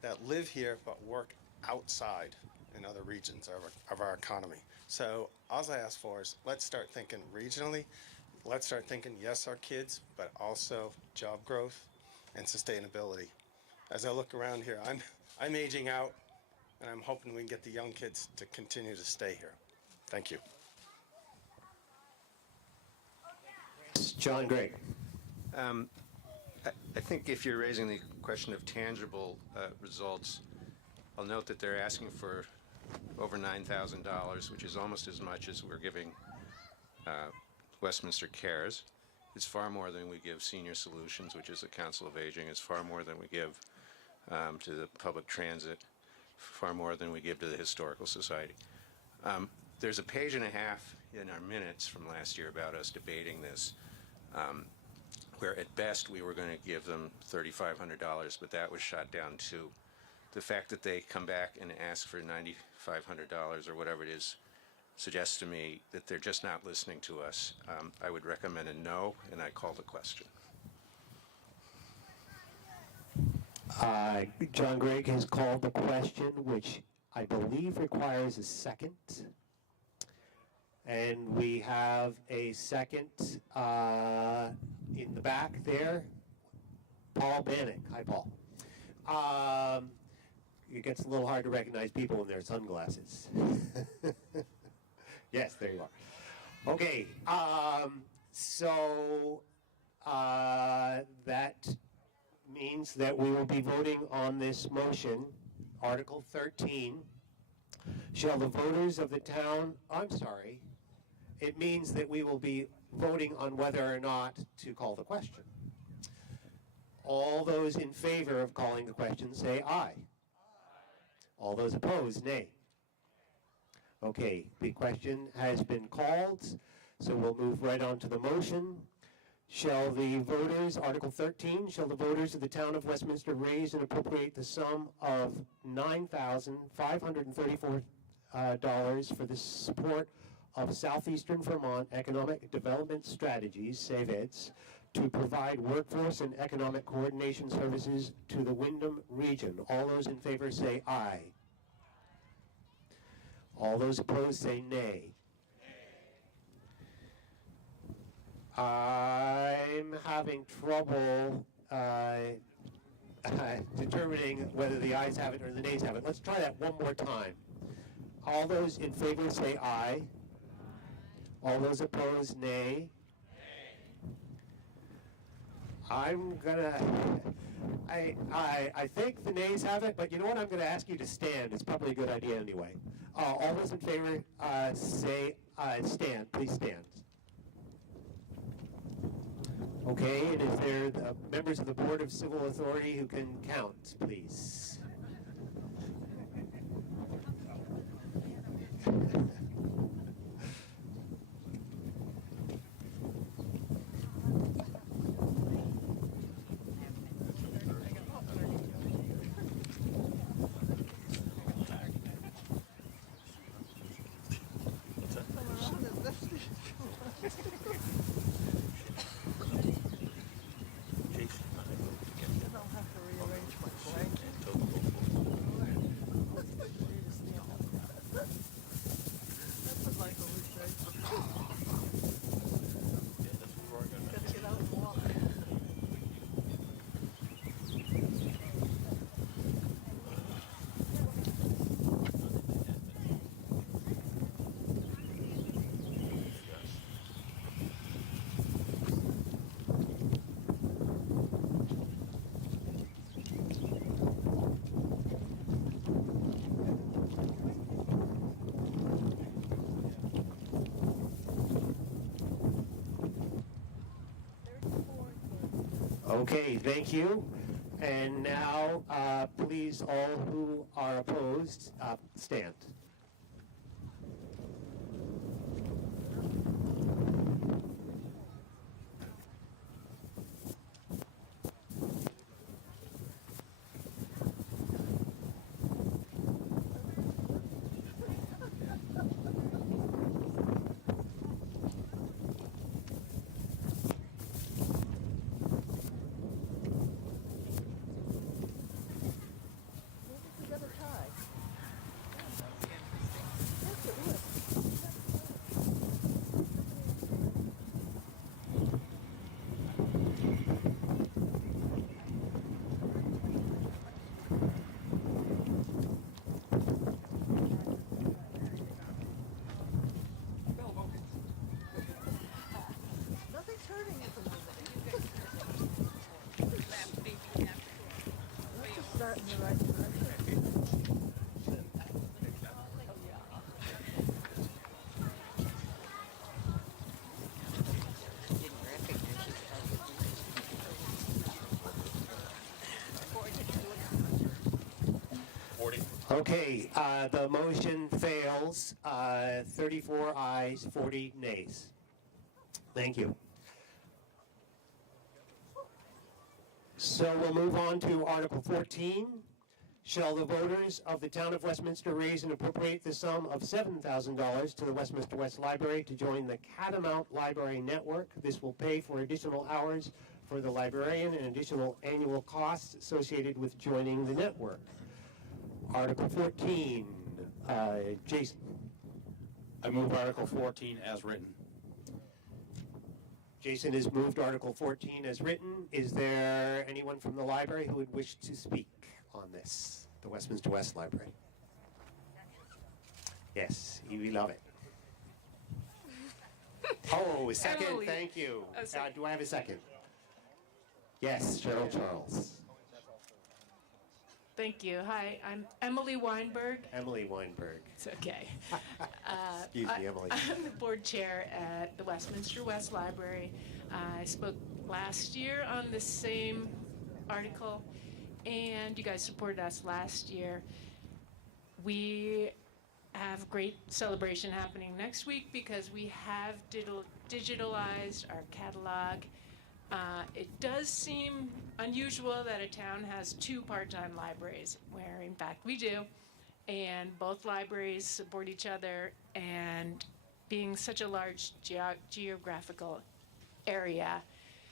that live here but work outside in other regions of our economy. So all I ask for is let's start thinking regionally. Let's start thinking, yes, our kids, but also job growth and sustainability. As I look around here, I'm aging out, and I'm hoping we can get the young kids to continue to stay here. Thank you. John Gregg. I think if you're raising the question of tangible results, I'll note that they're asking for over $9,000, which is almost as much as we're giving Westminster Cares. It's far more than we give Senior Solutions, which is the Council of Aging. It's far more than we give to the public transit, far more than we give to the Historical Society. There's a page and a half in our minutes from last year about us debating this, where at best we were going to give them $3,500, but that was shot down to the fact that they come back and ask for $9,500 or whatever it is suggests to me that they're just not listening to us. I would recommend a no, and I call the question. John Gregg has called the question, which I believe requires a second. And we have a second in the back there. Paul Bannock. Hi, Paul. It gets a little hard to recognize people in their sunglasses. Yes, there you are. Okay, so that means that we will be voting on this motion, Article 13. Shall the voters of the town, it means that we will be voting on whether or not to call the question. All those in favor of calling the question say aye. All those opposed, nay. Okay, the question has been called, so we'll move right on to the motion. Shall the voters, Article 13, shall the voters of the town of Westminster raise and appropriate the sum of $9,534 for the support of Southeastern Vermont Economic Development Strategies, SAVEDS, to provide workforce and economic coordination services to the Wyndham region? All those in favor say aye. All those opposed say nay. I'm having trouble determining whether the ayes have it or the nays have it. Let's try that one more time. All those in favor say aye. All those opposed, nay. I'm gonna, I think the nays have it, but you know what? I'm gonna ask you to stand. It's probably a good idea anyway. All those in favor say stand. Please stand. Okay, and is there members of the Board of Civil Authority who can count, please? Okay, thank you. And now, please, all who are opposed, stand. We got a tie. Yes, it would. Nothing's hurting at the moment. Let's just start in the right direction. Okay, the motion fails. 34 ayes, 40 nays. Thank you. So we'll move on to Article 14. Shall the voters of the town of Westminster raise and appropriate the sum of $7,000 to the Westminster West Library to join the Catamount Library Network? This will pay for additional hours for the librarian and additional annual costs associated with joining the network. Article 14, Jason. I move Article 14 as written. Jason has moved Article 14 as written. Is there anyone from the library who would wish to speak on this, the Westminster West Library? Yes, we love it. Oh, a second, Emily. thank you. A second. Do I have a second? Yes, Cheryl Charles. Thank you. Hi, I'm Emily Weinberg. Emily Weinberg. It's okay. Excuse me, Emily. I'm the board chair at the Westminster West Library. I spoke last year on this same article, and you guys supported us last year. We have a great celebration happening next week because we have digitalized our catalog. It does seem unusual that a town has two part-time libraries, where in fact we do, and both libraries support each other, and being such a large geographical area,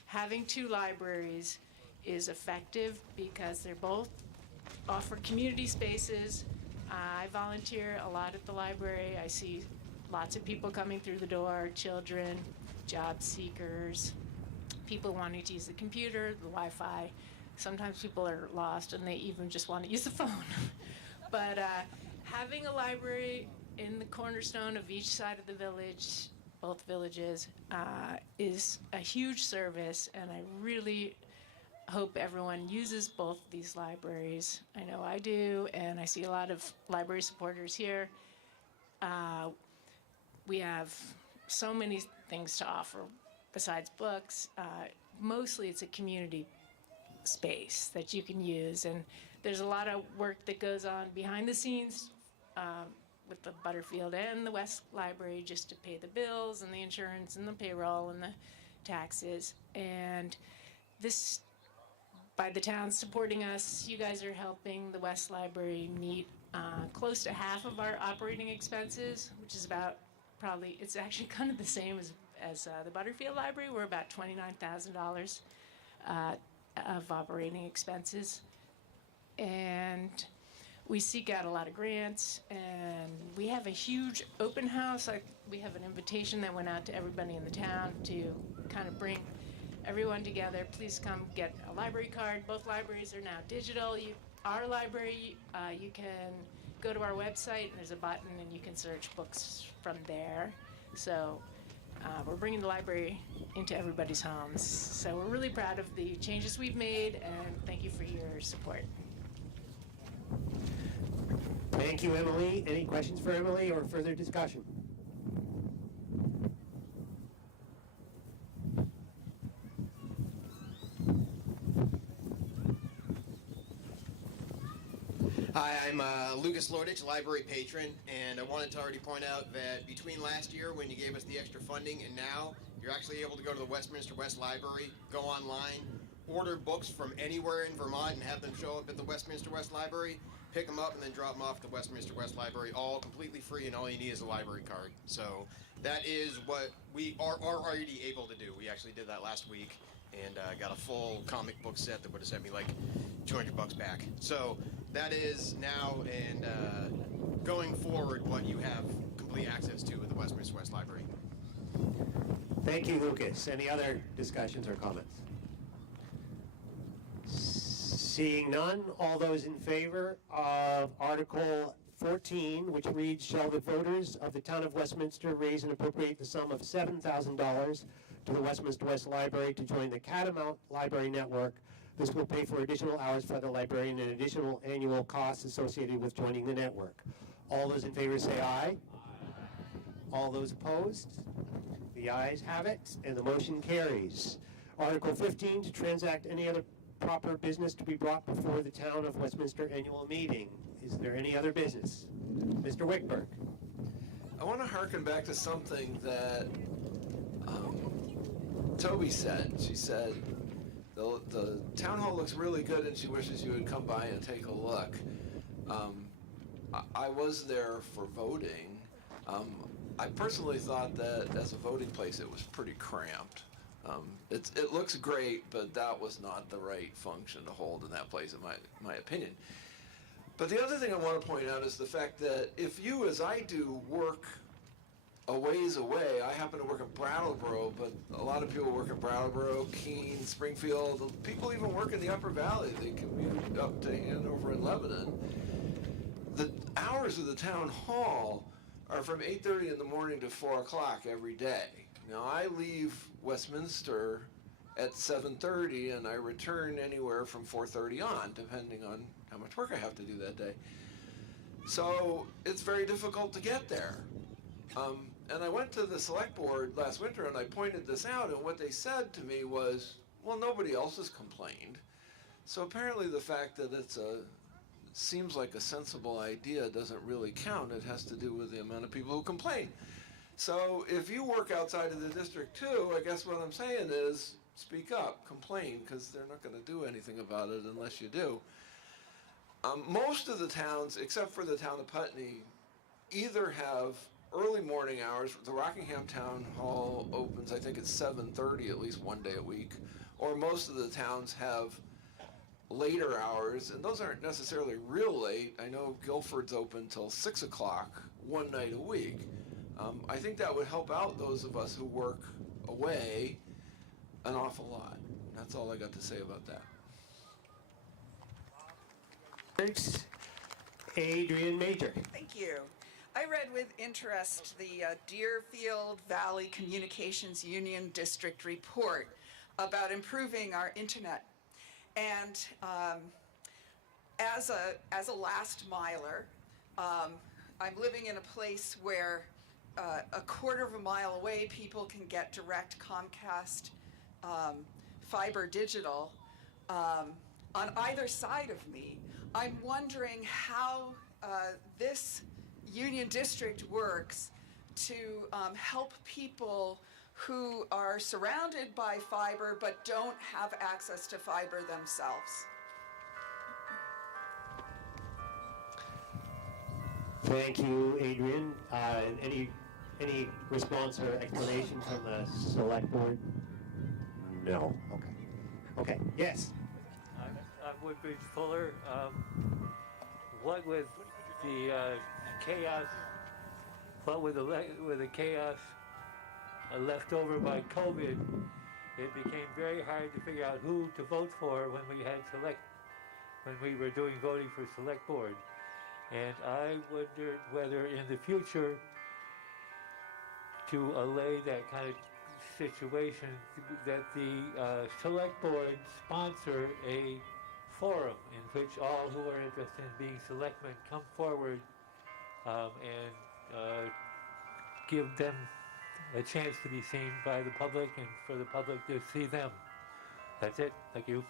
having two libraries is effective because they're both offer community spaces. I volunteer a lot at the library. I see lots of people coming through the door, children, job seekers, people wanting to use the computer, the Wi-Fi. Sometimes people are lost and they even just want to use the phone. But having a library in the cornerstone of each side of the village, both villages, is a huge service, and I really hope everyone uses both these libraries. I know I do, and I see a lot of library supporters here. We have so many things to offer besides books. Mostly it's a community space that you can use, and there's a lot of work that goes on behind the scenes with the Butterfield and the West Library just to pay the bills and the insurance and the payroll and the taxes. And this, by the town supporting us, you guys are helping the West Library meet close to half of our operating expenses, which is about probably, it's actually kind of the same as the Butterfield Library. We're about $29,000 of operating expenses. And we seek out a lot of grants, and we have a huge open house. We have an invitation that went out to everybody in the town to kind of bring everyone together. Please come get a library card. Both libraries are now digital. Our library, you can go to our website, and there's a button, and you can search books from there. So we're bringing the library into everybody's homes. So we're really proud of the changes we've made, and thank you for your support. Thank you, Emily. Any questions for Emily or further discussion? Hi, I'm Lucas Lordich, library patron, and I wanted to already point out that between last year when you gave us the extra funding and now, you're actually able to go to the Westminster West Library, go online, order books from anywhere in Vermont and have them show up at the Westminster West Library, pick them up and then drop them off at the Westminster West Library, all completely free, and all you need is a library card. So that is what we are already able to do. We actually did that last week and got a full comic book set that would have sent me like $200 back. So that is now and going forward what you have complete access to at the Westminster West Library. Thank you, Lucas. Any other discussions or comments? Seeing none, all those in favor of Article 14, which reads, shall the voters of the town of Westminster raise and appropriate the sum of $7,000 to the Westminster West Library to join the Catamount Library Network. This will pay for additional hours for the librarian and additional annual costs associated with joining the network. All those in favor say aye. All those opposed? The ayes have it, and the motion carries. Article 15, to transact any other proper business to be brought before the town of Westminster annual meeting. Is there any other business? Mr. Wickberg. I want to harken back to something that Toby said. She said the town hall looks really good and she wishes you would come by and take a look. I was there for voting. I personally thought that as a voting place it was pretty cramped. It looks great, but that was not the right function to hold in that place, in my opinion. But the other thing I want to point out is the fact that if you, as I do, work a ways away, I happen to work in Brattleboro, but a lot of people work in Brattleboro, Keene, Springfield. People even work in the Upper Valley. They commute up to Hanover and Lebanon. The hours of the town hall are from 8:30 in the morning to 4 o'clock every day. Now, I leave Westminster at 7:30, and I return anywhere from 4:30 on, depending on how much work I have to do that day. So it's very difficult to get there. And I went to the select board last winter, and I pointed this out, and what they said to me was, well, nobody else has complained. So apparently the fact that seems like a sensible idea doesn't really count. It has to do with the amount of people who complain. So if you work outside of the district too, I guess what I'm saying is speak up, complain, because they're not going to do anything about it unless you do. Most of the towns, except for the town of Putney, either have early morning hours. The Rockingham Town Hall opens, I think it's 7:30 at least one day a week, or most of the towns have later hours, and those aren't necessarily real late. I know Guilford's open till 6 o'clock one night a week. I think that would help out those of us who work away an awful lot. That's all I got to say about that. Adrian Major. Thank you. I read with interest the Deerfield Valley Communications Union District report about improving our internet. And as a last miler, I'm living in a place where a quarter of a mile away, people can get direct Comcast fiber digital on either side of me. I'm wondering how this Union District works to help people who are surrounded by fiber but don't have access to fiber themselves. Thank you, Adrian. Any response or explanation from the select board? No. Okay. Okay. Yes. I'm Woodbridge Fuller. What with the chaos? What with the chaos left over by COVID? It became very hard to figure out who to vote for when we were doing voting for select board. And I wondered whether in the future, to allay that kind of situation, that the select board sponsor a forum in which all who are interested in being selectmen come forward and give them a chance to be seen by the public and for the public to see them. That's it. Thank you.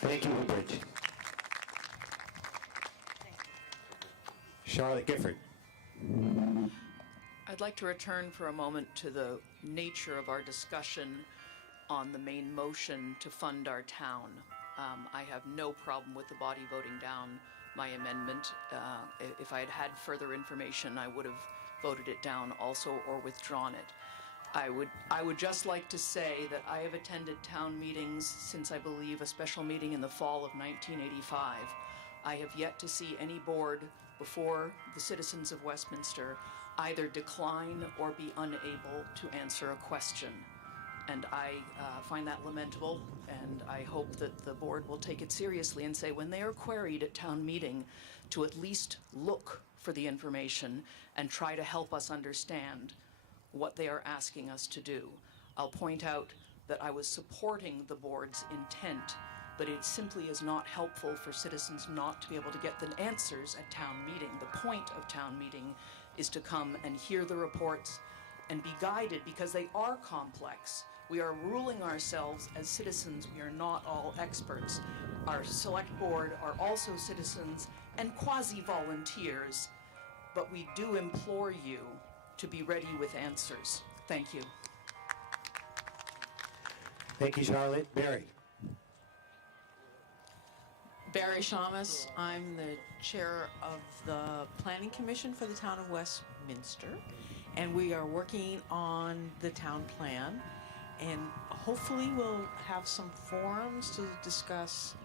Thank you, Woodbridge. Charlotte Gifford. I'd like to return for a moment to the nature of our discussion on the main motion to fund our town. I have no problem with the body voting down my amendment. If I had had further information, I would have voted it down also or withdrawn it. I would just like to say that I have attended town meetings since I believe a special meeting in the fall of 1985. I have yet to see any board before the citizens of Westminster either decline or be unable to answer a question. And I find that lamentable, and I hope that the board will take it seriously and say when they are queried at town meeting to at least look for the information and try to help us understand what they are asking us to do. I'll point out that I was supporting the board's intent, but it simply is not helpful for citizens not to be able to get the answers at town meeting. The point of town meeting is to come and hear the reports and be guided because they are complex. We are ruling ourselves as citizens. We are not all experts. Our select board are also citizens and quasi-volunteers, but we do implore you to be ready with answers. Thank you. Thank you, Charlotte. Barry. Barry Shamus. I'm the chair of the Planning Commission for the town of Westminster, and we are working on the town plan, and hopefully we'll have some forums to discuss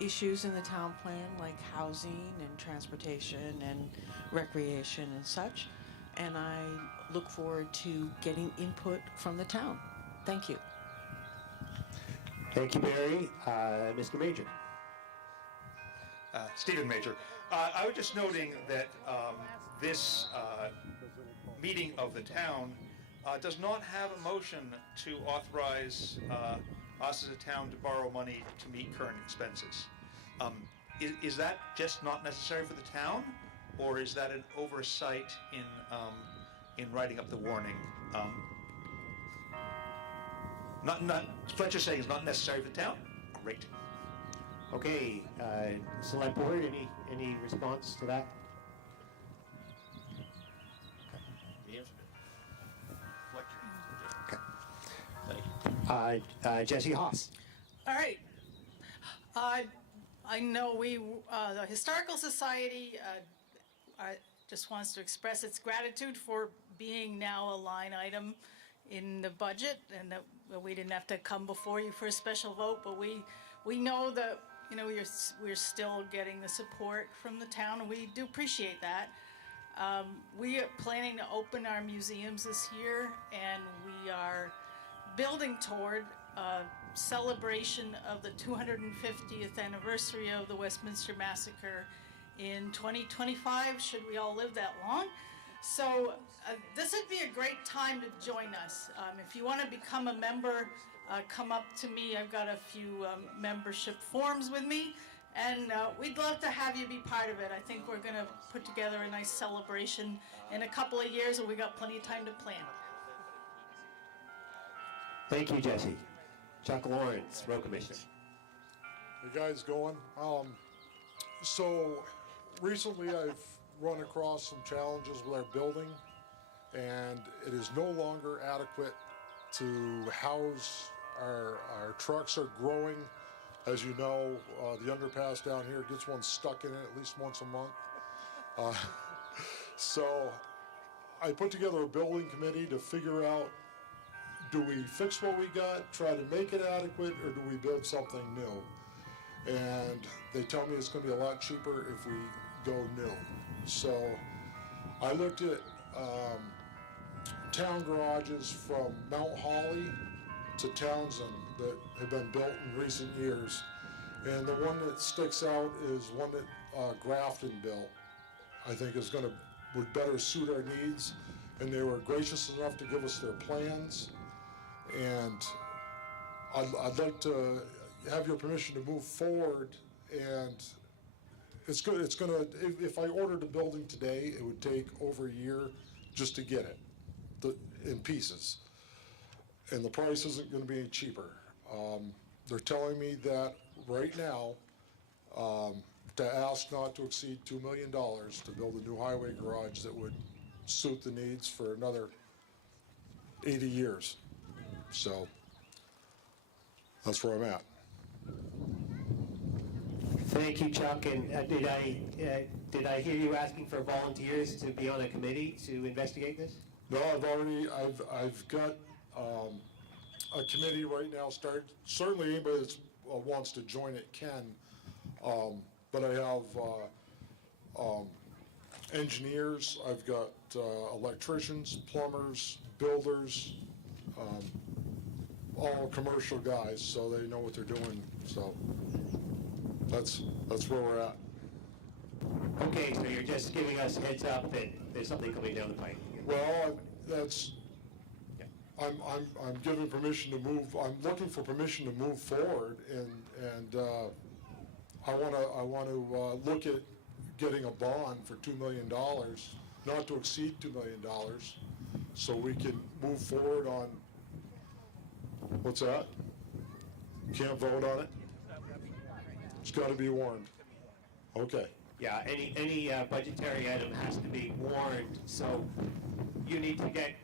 issues in the town plan like housing and transportation and recreation and such, and I look forward to getting input from the town. Thank you. Thank you, Barry. Mr. Major. Stephen Major. I was just noting that this meeting of the town does not have a motion to authorize us as a town to borrow money to meet current expenses. Is that just not necessary for the town, or is that an oversight in writing up the warning? Fletcher's saying it's not necessary for the town? Great. Okay, Select Board, any response to that? Okay. Jesse Haas. All right. I know the Historical Society just wants to express its gratitude for being now a line item in the budget, and that we didn't have to come before you for a special vote, but we know that we're still getting the support from the town, and we do appreciate that. We are planning to open our museums this year, and we are building toward a celebration of the 250th anniversary of the Westminster Massacre in 2025, should we all live that long. So this would be a great time to join us. If you want to become a member, come up to me. I've got a few membership forms with me, and we'd love to have you be part of it. I think we're going to put together a nice celebration in a couple of years, and we got plenty of time to plan. Thank you, Jesse. Chuck Lawrence, Road Commissioner. You guys going? So recently I've run across some challenges with our building, and it is no longer adequate to house our trucks are growing. As you know, the underpass down here gets one stuck in it at least once a month. So I put together a building committee to figure out, do we fix what we got, try to make it adequate, or do we build something new? And they tell me it's going to be a lot cheaper if we go new. So I looked at town garages from Mount Holly to Townsend that have been built in recent years. And the one that sticks out is one that Grafton built. I think would better suit our needs. And they were gracious enough to give us their plans. And I'd like to have your permission to move forward, and it's good. It's gonna. If I ordered a building today, it would take over a year just to get it in pieces, and the price isn't going to be any cheaper. They're telling me that right now, to ask not to exceed $2 million to build a new highway garage that would suit the needs for another 80 years. So that's where I'm at. Thank you, Chuck. And did I hear you asking for volunteers to be on a committee to investigate this? No, I've got a committee right now started. Certainly anybody that wants to join it can. But I have engineers, I've got electricians, plumbers, builders, all commercial guys, so they know what they're doing. So that's where we're at. Okay, so you're just giving us a heads up that there's something coming down the pike. Well, I'm giving permission to move. I'm looking for permission to move forward, and I want to look at getting a bond for $2 million, not to exceed $2 million, so we can move forward on. What's that? Can't vote on it. It's got to be warned. Okay. Yeah, any budgetary item has to be warned, so you need to get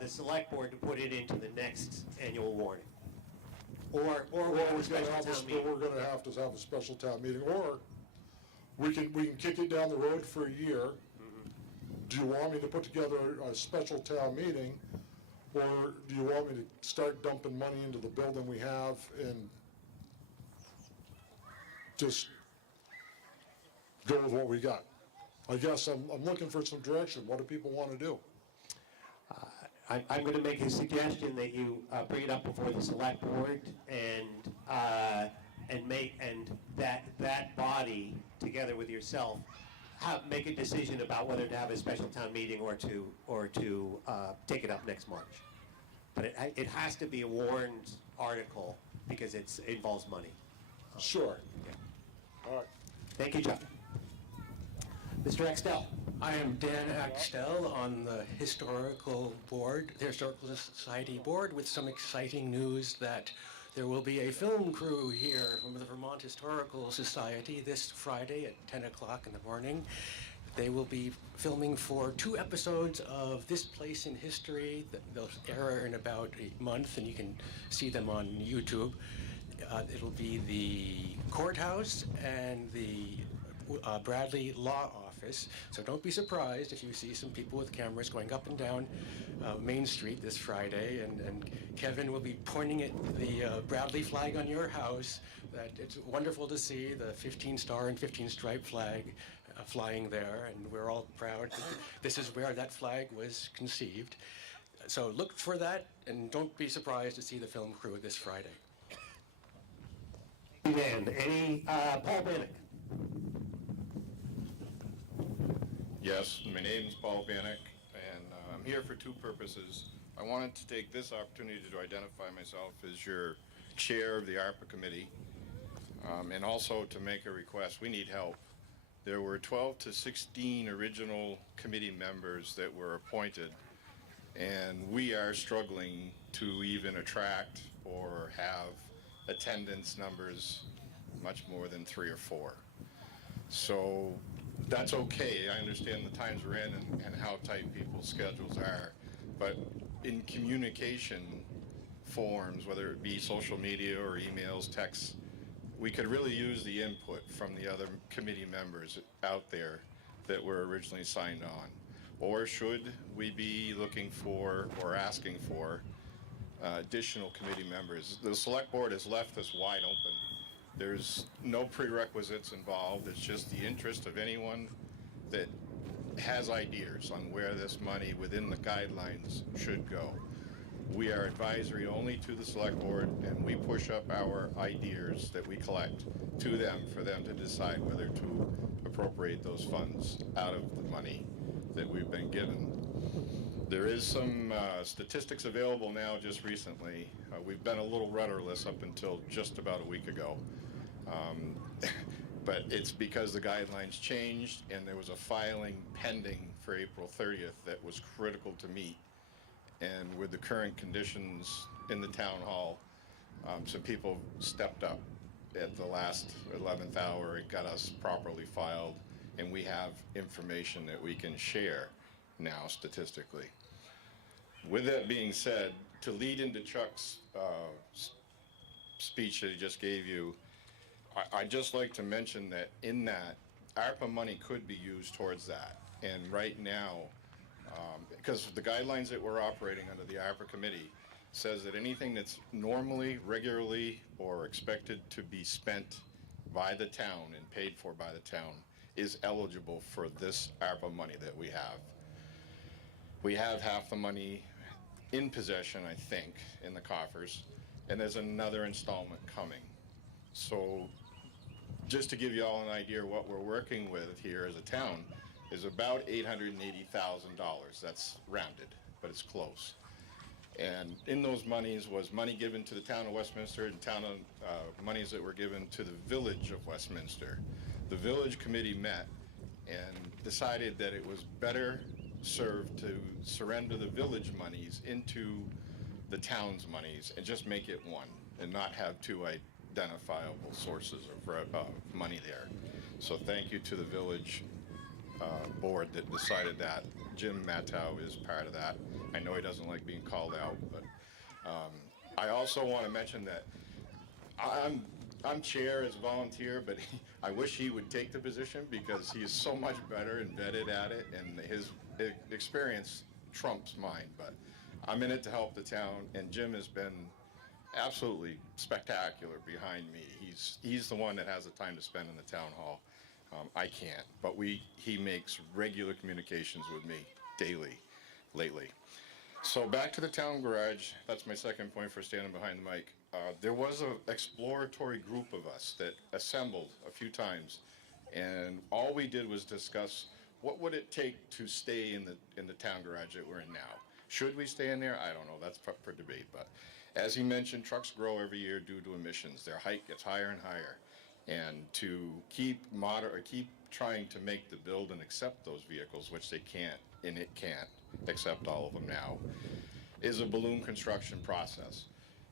the select board to put it into the next annual warning. Or we're going to have a special town meeting. We're going to have a special town meeting, or we can kick it down the road for a year. Do you want me to put together a special town meeting, or do you want me to start dumping money into the building we have and just go with what we got? I guess I'm looking for some direction. What do people want to do? I'm going to make a suggestion that you bring it up before the select board and that body, together with yourself, make a decision about whether to have a special town meeting or to take it up next March. But it has to be a warned article because it involves money. Sure. Yeah. All right. Thank you, Chuck. Mr. Axtell. I am Dan Axtell on the Historical Board, the Historical Society Board, with some exciting news that there will be a film crew here from the Vermont Historical Society this Friday at 10 o'clock in the morning. They will be filming for 2 episodes of This Place in History. They'll air in about a month, and you can see them on YouTube. It'll be the courthouse and the Bradley Law Office. So don't be surprised if you see some people with cameras going up and down Main Street this Friday, and Kevin will be pointing at the Bradley flag on your house. That it's wonderful to see the 15-star and 15-stripe flag flying there, and we're all proud that this is where that flag was conceived. So look for that, and don't be surprised to see the film crew this Friday. Dan, Paul Bannock? Yes, my name's Paul Bannock, and I'm here for 2 purposes. I wanted to take this opportunity to identify myself as your chair of the ARPA committee, and also to make a request. We need help. There were 12 to 16 original committee members that were appointed, and we are struggling to even attract or have attendance numbers much more than 3 or 4. So that's okay. I understand the times we're in and how tight people's schedules are. But in communication forms, whether it be social media or emails, texts, we could really use the input from the other committee members out there that were originally signed on. Or should we be looking for or asking for additional committee members? The select board has left this wide open. There's no prerequisites involved. It's just the interest of anyone that has ideas on where this money within the guidelines should go. We are advisory only to the select board, and we push up our ideas that we collect to them for them to decide whether to appropriate those funds out of the money that we've been given. There is some statistics available now just recently. We've been a little rudderless up until just about a week ago. But it's because the guidelines changed and there was a filing pending for April 30th that was critical to meet. And with the current conditions in the town hall, some people stepped up at the last 11th hour, it got us properly filed, and we have information that we can share now statistically. With that being said, to lead into Chuck's speech that he just gave you, I'd just like to mention that in that, ARPA money could be used towards that. And right now, because the guidelines that we're operating under the ARPA committee says that anything that's normally, regularly, or expected to be spent by the town and paid for by the town is eligible for this ARPA money that we have. We have half the money in possession, I think, in the coffers, and there's another installment coming. So just to give you all an idea of what we're working with here as a town is about $880,000. That's rounded, but it's close. And in those monies was money given to the town of Westminster and monies that were given to the village of Westminster. The village committee met and decided that it was better served to surrender the village monies into the town's monies and just make it one and not have two identifiable sources of money there. So thank you to the village board that decided that. Jim Mattow is part of that. I know he doesn't like being called out, but I also want to mention that I'm chair as a volunteer, but I wish he would take the position because he is so much better and vetted at it, and his experience trumps mine. But I'm in it to help the town, and Jim has been absolutely spectacular behind me. He's the one that has the time to spend in the town hall. I can't, but he makes regular communications with me daily, lately. So back to the town garage. That's my second point for standing behind the mic. There was an exploratory group of us that assembled a few times, and all we did was discuss what would it take to stay in the town garage that we're in now. Should we stay in there? I don't know. That's for debate. But as he mentioned, trucks grow every year due to emissions. Their height gets higher and higher, and to keep trying to make the building accept those vehicles, which they can't, and it can't accept all of them now, is a balloon construction process.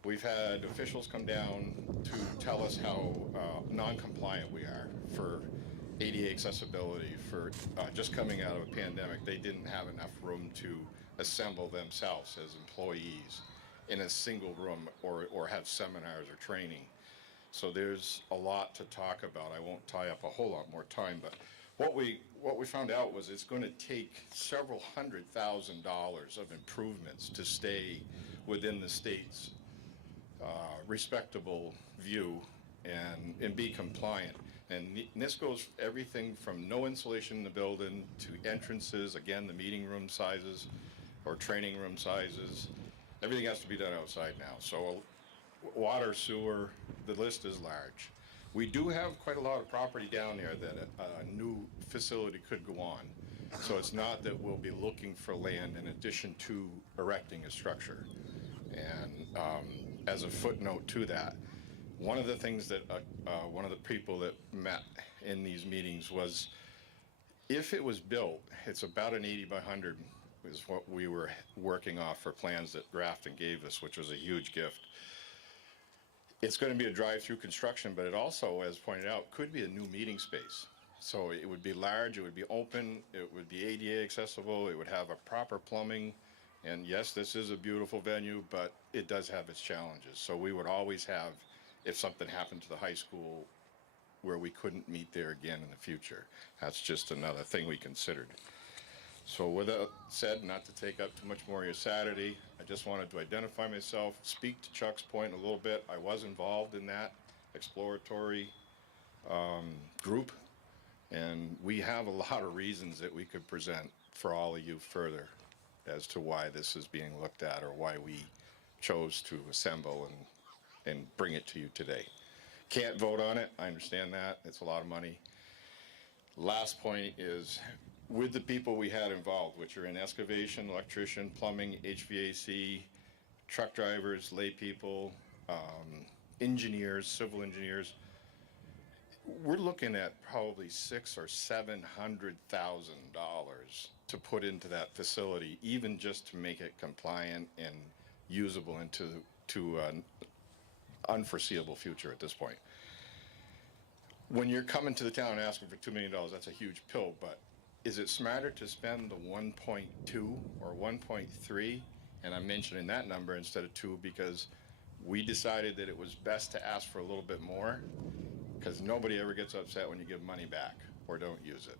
We've had officials come down to tell us how non-compliant we are for ADA accessibility, for just coming out of a pandemic. They didn't have enough room to assemble themselves as employees in a single room or have seminars or training. So there's a lot to talk about. I won't tie up a whole lot more time, but what we found out was it's going to take several $100,000 of improvements to stay within the state's respectable view and be compliant. And this goes everything from no insulation in the building to entrances, again, the meeting room sizes or training room sizes. Everything has to be done outside now. So water, sewer, the list is large. We do have quite a lot of property down there that a new facility could go on. So it's not that we'll be looking for land in addition to erecting a structure. And as a footnote to that, one of the things that one of the people that met in these meetings was, if it was built, it's about an 80 by 100 is what we were working off for plans that Grafton gave us, which was a huge gift. It's going to be a drive-through construction, but it also, as pointed out, could be a new meeting space. So it would be large, it would be open, it would be ADA accessible, it would have a proper plumbing. And yes, this is a beautiful venue, but it does have its challenges. So we would always have, if something happened to the high school, where we couldn't meet there again in the future. That's just another thing we considered. So with that said, not to take up too much more of your Saturday, I just wanted to identify myself, speak to Chuck's point a little bit. I was involved in that exploratory group, and we have a lot of reasons that we could present for all of you further as to why this is being looked at or why we chose to assemble and bring it to you today. Can't vote on it, I understand that, it's a lot of money. Last point is, with the people we had involved, which are in excavation, electrician, plumbing, HVAC, truck drivers, lay people, engineers, civil engineers, we're looking at probably $600,000 or $700,000 to put into that facility, even just to make it compliant and usable into an unforeseeable future at this point. when you're coming to the town and asking for $2 million, that's a huge pill, but is it smarter to spend the 1.2 or 1.3? And I'm mentioning that number instead of 2 because we decided that it was best to ask for a little bit more, because nobody ever gets upset when you give money back or don't use it.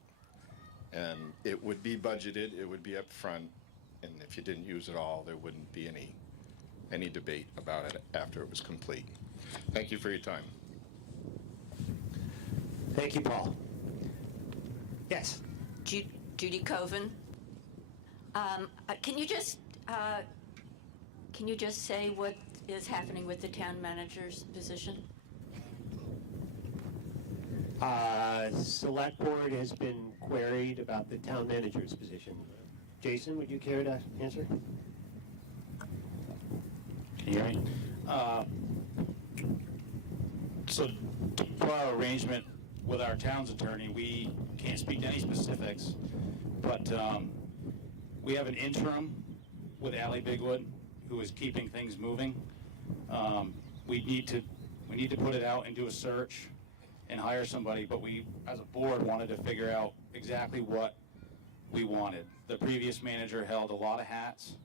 And it would be budgeted, it would be up front, and if you didn't use it all, there wouldn't be any debate about it after it was complete. Thank you for your time. Thank you, Paul. Yes. Judy Coven. Can you just say what is happening with the town manager's position? Select board has been queried about the town manager's position. Jason, would you care to answer? Can you hear me? So for our arrangement with our town's attorney, we can't speak to any specifics, but we have an interim with Ally Bigwood who is keeping things moving. We need to put it out and do a search and hire somebody, but we, as a board, wanted to figure out exactly what we wanted. The previous manager held a lot of hats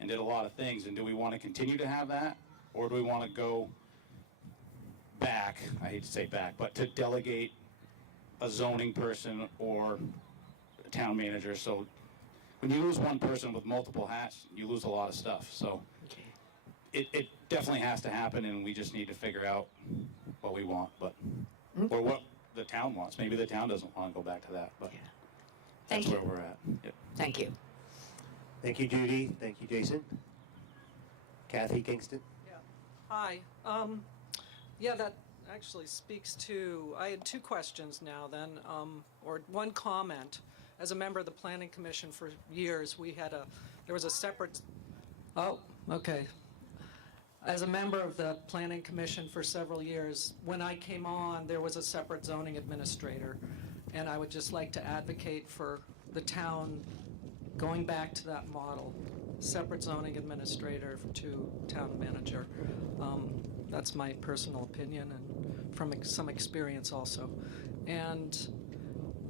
and did a lot of things, and do we want to continue to have that, or do we want to go back, I hate to say back, but to delegate a zoning person or a town manager? So when you lose one person with multiple hats, you lose a lot of stuff. So it definitely has to happen, and we just need to figure out what we want, but or what the town wants. Maybe the town doesn't want to go back to that, but that's where we're at. Yep. Thank you. Thank you, Judy. Thank you, Jason. Kathy Kingston. Hi. Yeah, that actually speaks to, I had two questions now then, or one comment. As a member of the Planning Commission for years, there was a separate, okay. As a member of the Planning Commission for several years, when I came on, there was a separate zoning administrator, and I would just like to advocate for the town going back to that model, separate zoning administrator to town manager. That's my personal opinion and from some experience also. And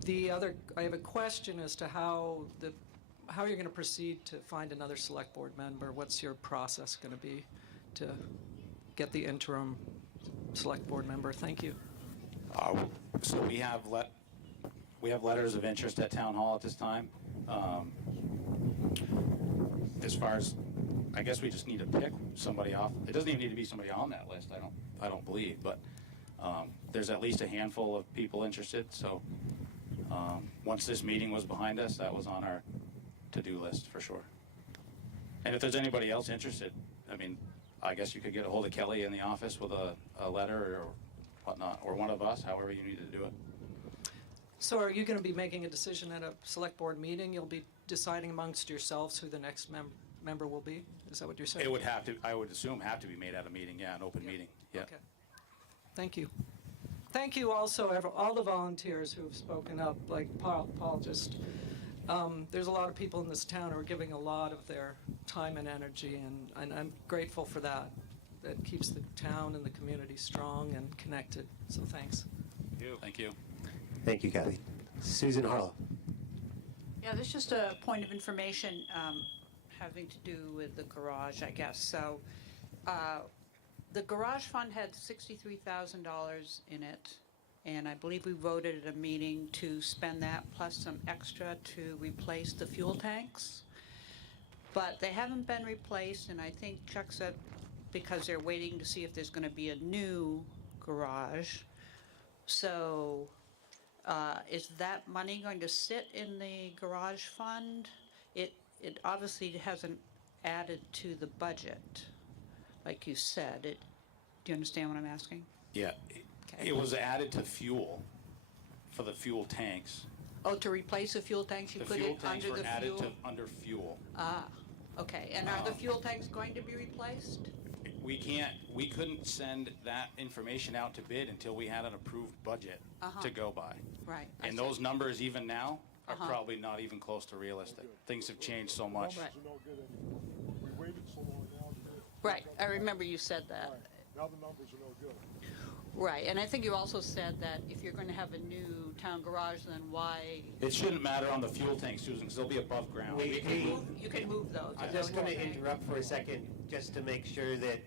I have a question as to how you're going to proceed to find another select board member. What's your process going to be to get the interim select board member? Thank you. So we have letters of interest at town hall at this time. As far as, I guess we just need to pick somebody off. It doesn't even need to be somebody on that list. I don't believe, but there's at least a handful of people interested. So once this meeting was behind us, that was on our to-do list for sure. And if there's anybody else interested, I mean, I guess you could get a hold of Kelly in the office with a letter or whatnot, or one of us, however you need to do it. So are you going to be making a decision at a select board meeting? You'll be deciding amongst yourselves who the next member will be? Is that what you're saying? It would have to, I would assume, have to be made at a meeting, an open meeting. Yeah. Okay. Thank you. Thank you also, all the volunteers who have spoken up, like Paul just, there's a lot of people in this town who are giving a lot of their time and energy, and I'm grateful for that. That keeps the town and the community strong and connected, so thanks. Thank you. Thank you, Kathy. Susan Harlow. Yeah, this is just a point of information having to do with the garage, I guess. So the garage fund had $63,000 in it, and I believe we voted at a meeting to spend that plus some extra to replace the fuel tanks. But they haven't been replaced, and I think Chuck said because they're waiting to see if there's going to be a new garage. So is that money going to sit in the garage fund? It obviously hasn't added to the budget, like you said. Do you understand what I'm asking? Yeah. Okay. It was added to fuel for the fuel tanks. Oh, to replace the fuel tanks, you put it under the fuel? The fuel tanks were added to under fuel. Ah, okay. And are the fuel tanks going to be replaced? We couldn't send that information out to bid until we had an approved budget to go by. Right. And those numbers even now are probably not even close to realistic. Things have changed so much. Right. Right. I remember you said that. Now the numbers are no good. Right, and I think you also said that if you're going to have a new town garage, then why? It shouldn't matter on the fuel tanks, Susan, because they'll be above ground. You can move those. I'm is that just what going you're to saying? interrupt for a second, just to make sure that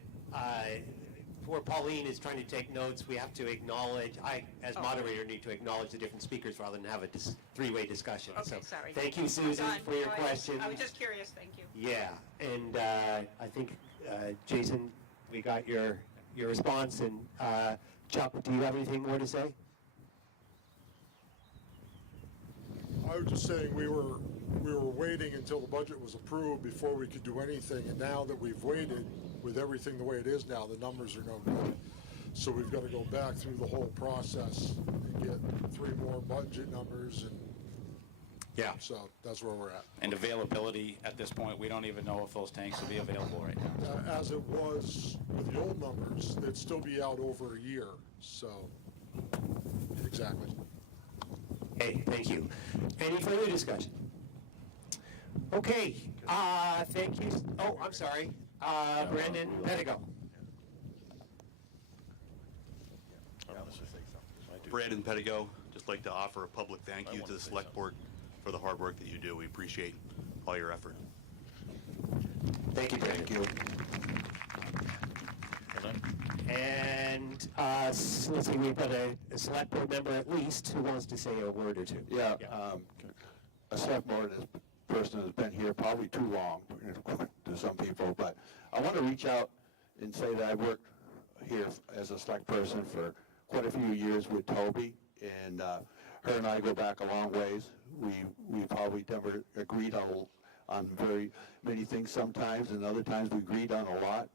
before Pauline is trying to take notes, we have to acknowledge, I, as moderator, need to acknowledge the different speakers rather than have a three-way discussion. Okay, So, sorry. thank you, Susan, Done. for your No, question. I was just curious, thank you. Yeah, and I think, Jason, we got your response, and Chuck, do you have anything more to say? I was just saying we were waiting until the budget was approved before we could do anything, and now that we've waited with everything the way it is now, the numbers are no good. So we've got to go back through the whole process and get 3 more budget numbers, and Yeah. so that's where we're at. And availability at this point, we don't even know if those tanks will be available right now. As it was with the old numbers, they'd still be out over a year. So exactly. Hey, thank you. Any further discussion? Okay, thank you. Oh, I'm sorry. Brandon Pedigo. Brandon Pedigo, just like to offer a public thank you to the Select Board for the hard work that you do. We appreciate all your effort. Thank you, Brandon. Thank you. And let's see, we've got a select board member at least who wants to say a word or two. Yeah, a select board person has been here probably too long to some people, but I want to reach out and say that I worked here as a select person for quite a few years with Toby, and her and I go back a long ways. We probably never agreed on very many things sometimes, and other times we agreed on a lot.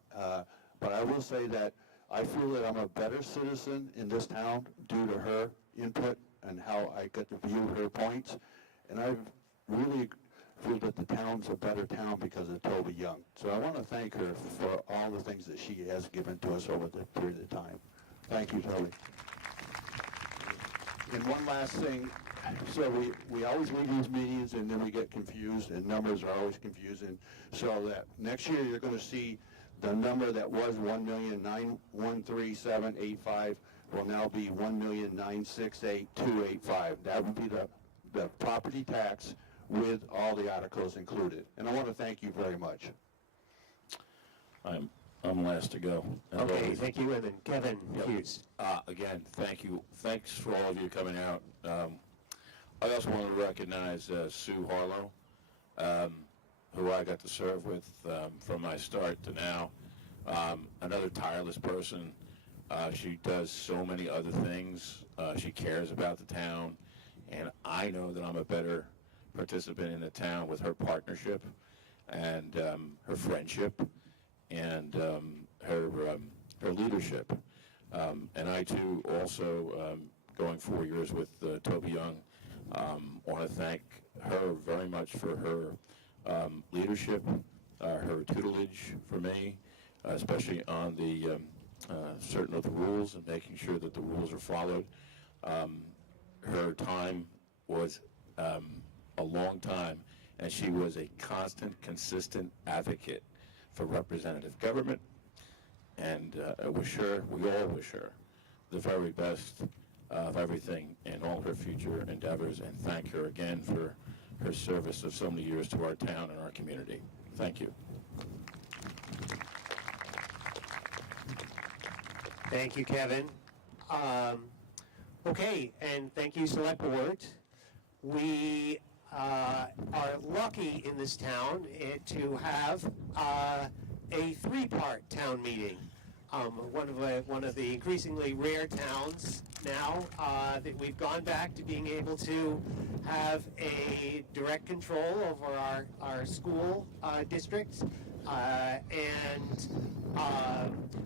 But I will say that I feel that I'm a better citizen in this town due to her input and how I get to view her points. And I really feel that the town's a better town because of Toby Young. So I want to thank her for all the things that she has given to us over the period of time. Thank you, Toby. And one last thing. So we always leave these meetings and then we get confused, and numbers are always confusing. So that next year you're going to see the number that was 1,913,785 will now be 1,968,285. That would be the property tax with all the articles included. And I want to thank you very much. I'm last to go. Okay, thank you, and then Kevin Hughes. Again, thank you. Thanks for all of you coming out. I also want to recognize Sue Harlow, who I got to serve with from my start to now. Another tireless person. She does so many other things. She cares about the town, and I know that I'm a better participant in the town with her partnership and her friendship and her leadership. And I too also, going 4 years with Toby Young, want to thank her very much for her leadership, her tutelage for me, especially on the certain of the rules and making sure that the rules are followed. Her time was a long time, and she was a constant, consistent advocate for representative government, and I wish her, we all wish her, the very best of everything in all her future endeavors, and thank her again for her service of so many years to our town and our community. Thank you. Thank you, Kevin. Okay, and thank you, Select Board. We are lucky in this town to have a 3-part town meeting. One of the increasingly rare towns now that we've gone back to being able to have a direct control over our school districts.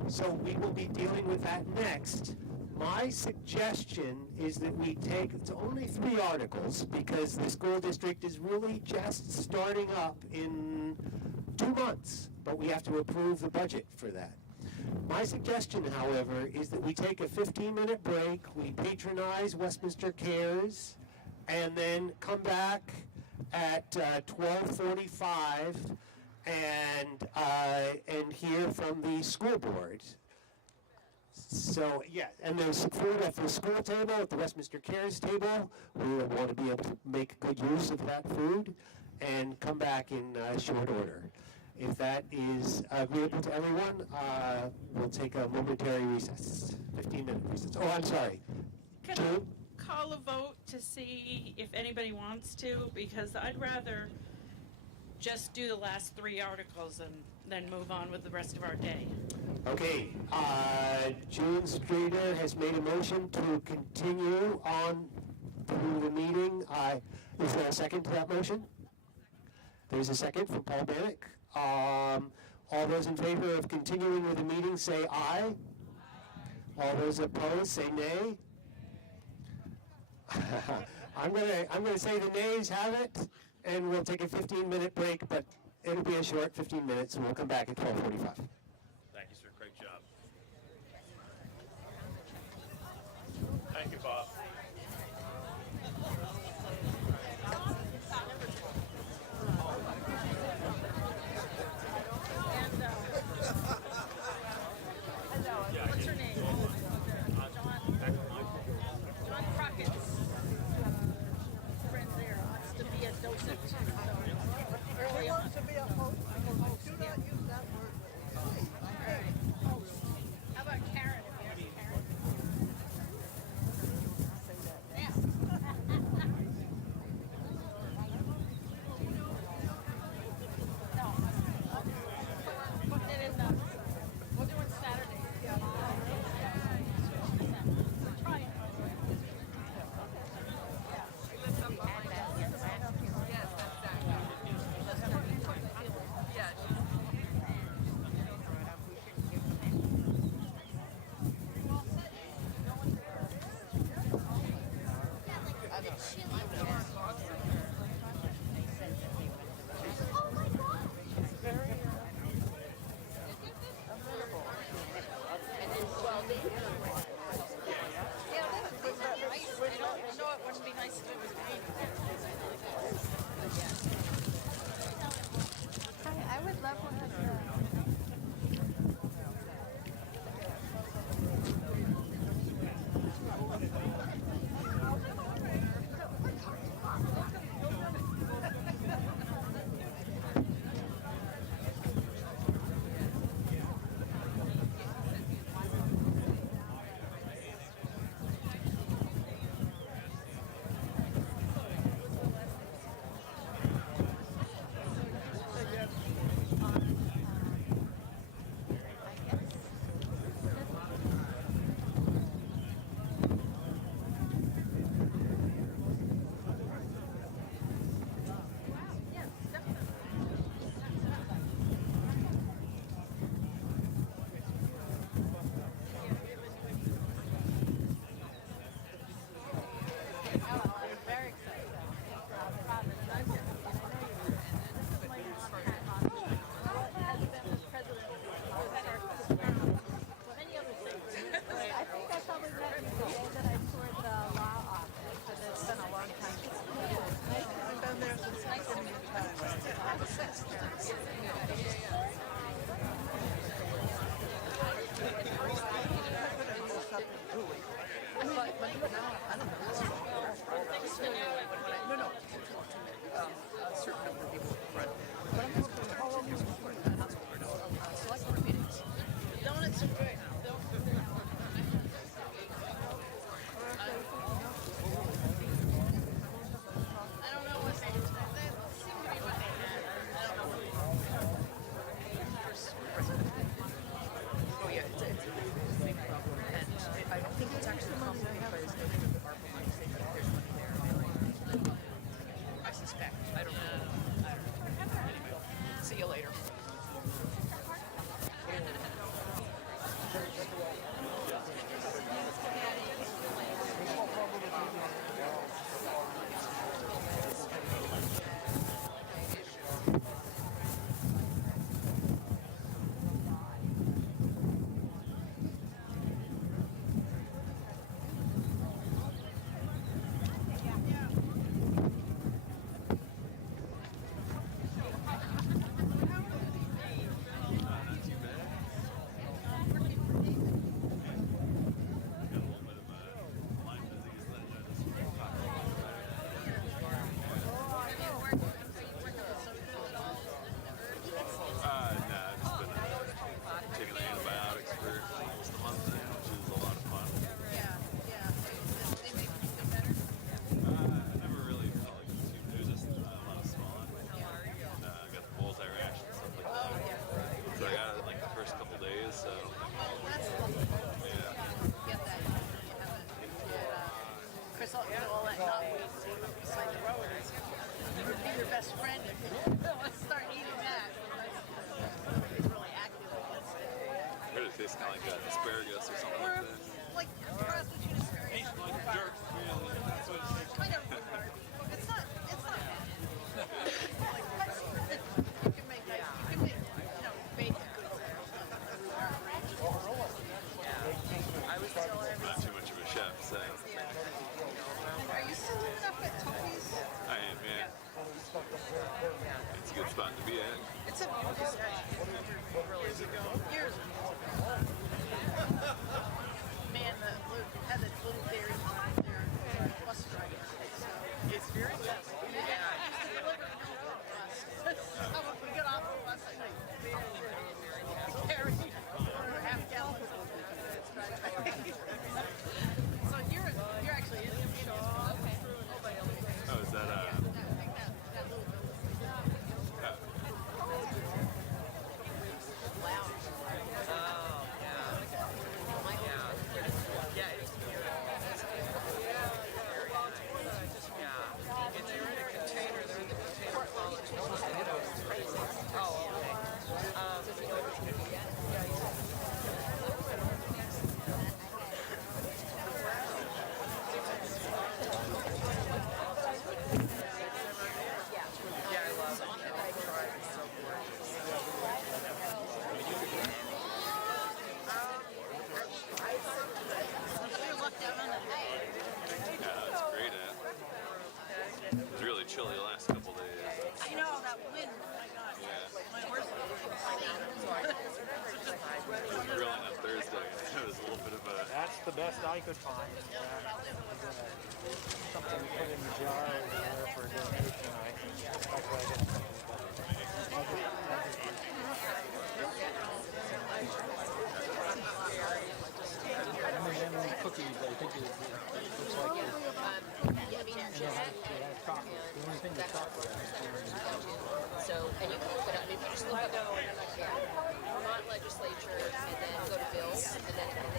So we will be dealing with that next. My suggestion is that we take, it's only 3 articles because the school district is really just starting up in 2 months, but we have to approve the budget for that. My suggestion, however, is that we take a 15-minute break, we patronize Westminster Cares, and then come back at 12:45 and hear from the school board. So, yeah, and there's food at the school table, at the Westminster Cares table. We want to be able to make good use of that food and come back in short order. If that is agreeable to everyone, we'll take a momentary recess, 15-minute recess. Oh, I'm sorry. Can June? I call a vote to see if anybody wants to? Because I'd rather just do the last 3 articles and then move on with the rest of our day. Okay, June Streeter has made a motion to continue on through the meeting. Is there a second to that motion? There's a second from Paul Bannock. All those in favor of continuing with the meeting say aye. All those opposed say nay. I'm gonna say the nays have it, and we'll take a 15-minute break, but it'll be a short 15 minutes, and we'll come back at 12:45. Thank you, sir. Great job. Thank you, Bob. What's her name? John Crockett's friend there wants to be a docent. Early on. To be a host. Do not use that word. How about Karen? If you have Karen. No. Putting it in the. We'll do it Saturday. Try it. I would love one of those. Years ago. Man, had that little dairy farm there, bus driver. So it's very tough. Yeah. We get off the bus and carry half gallons of So you're actually in the show. Okay. Oh, is that chilly the last couple days. I know that wind. Oh my God. My horse. Grilling on Thursday. It was a little bit of a. That's the best I could find. Something to put in the jar over there for a donation, I think. That's why I did something with that. Cookies, I think it looks like it. Chocolate. The only thing that's chocolate. So, and you can look it up. If you just look up Vermont legislature and then go to bills and then you can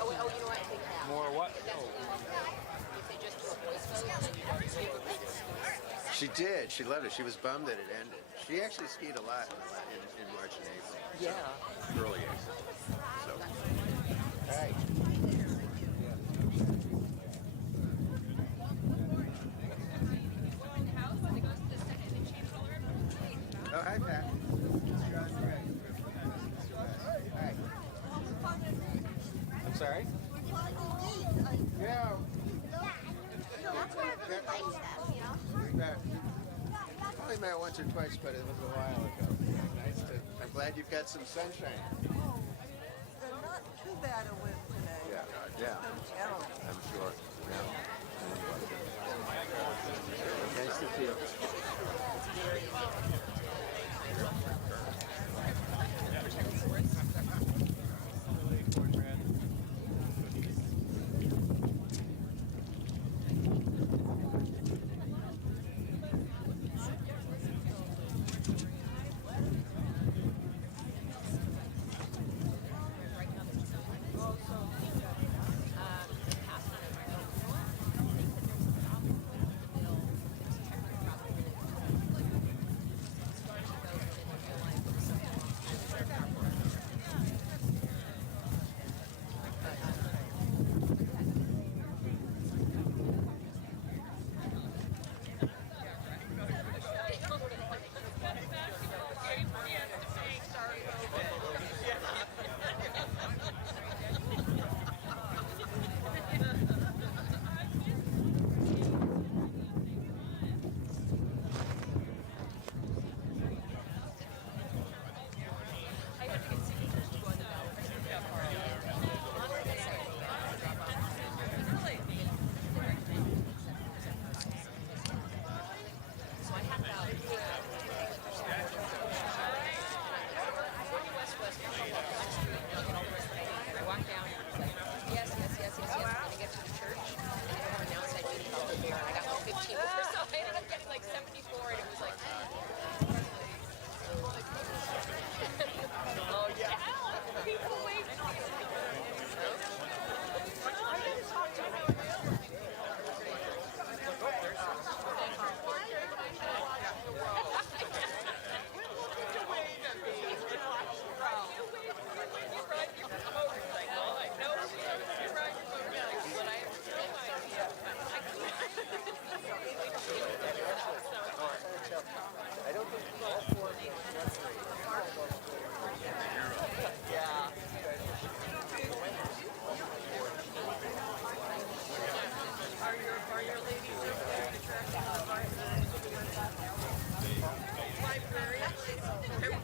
oh, you know what? I think that. More what? If they just do a voice vote, then you have to give it. She did. She loved it. She was bummed that it ended. She actually skied a lot in March and April. Yeah. Early April. So. Hey. Oh, hi, Pat. I'm sorry? Yeah. Only met once or twice, but it was a while ago. Nice to, I'm glad you've got some sunshine. They're not too bad a wind today. Yeah. I'm sure. Yeah. Nice to see you.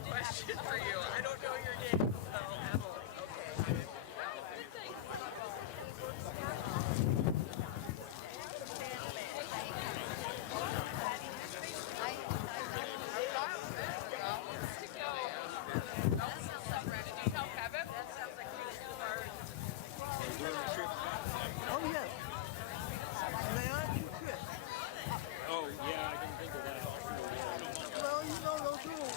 question for you. I don't know your name, so Emily. Okay. Oh, yes. May I ask you, Chris? Oh, yeah, I didn't think of that. Well, you know those little,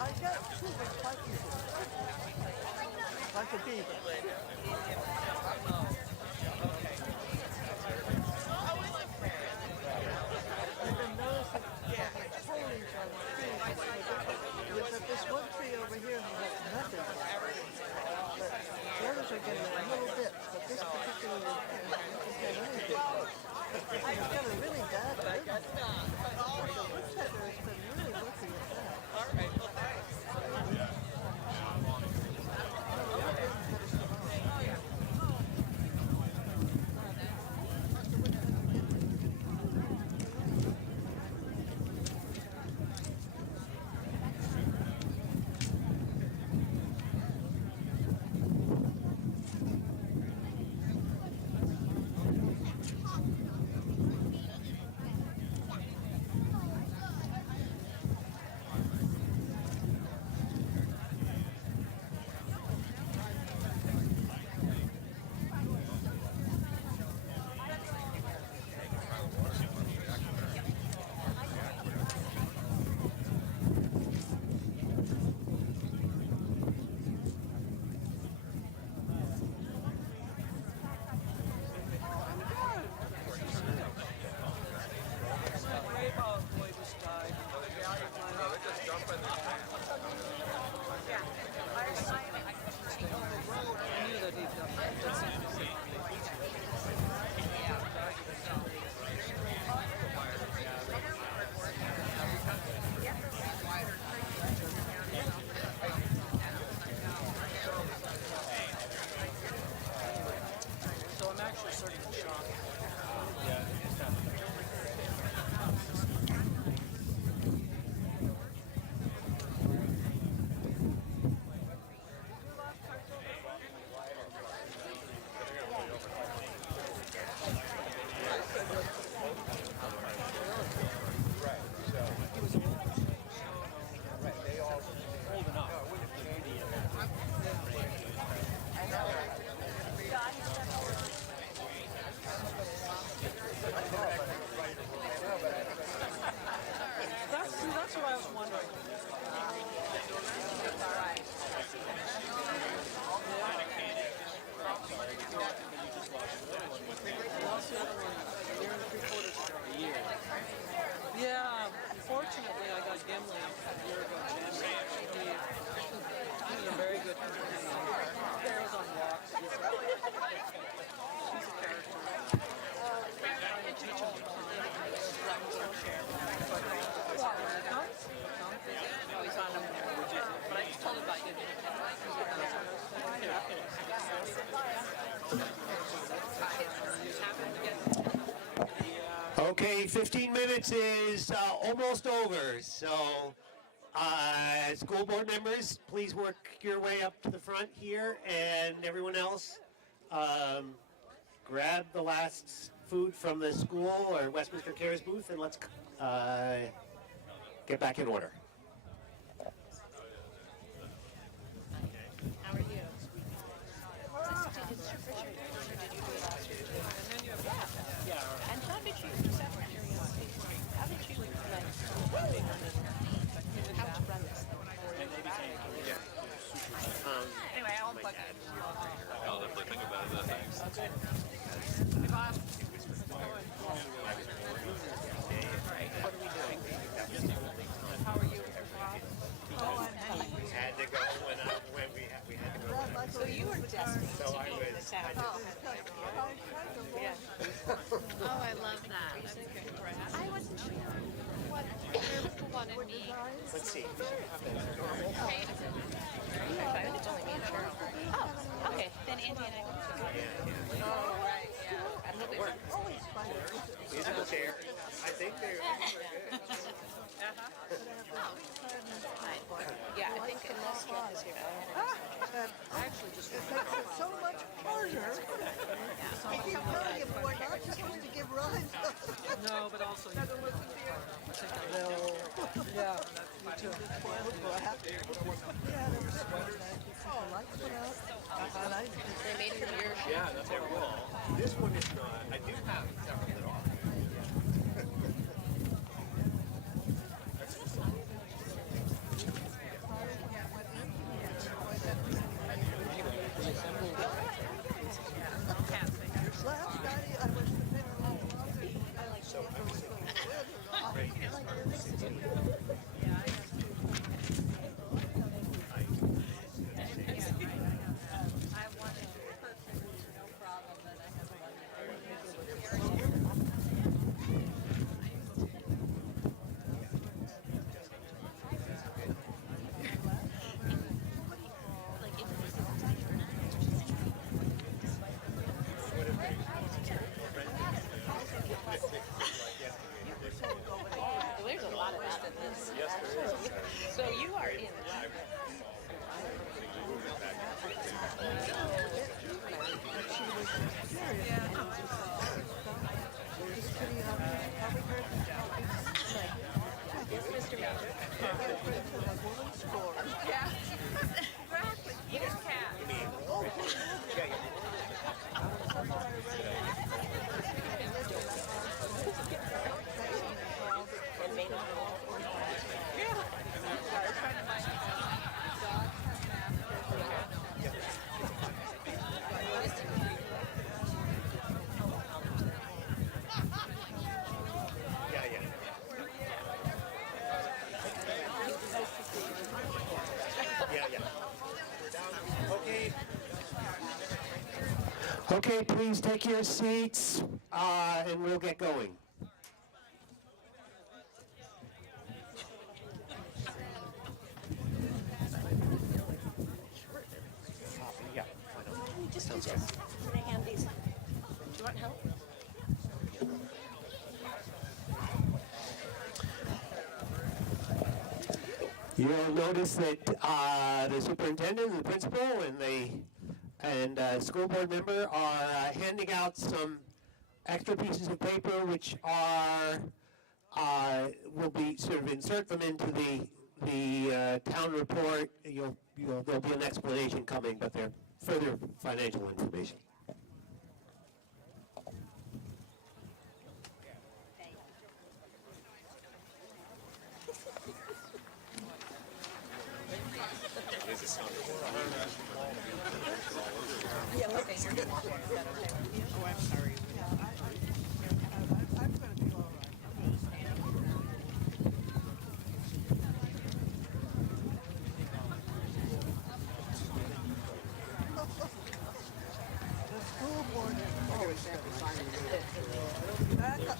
I got two big spiky like a beaver. I've been noticing foliage on the trees. There's this one tree over here that has nothing. But the others are getting a little bit, but this particular one doesn't get anything. It's got a really bad rhythm. The woodpecker has been really looking at that. All right, well, thanks. So I'm actually sort of in shock. That's what I was wondering. Yeah, unfortunately I got Gimli a year ago in January. He was a very good companion. He goes on walks. He's a character. Trying to teach him chair. No, he's on up there. But I just told him about you. Okay, 15 minutes is almost over, so school board members, please work your way up to the front here, and everyone else, grab the last food from the school or Westminster Cares booth, and let's get back in order. How are you? It's your first year doing it, or did you do it last year too? Yeah. And how did you, just out of curiosity, how did you, how to run this thing? Anyway, I won't bug you. I'll definitely think about it. Thanks. Okay. Hey, Bob. What are we doing? How are you, Bob? Oh, I'm Had to go when we had to go. So you were destined So to I be in was- the town. Yeah. Oh, I love that. I wasn't sure what Liverpool wanted me. Let's see. Okay. It's only me and Cheryl. Oh, okay. Then Andy and I. Oh, right, yeah. At the work. He's the chair. I think they're good. Yeah, I think unless Jeff is here. That actually just it makes it so much harder. I keep telling you, boy, not just going to give rise. No, but also. No. Yeah. Me too. Yeah, there was the lights put out. And They made from your sheet. Yeah, that's their wall. This one is not. I do have several that are. Last Friday, I was to pick There's a lot of that in this. Yes, there is. So you are in. Mr. Major. Yeah. Exactly. Eat his cat. Okay, please take your seats, and we'll get going. Just can I hand these? Do you want help? You'll notice that the superintendent, the principal, and school board member are handing out some extra pieces of paper, which are will be sort of insert them into the town report. There'll be an explanation coming, but they're further financial information. Yeah, okay. Oh, I'm sorry. I'm going to be all right. The school board is always I don't know, but they always have to have this.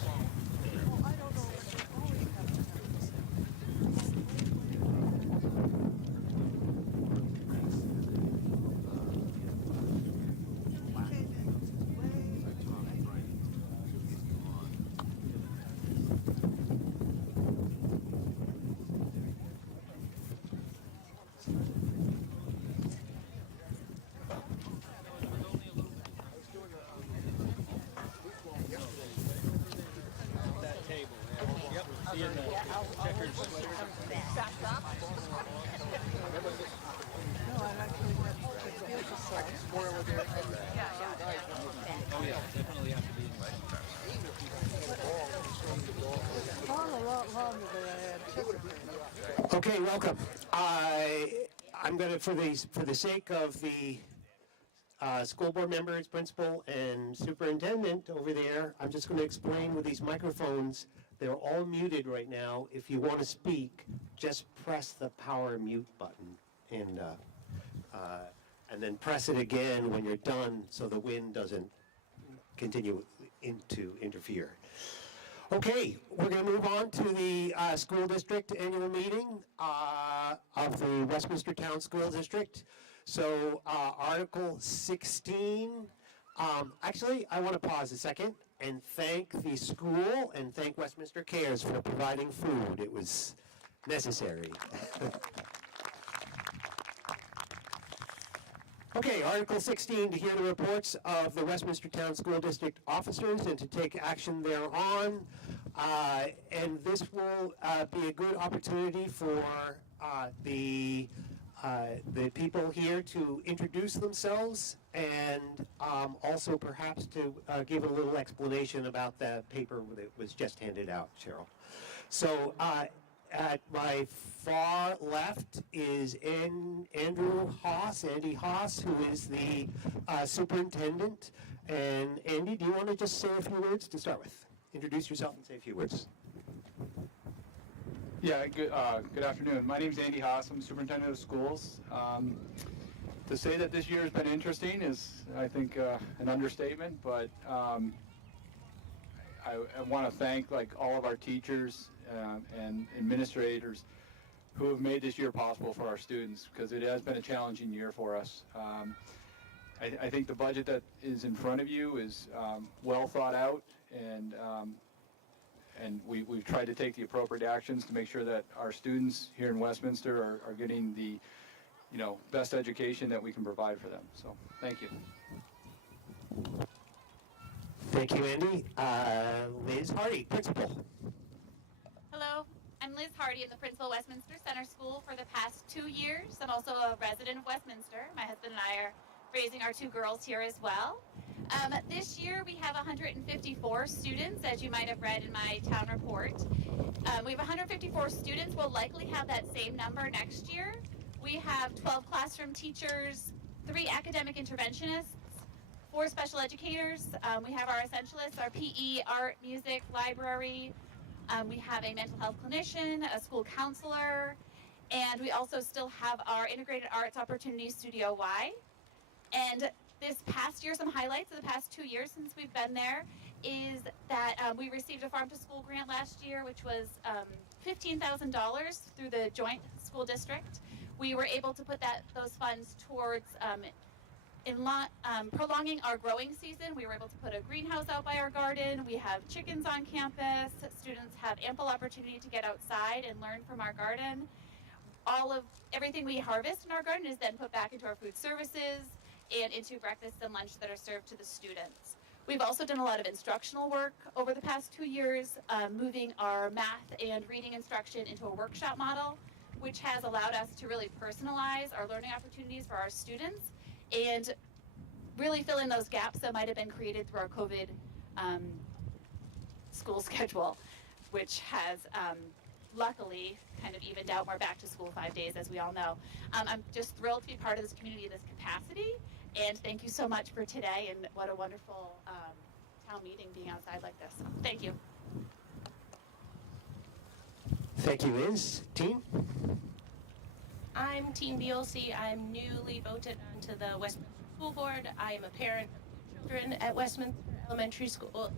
Okay, welcome. I'm going to, for the sake of the school board members, principal, and superintendent over there, I'm just going to explain with these microphones. They're all muted right now. If you want to speak, just press the power mute button and then press it again when you're done so the wind doesn't continue to interfere. Okay, we're going to move on to the school district annual meeting of the Westminster Town School District. So Article 16 Actually, I want to pause a second and thank the school and thank Westminster Cares for providing food. It was necessary. Okay, Article 16, to hear the reports of the Westminster Town School District officers and to take action thereon. And this will be a good opportunity for the people here to introduce themselves and also perhaps to give a little explanation about the paper that was just handed out, Cheryl. So at my far left is Andy Haas, who is the superintendent. And Andy, do you want to just say a few words to start with? Introduce yourself and say a few words. Yeah, good afternoon. My name is Andy Haas. I'm superintendent of schools. To say that this year has been interesting is, I think, an understatement, but I want to thank all of our teachers and administrators who have made this year possible for our students, because it has been a challenging year for us. I think the budget that is in front of you is well thought out, and we've tried to take the appropriate actions to make sure that our students here in Westminster are getting the best education that we can provide for them. So thank you. Thank you, Andy. Liz Hardy, principal. Hello, I'm Liz Hardy. I'm the principal of Westminster Center School for the past 2 years. I'm also a resident of Westminster. My husband and I are raising our 2 girls here as well. This year we have 154 students, as you might have read in my town report. We have 154 students. We'll likely have that same number next year. We have 12 classroom teachers, 3 academic interventionists, 4 special educators. We have our essentialists, our PE, art, music, library. We have a mental health clinician, a school counselor, and we also still have our Integrated Arts Opportunity Studio Y. And this past year, some highlights of the past 2 years since we've been there is that we received a Farm to School grant last year, which was $15,000 through the joint school district. We were able to put those funds towards prolonging our growing season. We were able to put a greenhouse out by our garden. We have chickens on campus. Students have ample opportunity to get outside and learn from our garden. Everything we harvest in our garden is then put back into our food services and into breakfast and lunch that are served to the students. We've also done a lot of instructional work over the past 2 years, moving our math and reading instruction into a workshop model, which has allowed us to really personalize our learning opportunities for our students and really fill in those gaps that might have been created through our COVID school schedule, which has luckily kind of evened out. We're back to school 5 days, as we all know. I'm just thrilled to be part of this community in this capacity, and thank you so much for today, and what a wonderful town meeting being outside like this. Thank you. Thank you, Liz. Team? I'm Teen BLC. I'm newly voted onto the Westminster School Board. I am a parent of children at Westminster Elementary School.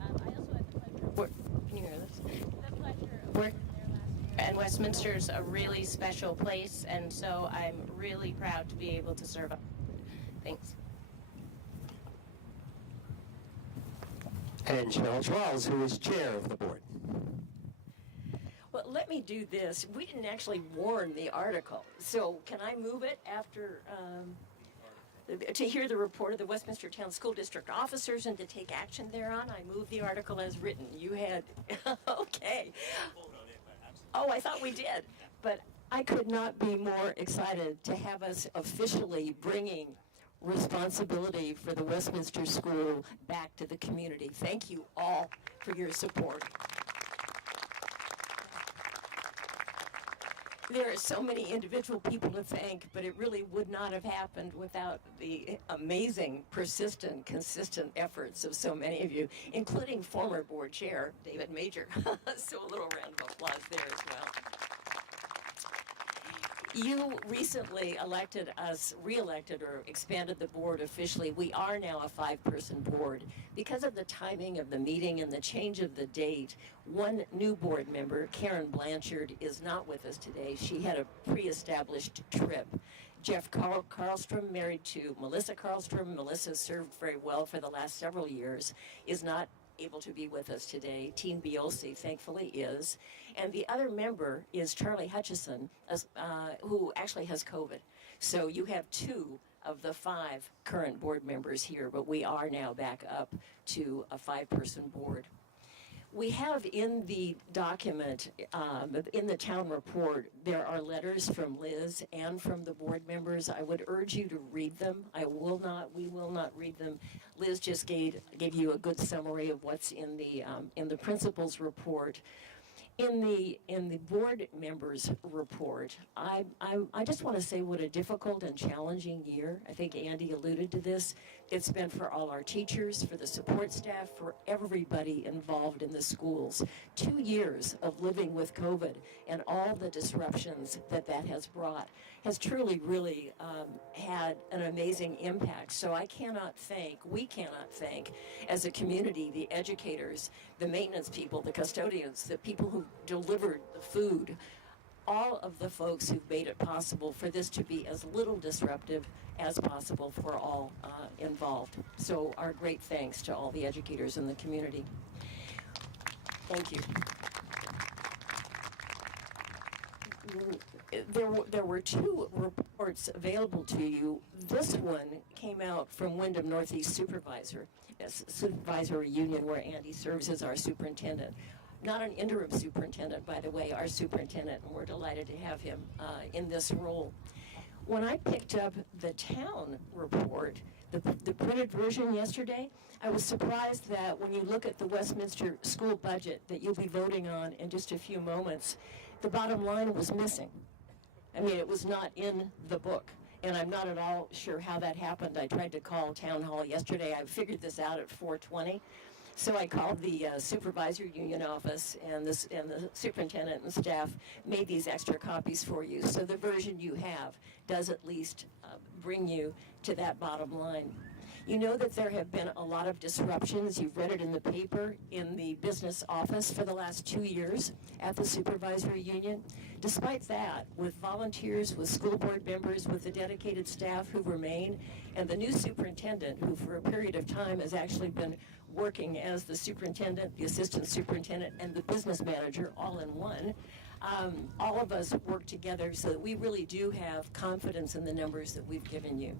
I also had the pleasure of can you hear this? The pleasure of working there last year. And Westminster's a really special place, and so I'm really proud to be able to serve on the board. Thanks. And Cheryl Charles, who is chair of the board. Well, let me do this. We didn't actually warn the article, so can I move it after, to hear the report of the Westminster Town School District officers and to take action thereon? I move the article as written. You had, okay. Oh, I thought we did, but I could not be more excited to have us officially bringing responsibility for the Westminster School back to the community. Thank you all for your support. There are so many individual people to thank, but it really would not have happened without the amazing, persistent, consistent efforts of so many of you, including former board chair David Major. So a little round of applause there as well. You recently re-elected or expanded the board officially. We are now a 5-person board. Because of the timing of the meeting and the change of the date, one new board member, Karen Blanchard, is not with us today. She had a pre-established trip. Jeff Carlstrom, married to Melissa Carlstrom. Melissa served very well for the last several years, is not able to be with us today. Teen Biolsi, thankfully, is. And the other member is Charlie Hutchison, who actually has COVID. So you have 2 of the 5 current board members here, but we are now back up to a 5-person board. We have in the document, in the town report, there are letters from Liz and from the board members. I would urge you to read them. We will not read them. Liz just gave you a good summary of what's in the principal's report. In the board members' report, I just want to say what a difficult and challenging year. I think Andy alluded to this. It's been for all our teachers, for the support staff, for everybody involved in the schools. 2 years of living with COVID and all the disruptions that has brought has truly, really had an amazing impact. So we cannot thank, as a community, the educators, the maintenance people, the custodians, the people who delivered the food, all of the folks who've made it possible for this to be as little disruptive as possible for all involved. So our great thanks to all the educators in the community. Thank you. There were 2 reports available to you. This one came out from Wyndham Northeast Supervisor Union, where Andy serves as our superintendent. Not an interim superintendent, by the way, our superintendent, and we're delighted to have him in this role. When I picked up the town report, the printed version yesterday, I was surprised that when you look at the Westminster school budget that you'll be voting on in just a few moments, the bottom line was missing. I mean, it was not in the book, and I'm not at all sure how that happened. I tried to call town hall yesterday. I figured this out at 4:20. So I called the supervisor union office, and the superintendent and staff made these extra copies for you. So the version you have does at least bring you to that bottom line. You know that there have been a lot of disruptions. You've read it in the paper, in the business office for the last 2 years at the supervisory union. Despite that, with volunteers, with school board members, with the dedicated staff who remain, and the new superintendent, who for a period of time has actually been working as the superintendent, the assistant superintendent, and the business manager all in one, all of us work together so that we really do have confidence in the numbers that we've given you.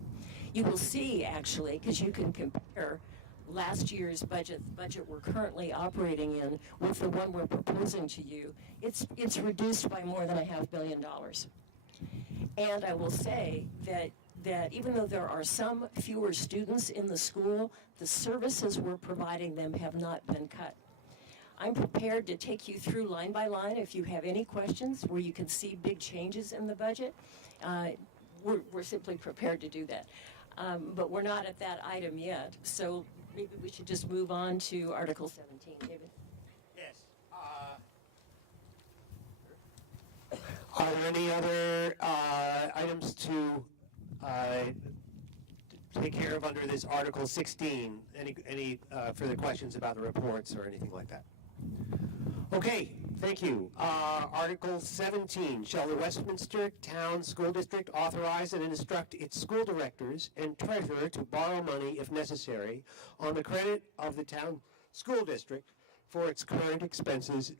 You will see, actually, because you can compare last year's budget, the budget we're currently operating in, with the one we're proposing to you, it's reduced by more than $500 million. And I will say that even though there are some fewer students in the school, the services we're providing them have not been cut. I'm prepared to take you through line by line if you have any questions where you can see big changes in the budget. We're simply prepared to do that. But we're not at that item yet, so maybe we should just move on to Article 17. David? Yes. Are there any other items to take care of under this Article 16? Any further questions about the reports or anything like that? Okay, thank you. Article 17, shall the Westminster Town School District authorize and instruct its school directors and treasurer to borrow money if necessary on the credit of the town school district for its current expenses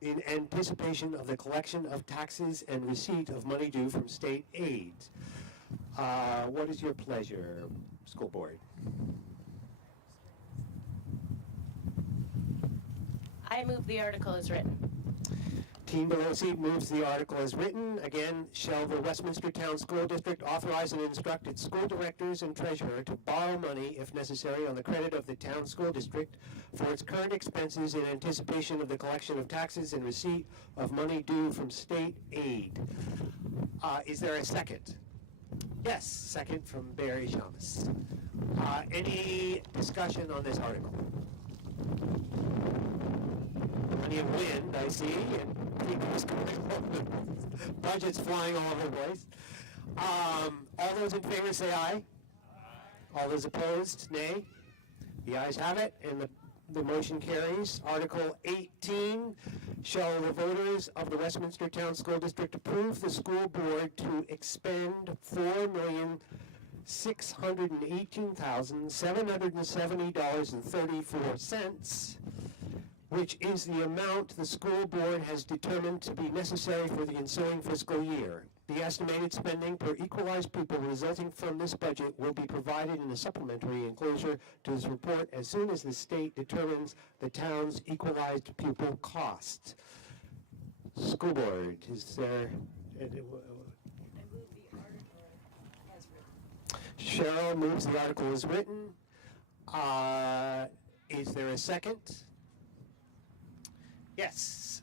in anticipation of the collection of taxes and receipt of money due from state aid. What is your pleasure, school board? I move the article as written. Teen Biolsi moves the article as written. Again, shall the Westminster Town School District authorize and instruct its school directors and treasurer to borrow money, if necessary, on the credit of the town school district for its current expenses in anticipation of the collection of taxes and receipt of money due from state aid. Is there a second? Yes, second from Barry Shamus. Any discussion on this article? Plenty of wind, I see, and people's budgets flying all over the place. All those in favor say aye. All those opposed, nay. The ayes have it, and the The motion carries. Article 18, shall the voters of the Westminster Town School District approve the school board to expend $4,618,770.34, which is the amount the school board has determined to be necessary for the ensuing fiscal year. The estimated spending per equalized pupil resulting from this budget will be provided in a supplementary enclosure to this report as soon as the state determines the town's equalized pupil cost. School board, is there... Cheryl moves the article as written. Is there a second? Yes.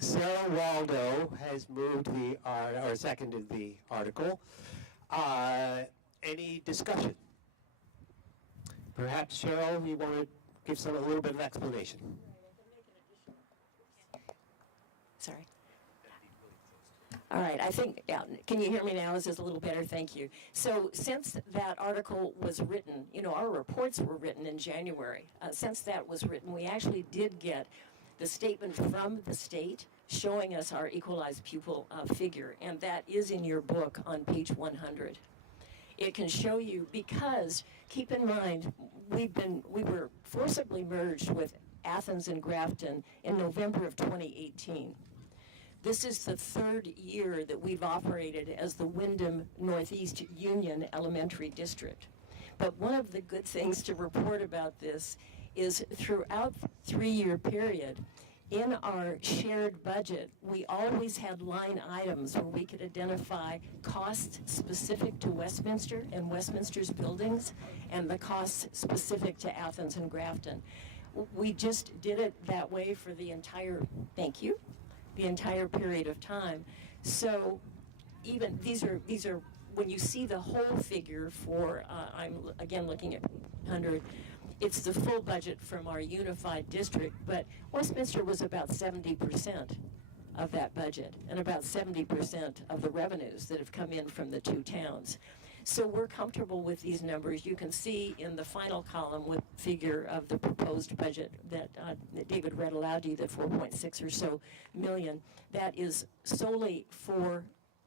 Sarah Waldo has moved or seconded the article. Any discussion? Perhaps, Cheryl, you want to give a little bit of explanation. Sorry. All right, I think, yeah, can you hear me now? Is this a little better? Thank you. So since that article was written, our reports were written in January. Since that was written, we actually did get the statement from the state showing us our equalized pupil figure, and that is in your book on page 100. It can show you, because keep in mind, we were forcibly merged with Athens and Grafton in November of 2018. This is the third year that we've operated as the Wyndham Northeast Union Elementary District. But one of the good things to report about this is throughout the 3-year period, in our shared budget, we always had line items where we could identify costs specific to Westminster and Westminster's buildings and the costs specific to Athens and Grafton. We just did it that way for the entire, thank you, the entire period of time. So even these are when you see the whole figure for, I'm again looking at 100, it's the full budget from our unified district, but Westminster was about 70% of that budget and about 70% of the revenues that have come in from the two towns. So we're comfortable with these numbers. You can see in the final column with figure of the proposed budget that David read aloud to you, the 4.6 or so million. That is solely for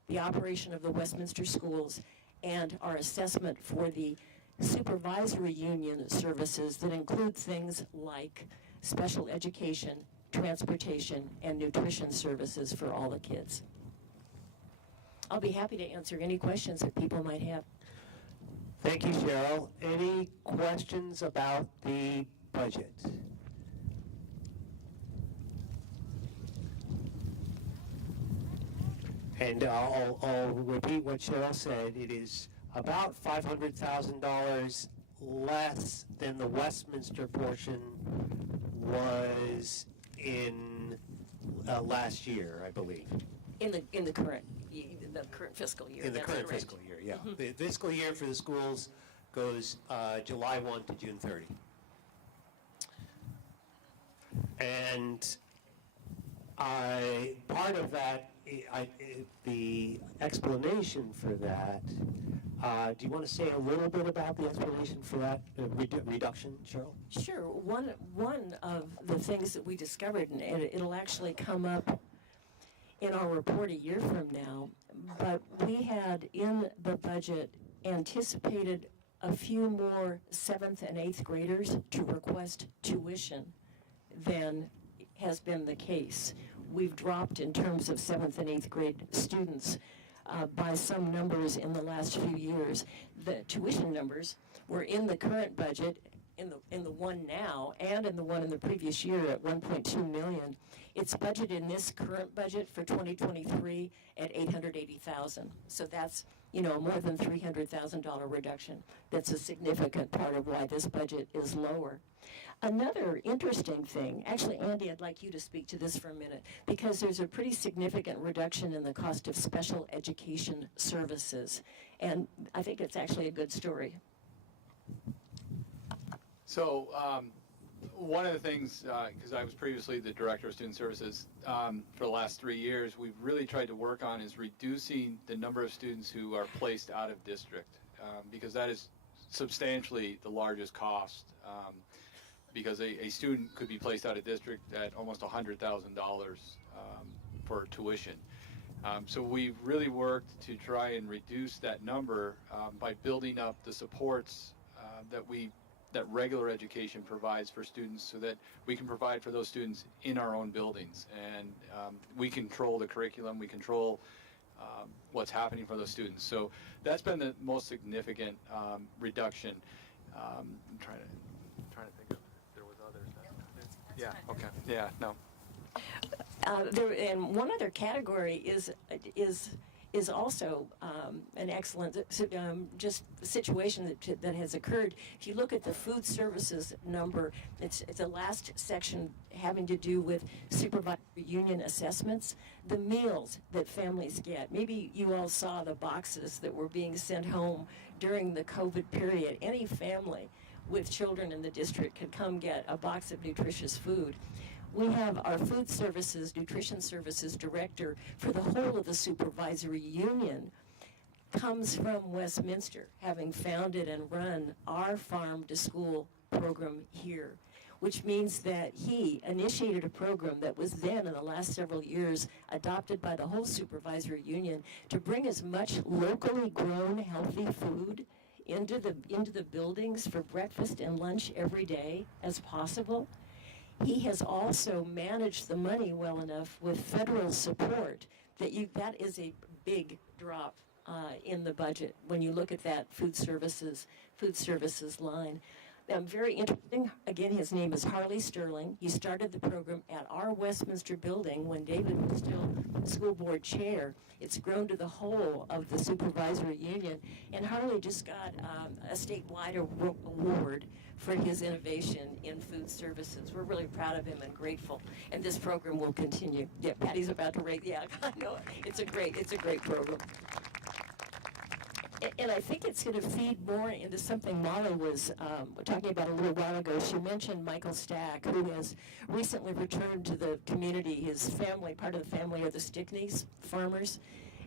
the operation of the Westminster schools and our assessment for the supervisory union services that include things like special education, transportation, and nutrition services for all the kids. I'll be happy to answer any questions that people might have. Thank you, Cheryl. Any questions about the budget? And I'll repeat what Cheryl said. It is about $500,000 less than the Westminster portion was in last year, I believe. In the current fiscal year. In the current fiscal year, yeah. Mm-hmm. The fiscal year for the schools goes July 1 to June 30. And part of that, the explanation for that, do you want to say a little bit about the explanation for that reduction, Cheryl? Sure. One of the things that we discovered, and it'll actually come up in our report a year from now, but we had in the budget anticipated a few more 7th and 8th graders to request tuition than has been the case. We've dropped in terms of 7th and 8th grade students by some numbers in the last few years. The tuition numbers were in the current budget, in the one now, and in the one in the previous year at $1.2 million. It's budgeted in this current budget for 2023 at $880,000. So that's, more than $300,000 reduction. That's a significant part of why this budget is lower. Another interesting thing, actually, Andy, I'd like you to speak to this for a minute, because there's a pretty significant reduction in the cost of special education services. And I think it's actually a good story. So one of the things, because I was previously the director of student services for the last 3 years, we've really tried to work on is reducing the number of students who are placed out of district, because that is substantially the largest cost, because a student could be placed out of district at almost $100,000 for tuition. So we've really worked to try and reduce that number by building up the supports that regular education provides for students, so that we can provide for those students in our own buildings. And we control the curriculum, we control what's happening for those students. So that's been the most significant reduction. I'm trying to think of if there was others. Yeah, okay. Yeah, no. And one other category is also an excellent just situation that has occurred. If you look at the food services number, it's the last section having to do with supervisory union assessments, the meals that families get. Maybe you all saw the boxes that were being sent home during the COVID period. Any family with children in the district could come get a box of nutritious food. We have our food services, nutrition services director for the whole of the supervisory union comes from Westminster, having founded and run our farm to school program here, which means that he initiated a program that was then in the last several years adopted by the whole supervisory union to bring as much locally grown healthy food into the buildings for breakfast and lunch every day as possible. He has also managed the money well enough with federal support that is a big drop in the budget when you look at that food services line. Very interesting. Again, his name is Harley Sterling. He started the program at our Westminster building when David was still school board chair. It's grown to the whole of the supervisory union, and Harley just got a statewide award for his innovation in food services. We're really proud of him and grateful, and this program will continue. Yeah, Patty's about to raise. Yeah, I know. It's a great program. And I think it's going to feed more into something Molly was talking about a little while ago. She mentioned Michael Stack, who has recently returned to the community. His family, part of the family, are the Stickneys farmers.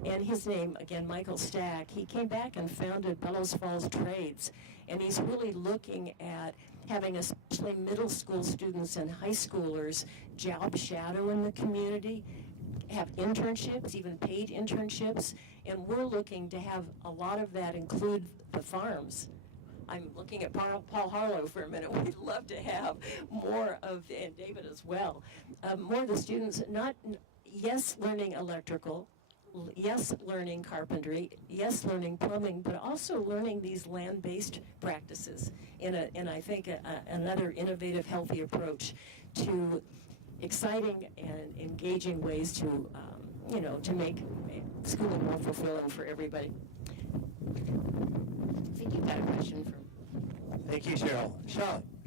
And his name, again, Michael Stack, he came back and founded Bellows Falls Trades. And he's really looking at having especially middle school students and high schoolers job shadow in the community, have internships, even paid internships, and we're looking to have a lot of that include the farms. I'm looking at Paul Harlow for a minute. We'd love to have more of, and David as well, more of the students, yes, learning electrical, yes, learning carpentry, yes, learning plumbing, but also learning these land-based practices in I think, another innovative, healthy approach to exciting and engaging ways to, to make schooling more fulfilling for everybody. I think you've got a question from. Thank you, Cheryl.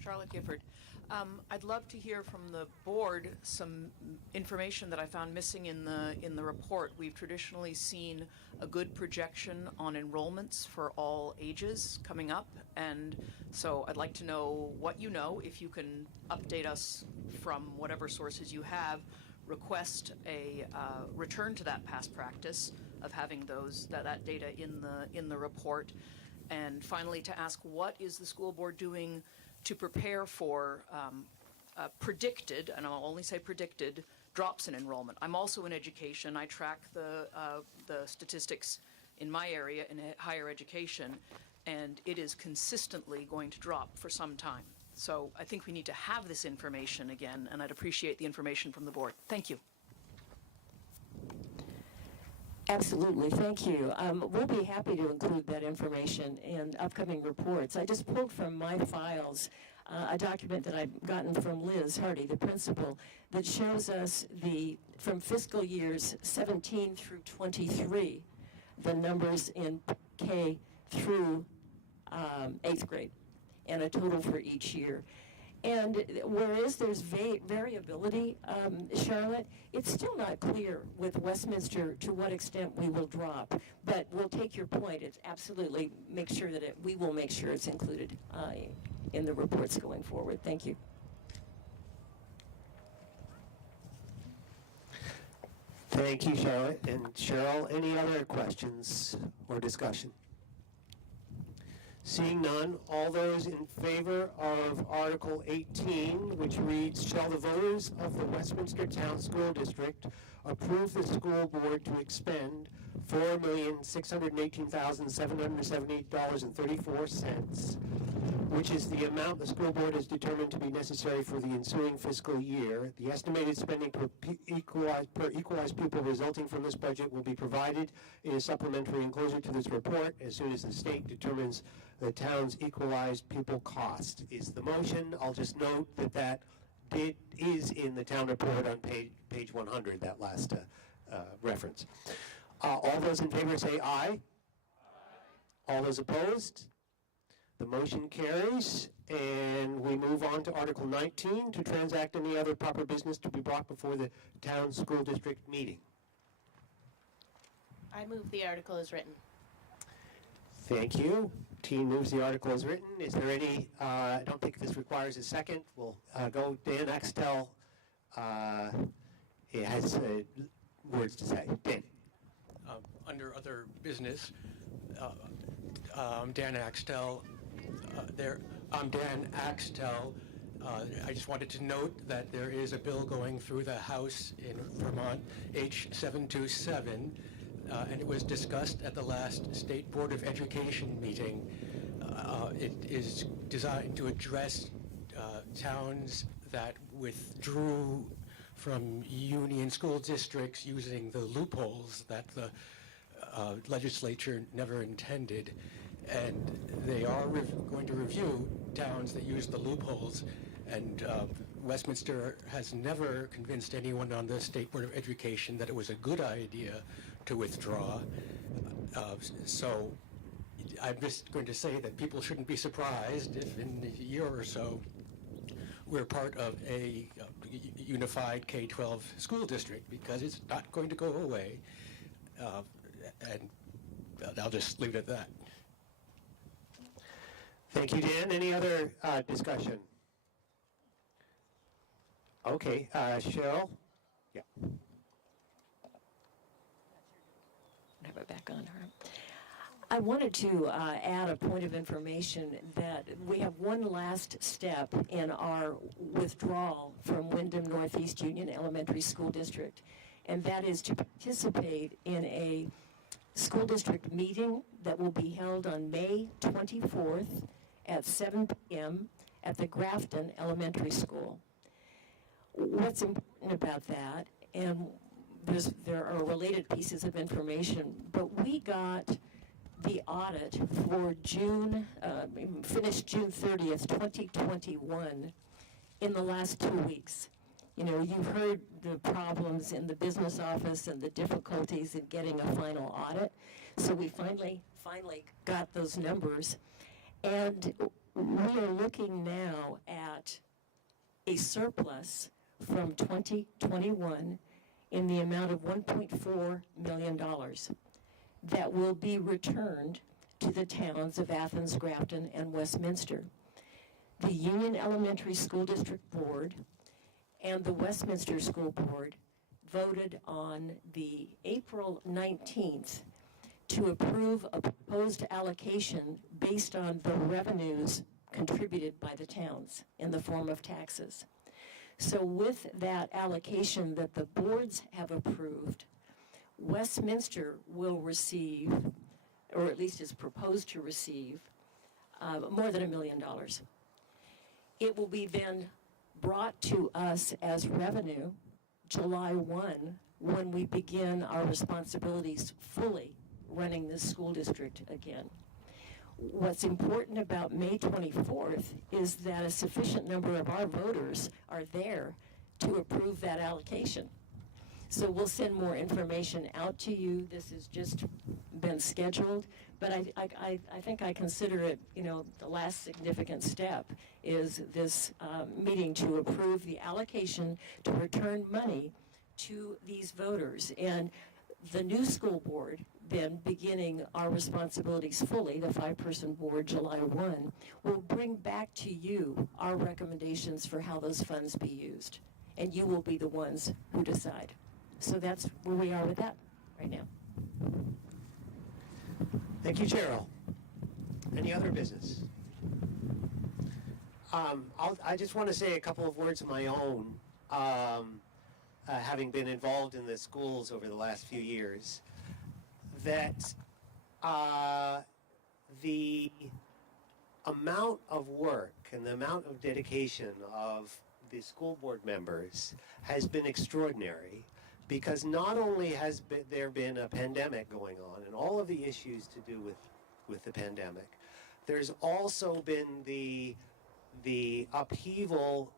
Charlotte Gifford. I'd love to hear from the board some information that I found missing in the report. We've traditionally seen a good projection on enrollments for all ages coming up, and so I'd like to know what you know, if you can update us from whatever sources you have, request a return to that past practice of having that data in the report, and finally to ask what is the school board doing to prepare for predicted, and I'll only say predicted, drops in enrollment. I'm also in education. I track the statistics in my area in higher education, and it is consistently going to drop for some time. So I think we need to have this information again, and I'd appreciate the information from the board. Thank you. Absolutely, thank you. We'll be happy to include that information in upcoming reports. I just pulled from my files a document that I've gotten from Liz Hardy, the principal, that shows us from fiscal years 17 through 23, the numbers in K through 8th grade, and a total for each year. And whereas there's variability, Charlotte, it's still not clear with Westminster to what extent we will drop. But we'll take your point. It's absolutely make sure that we will make sure it's included in the reports going forward. Thank you. Thank you, Charlotte. And Cheryl, any other questions or discussion? Seeing none, all those in favor of Article 18, which reads, shall the voters of the Westminster Town School District approve the school board to expend $4,618,778.34, which is the amount the school board has determined to be necessary for the ensuing fiscal year. The estimated spending per equalized pupil resulting from this budget will be provided in a supplementary enclosure to this report as soon as the state determines the town's equalized pupil cost. Is the motion. I'll just note that is in the town report on page 100, that last reference. All those in favor say aye. All those opposed? The motion carries, and we move on to Article 19, to transact any other proper business to be brought before the town school district meeting. I move the article as written. Thank you. Team moves the article as written. Is there any, I don't think this requires a second. We'll go, Dan Axtell has words to say. Dan. Under other business, I'm Dan Axtell. I'm Dan Axtell. I just wanted to note that there is a bill going through the House in Vermont, H727, and it was discussed at the last State Board of Education meeting. It is designed to address towns that withdrew from union school districts using the loopholes that the legislature never intended. And they are going to review towns that use the loopholes, and Westminster has never convinced anyone on the State Board of Education that it was a good idea to withdraw. So I'm just going to say that people shouldn't be surprised if in a year or so we're part of a unified K-12 school district, because it's not going to go away. And I'll just leave it at that. Thank you, Dan. Any other discussion? Okay, Cheryl? Yeah. Have it back on her. I wanted to add a point of information that we have one last step in our withdrawal from Wyndham Northeast Union Elementary School District, and that is to participate in a school district meeting that will be held on May 24th at 7 p.m. at the Grafton Elementary School. What's important about that, and there are related pieces of information, but we got the audit for finished June 30th, 2021 in the last 2 weeks. You know, you've heard the problems in the business office and the difficulties in getting a final audit. So we finally got those numbers. And we are looking now at a surplus from 2021 in the amount of $1.4 million that will be returned to the towns of Athens, Grafton, and Westminster. The Union Elementary School District Board and the Westminster School Board voted on the April 19th to approve a proposed allocation based on the revenues contributed by the towns in the form of taxes. So with that allocation that the boards have approved, Westminster will receive, or at least is proposed to receive, more than $1 million. It will be then brought to us as revenue July 1, when we begin our responsibilities fully running this school district again. What's important about May 24th is that a sufficient number of our voters are there to approve that allocation. So we'll send more information out to you. This has just been scheduled, but I think I consider it, you know, the last significant step is this meeting to approve the allocation to return money to these voters. And the new school board, then beginning our responsibilities fully, the 5-person board, July 1, will bring back to you our recommendations for how those funds be used. And you will be the ones who decide. So that's where we are with that right now. Thank you, Cheryl. Any other business? I just want to say a couple of words of my own, having been involved in the schools over the last few years, that the amount of work and the amount of dedication of the school board members has been extraordinary, because not only has there been a pandemic going on and all of the issues to do with the pandemic, there's also been the upheaval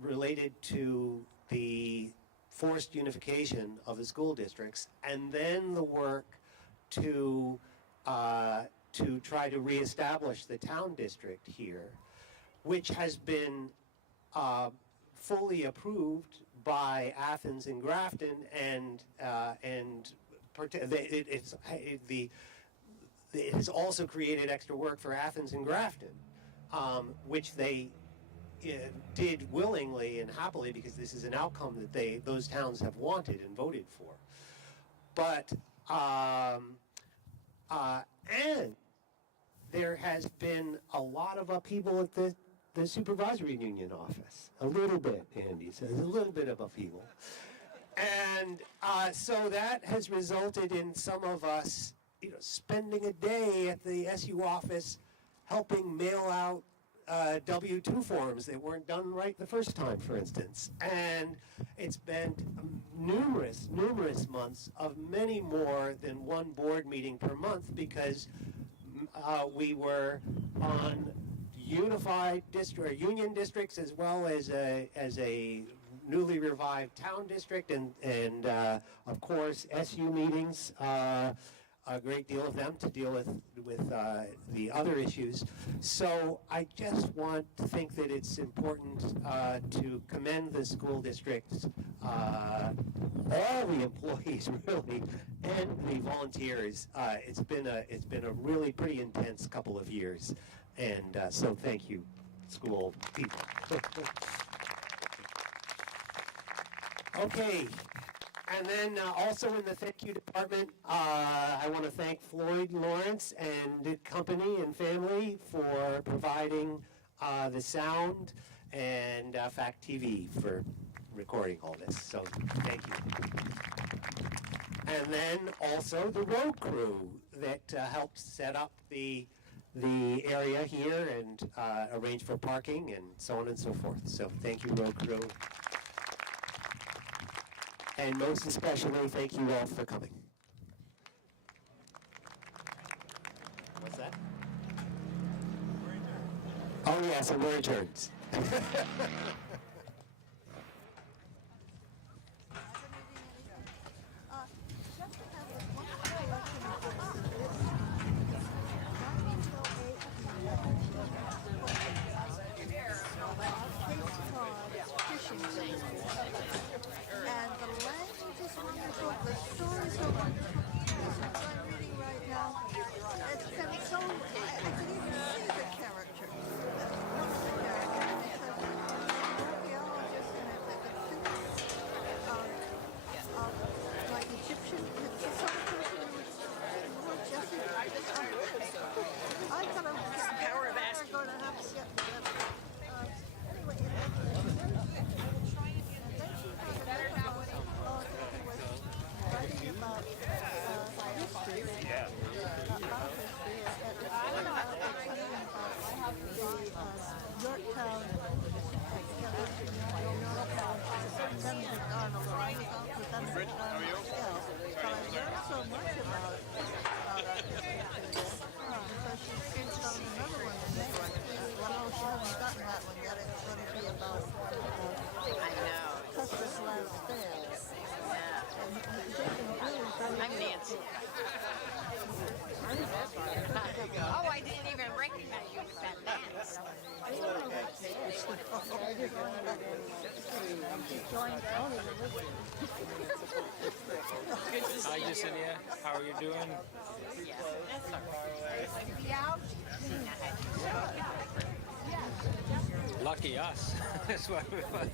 related to the forced unification of the school districts, and then the work to try to reestablish the town district here, which has been fully approved by Athens and Grafton, and it has also created extra work for Athens and Grafton, which they did willingly and happily, because this is an outcome that those towns have wanted and voted for. But and there has been a lot of upheaval at the supervisory union office. A little bit, Andy says, a little bit of upheaval. And so that has resulted in some of us, spending a day at the SU office helping mail out W-2 forms that weren't done right the first time, for instance. And it's been numerous months of many more than one board meeting per month, because we were on unified district, union districts, as well as a newly revived town district, and of course SU meetings, a great deal of them to deal with the other issues. So I just want to think that it's important to commend the school districts, all the employees really, and the volunteers. It's been a really pretty intense couple of years, and so thank you, school people. Okay. And then also in the thank you department, I want to thank Floyd Lawrence and company and family for providing the sound, and Fact TV for recording all this. So thank you. And then also the road crew that helped set up the area here and arrange for parking and so on and so forth. So thank you, road crew. And most especially, thank you all for coming. What's that? Oh yes, and we're adjourned. And the language is wonderful, the stories are wonderful. What I'm reading right now, it's been so, I can even see the characters. One of the characters, it's an archaeologist, and it's like Egyptian, it's some person Lord Jesse. I gotta power of asking. Going to have to get together. Anyway, writing about history, about history, Yorktown, Benedict Arnold, I was out with Benedict Arnold still, but I learned so much about our history today. So she's based on another one in this one. Well, she hasn't gotten that one yet. It's going to be about Custer's last stand. I'm Nancy. Oh, I didn't even recognize you with that dance. Hi, Yesenia. How are you doing? Lucky us. That's what we want.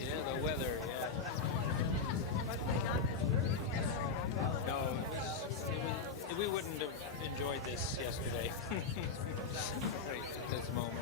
Yeah, the weather, yeah. No, it we wouldn't have enjoyed this yesterday. Right at this moment.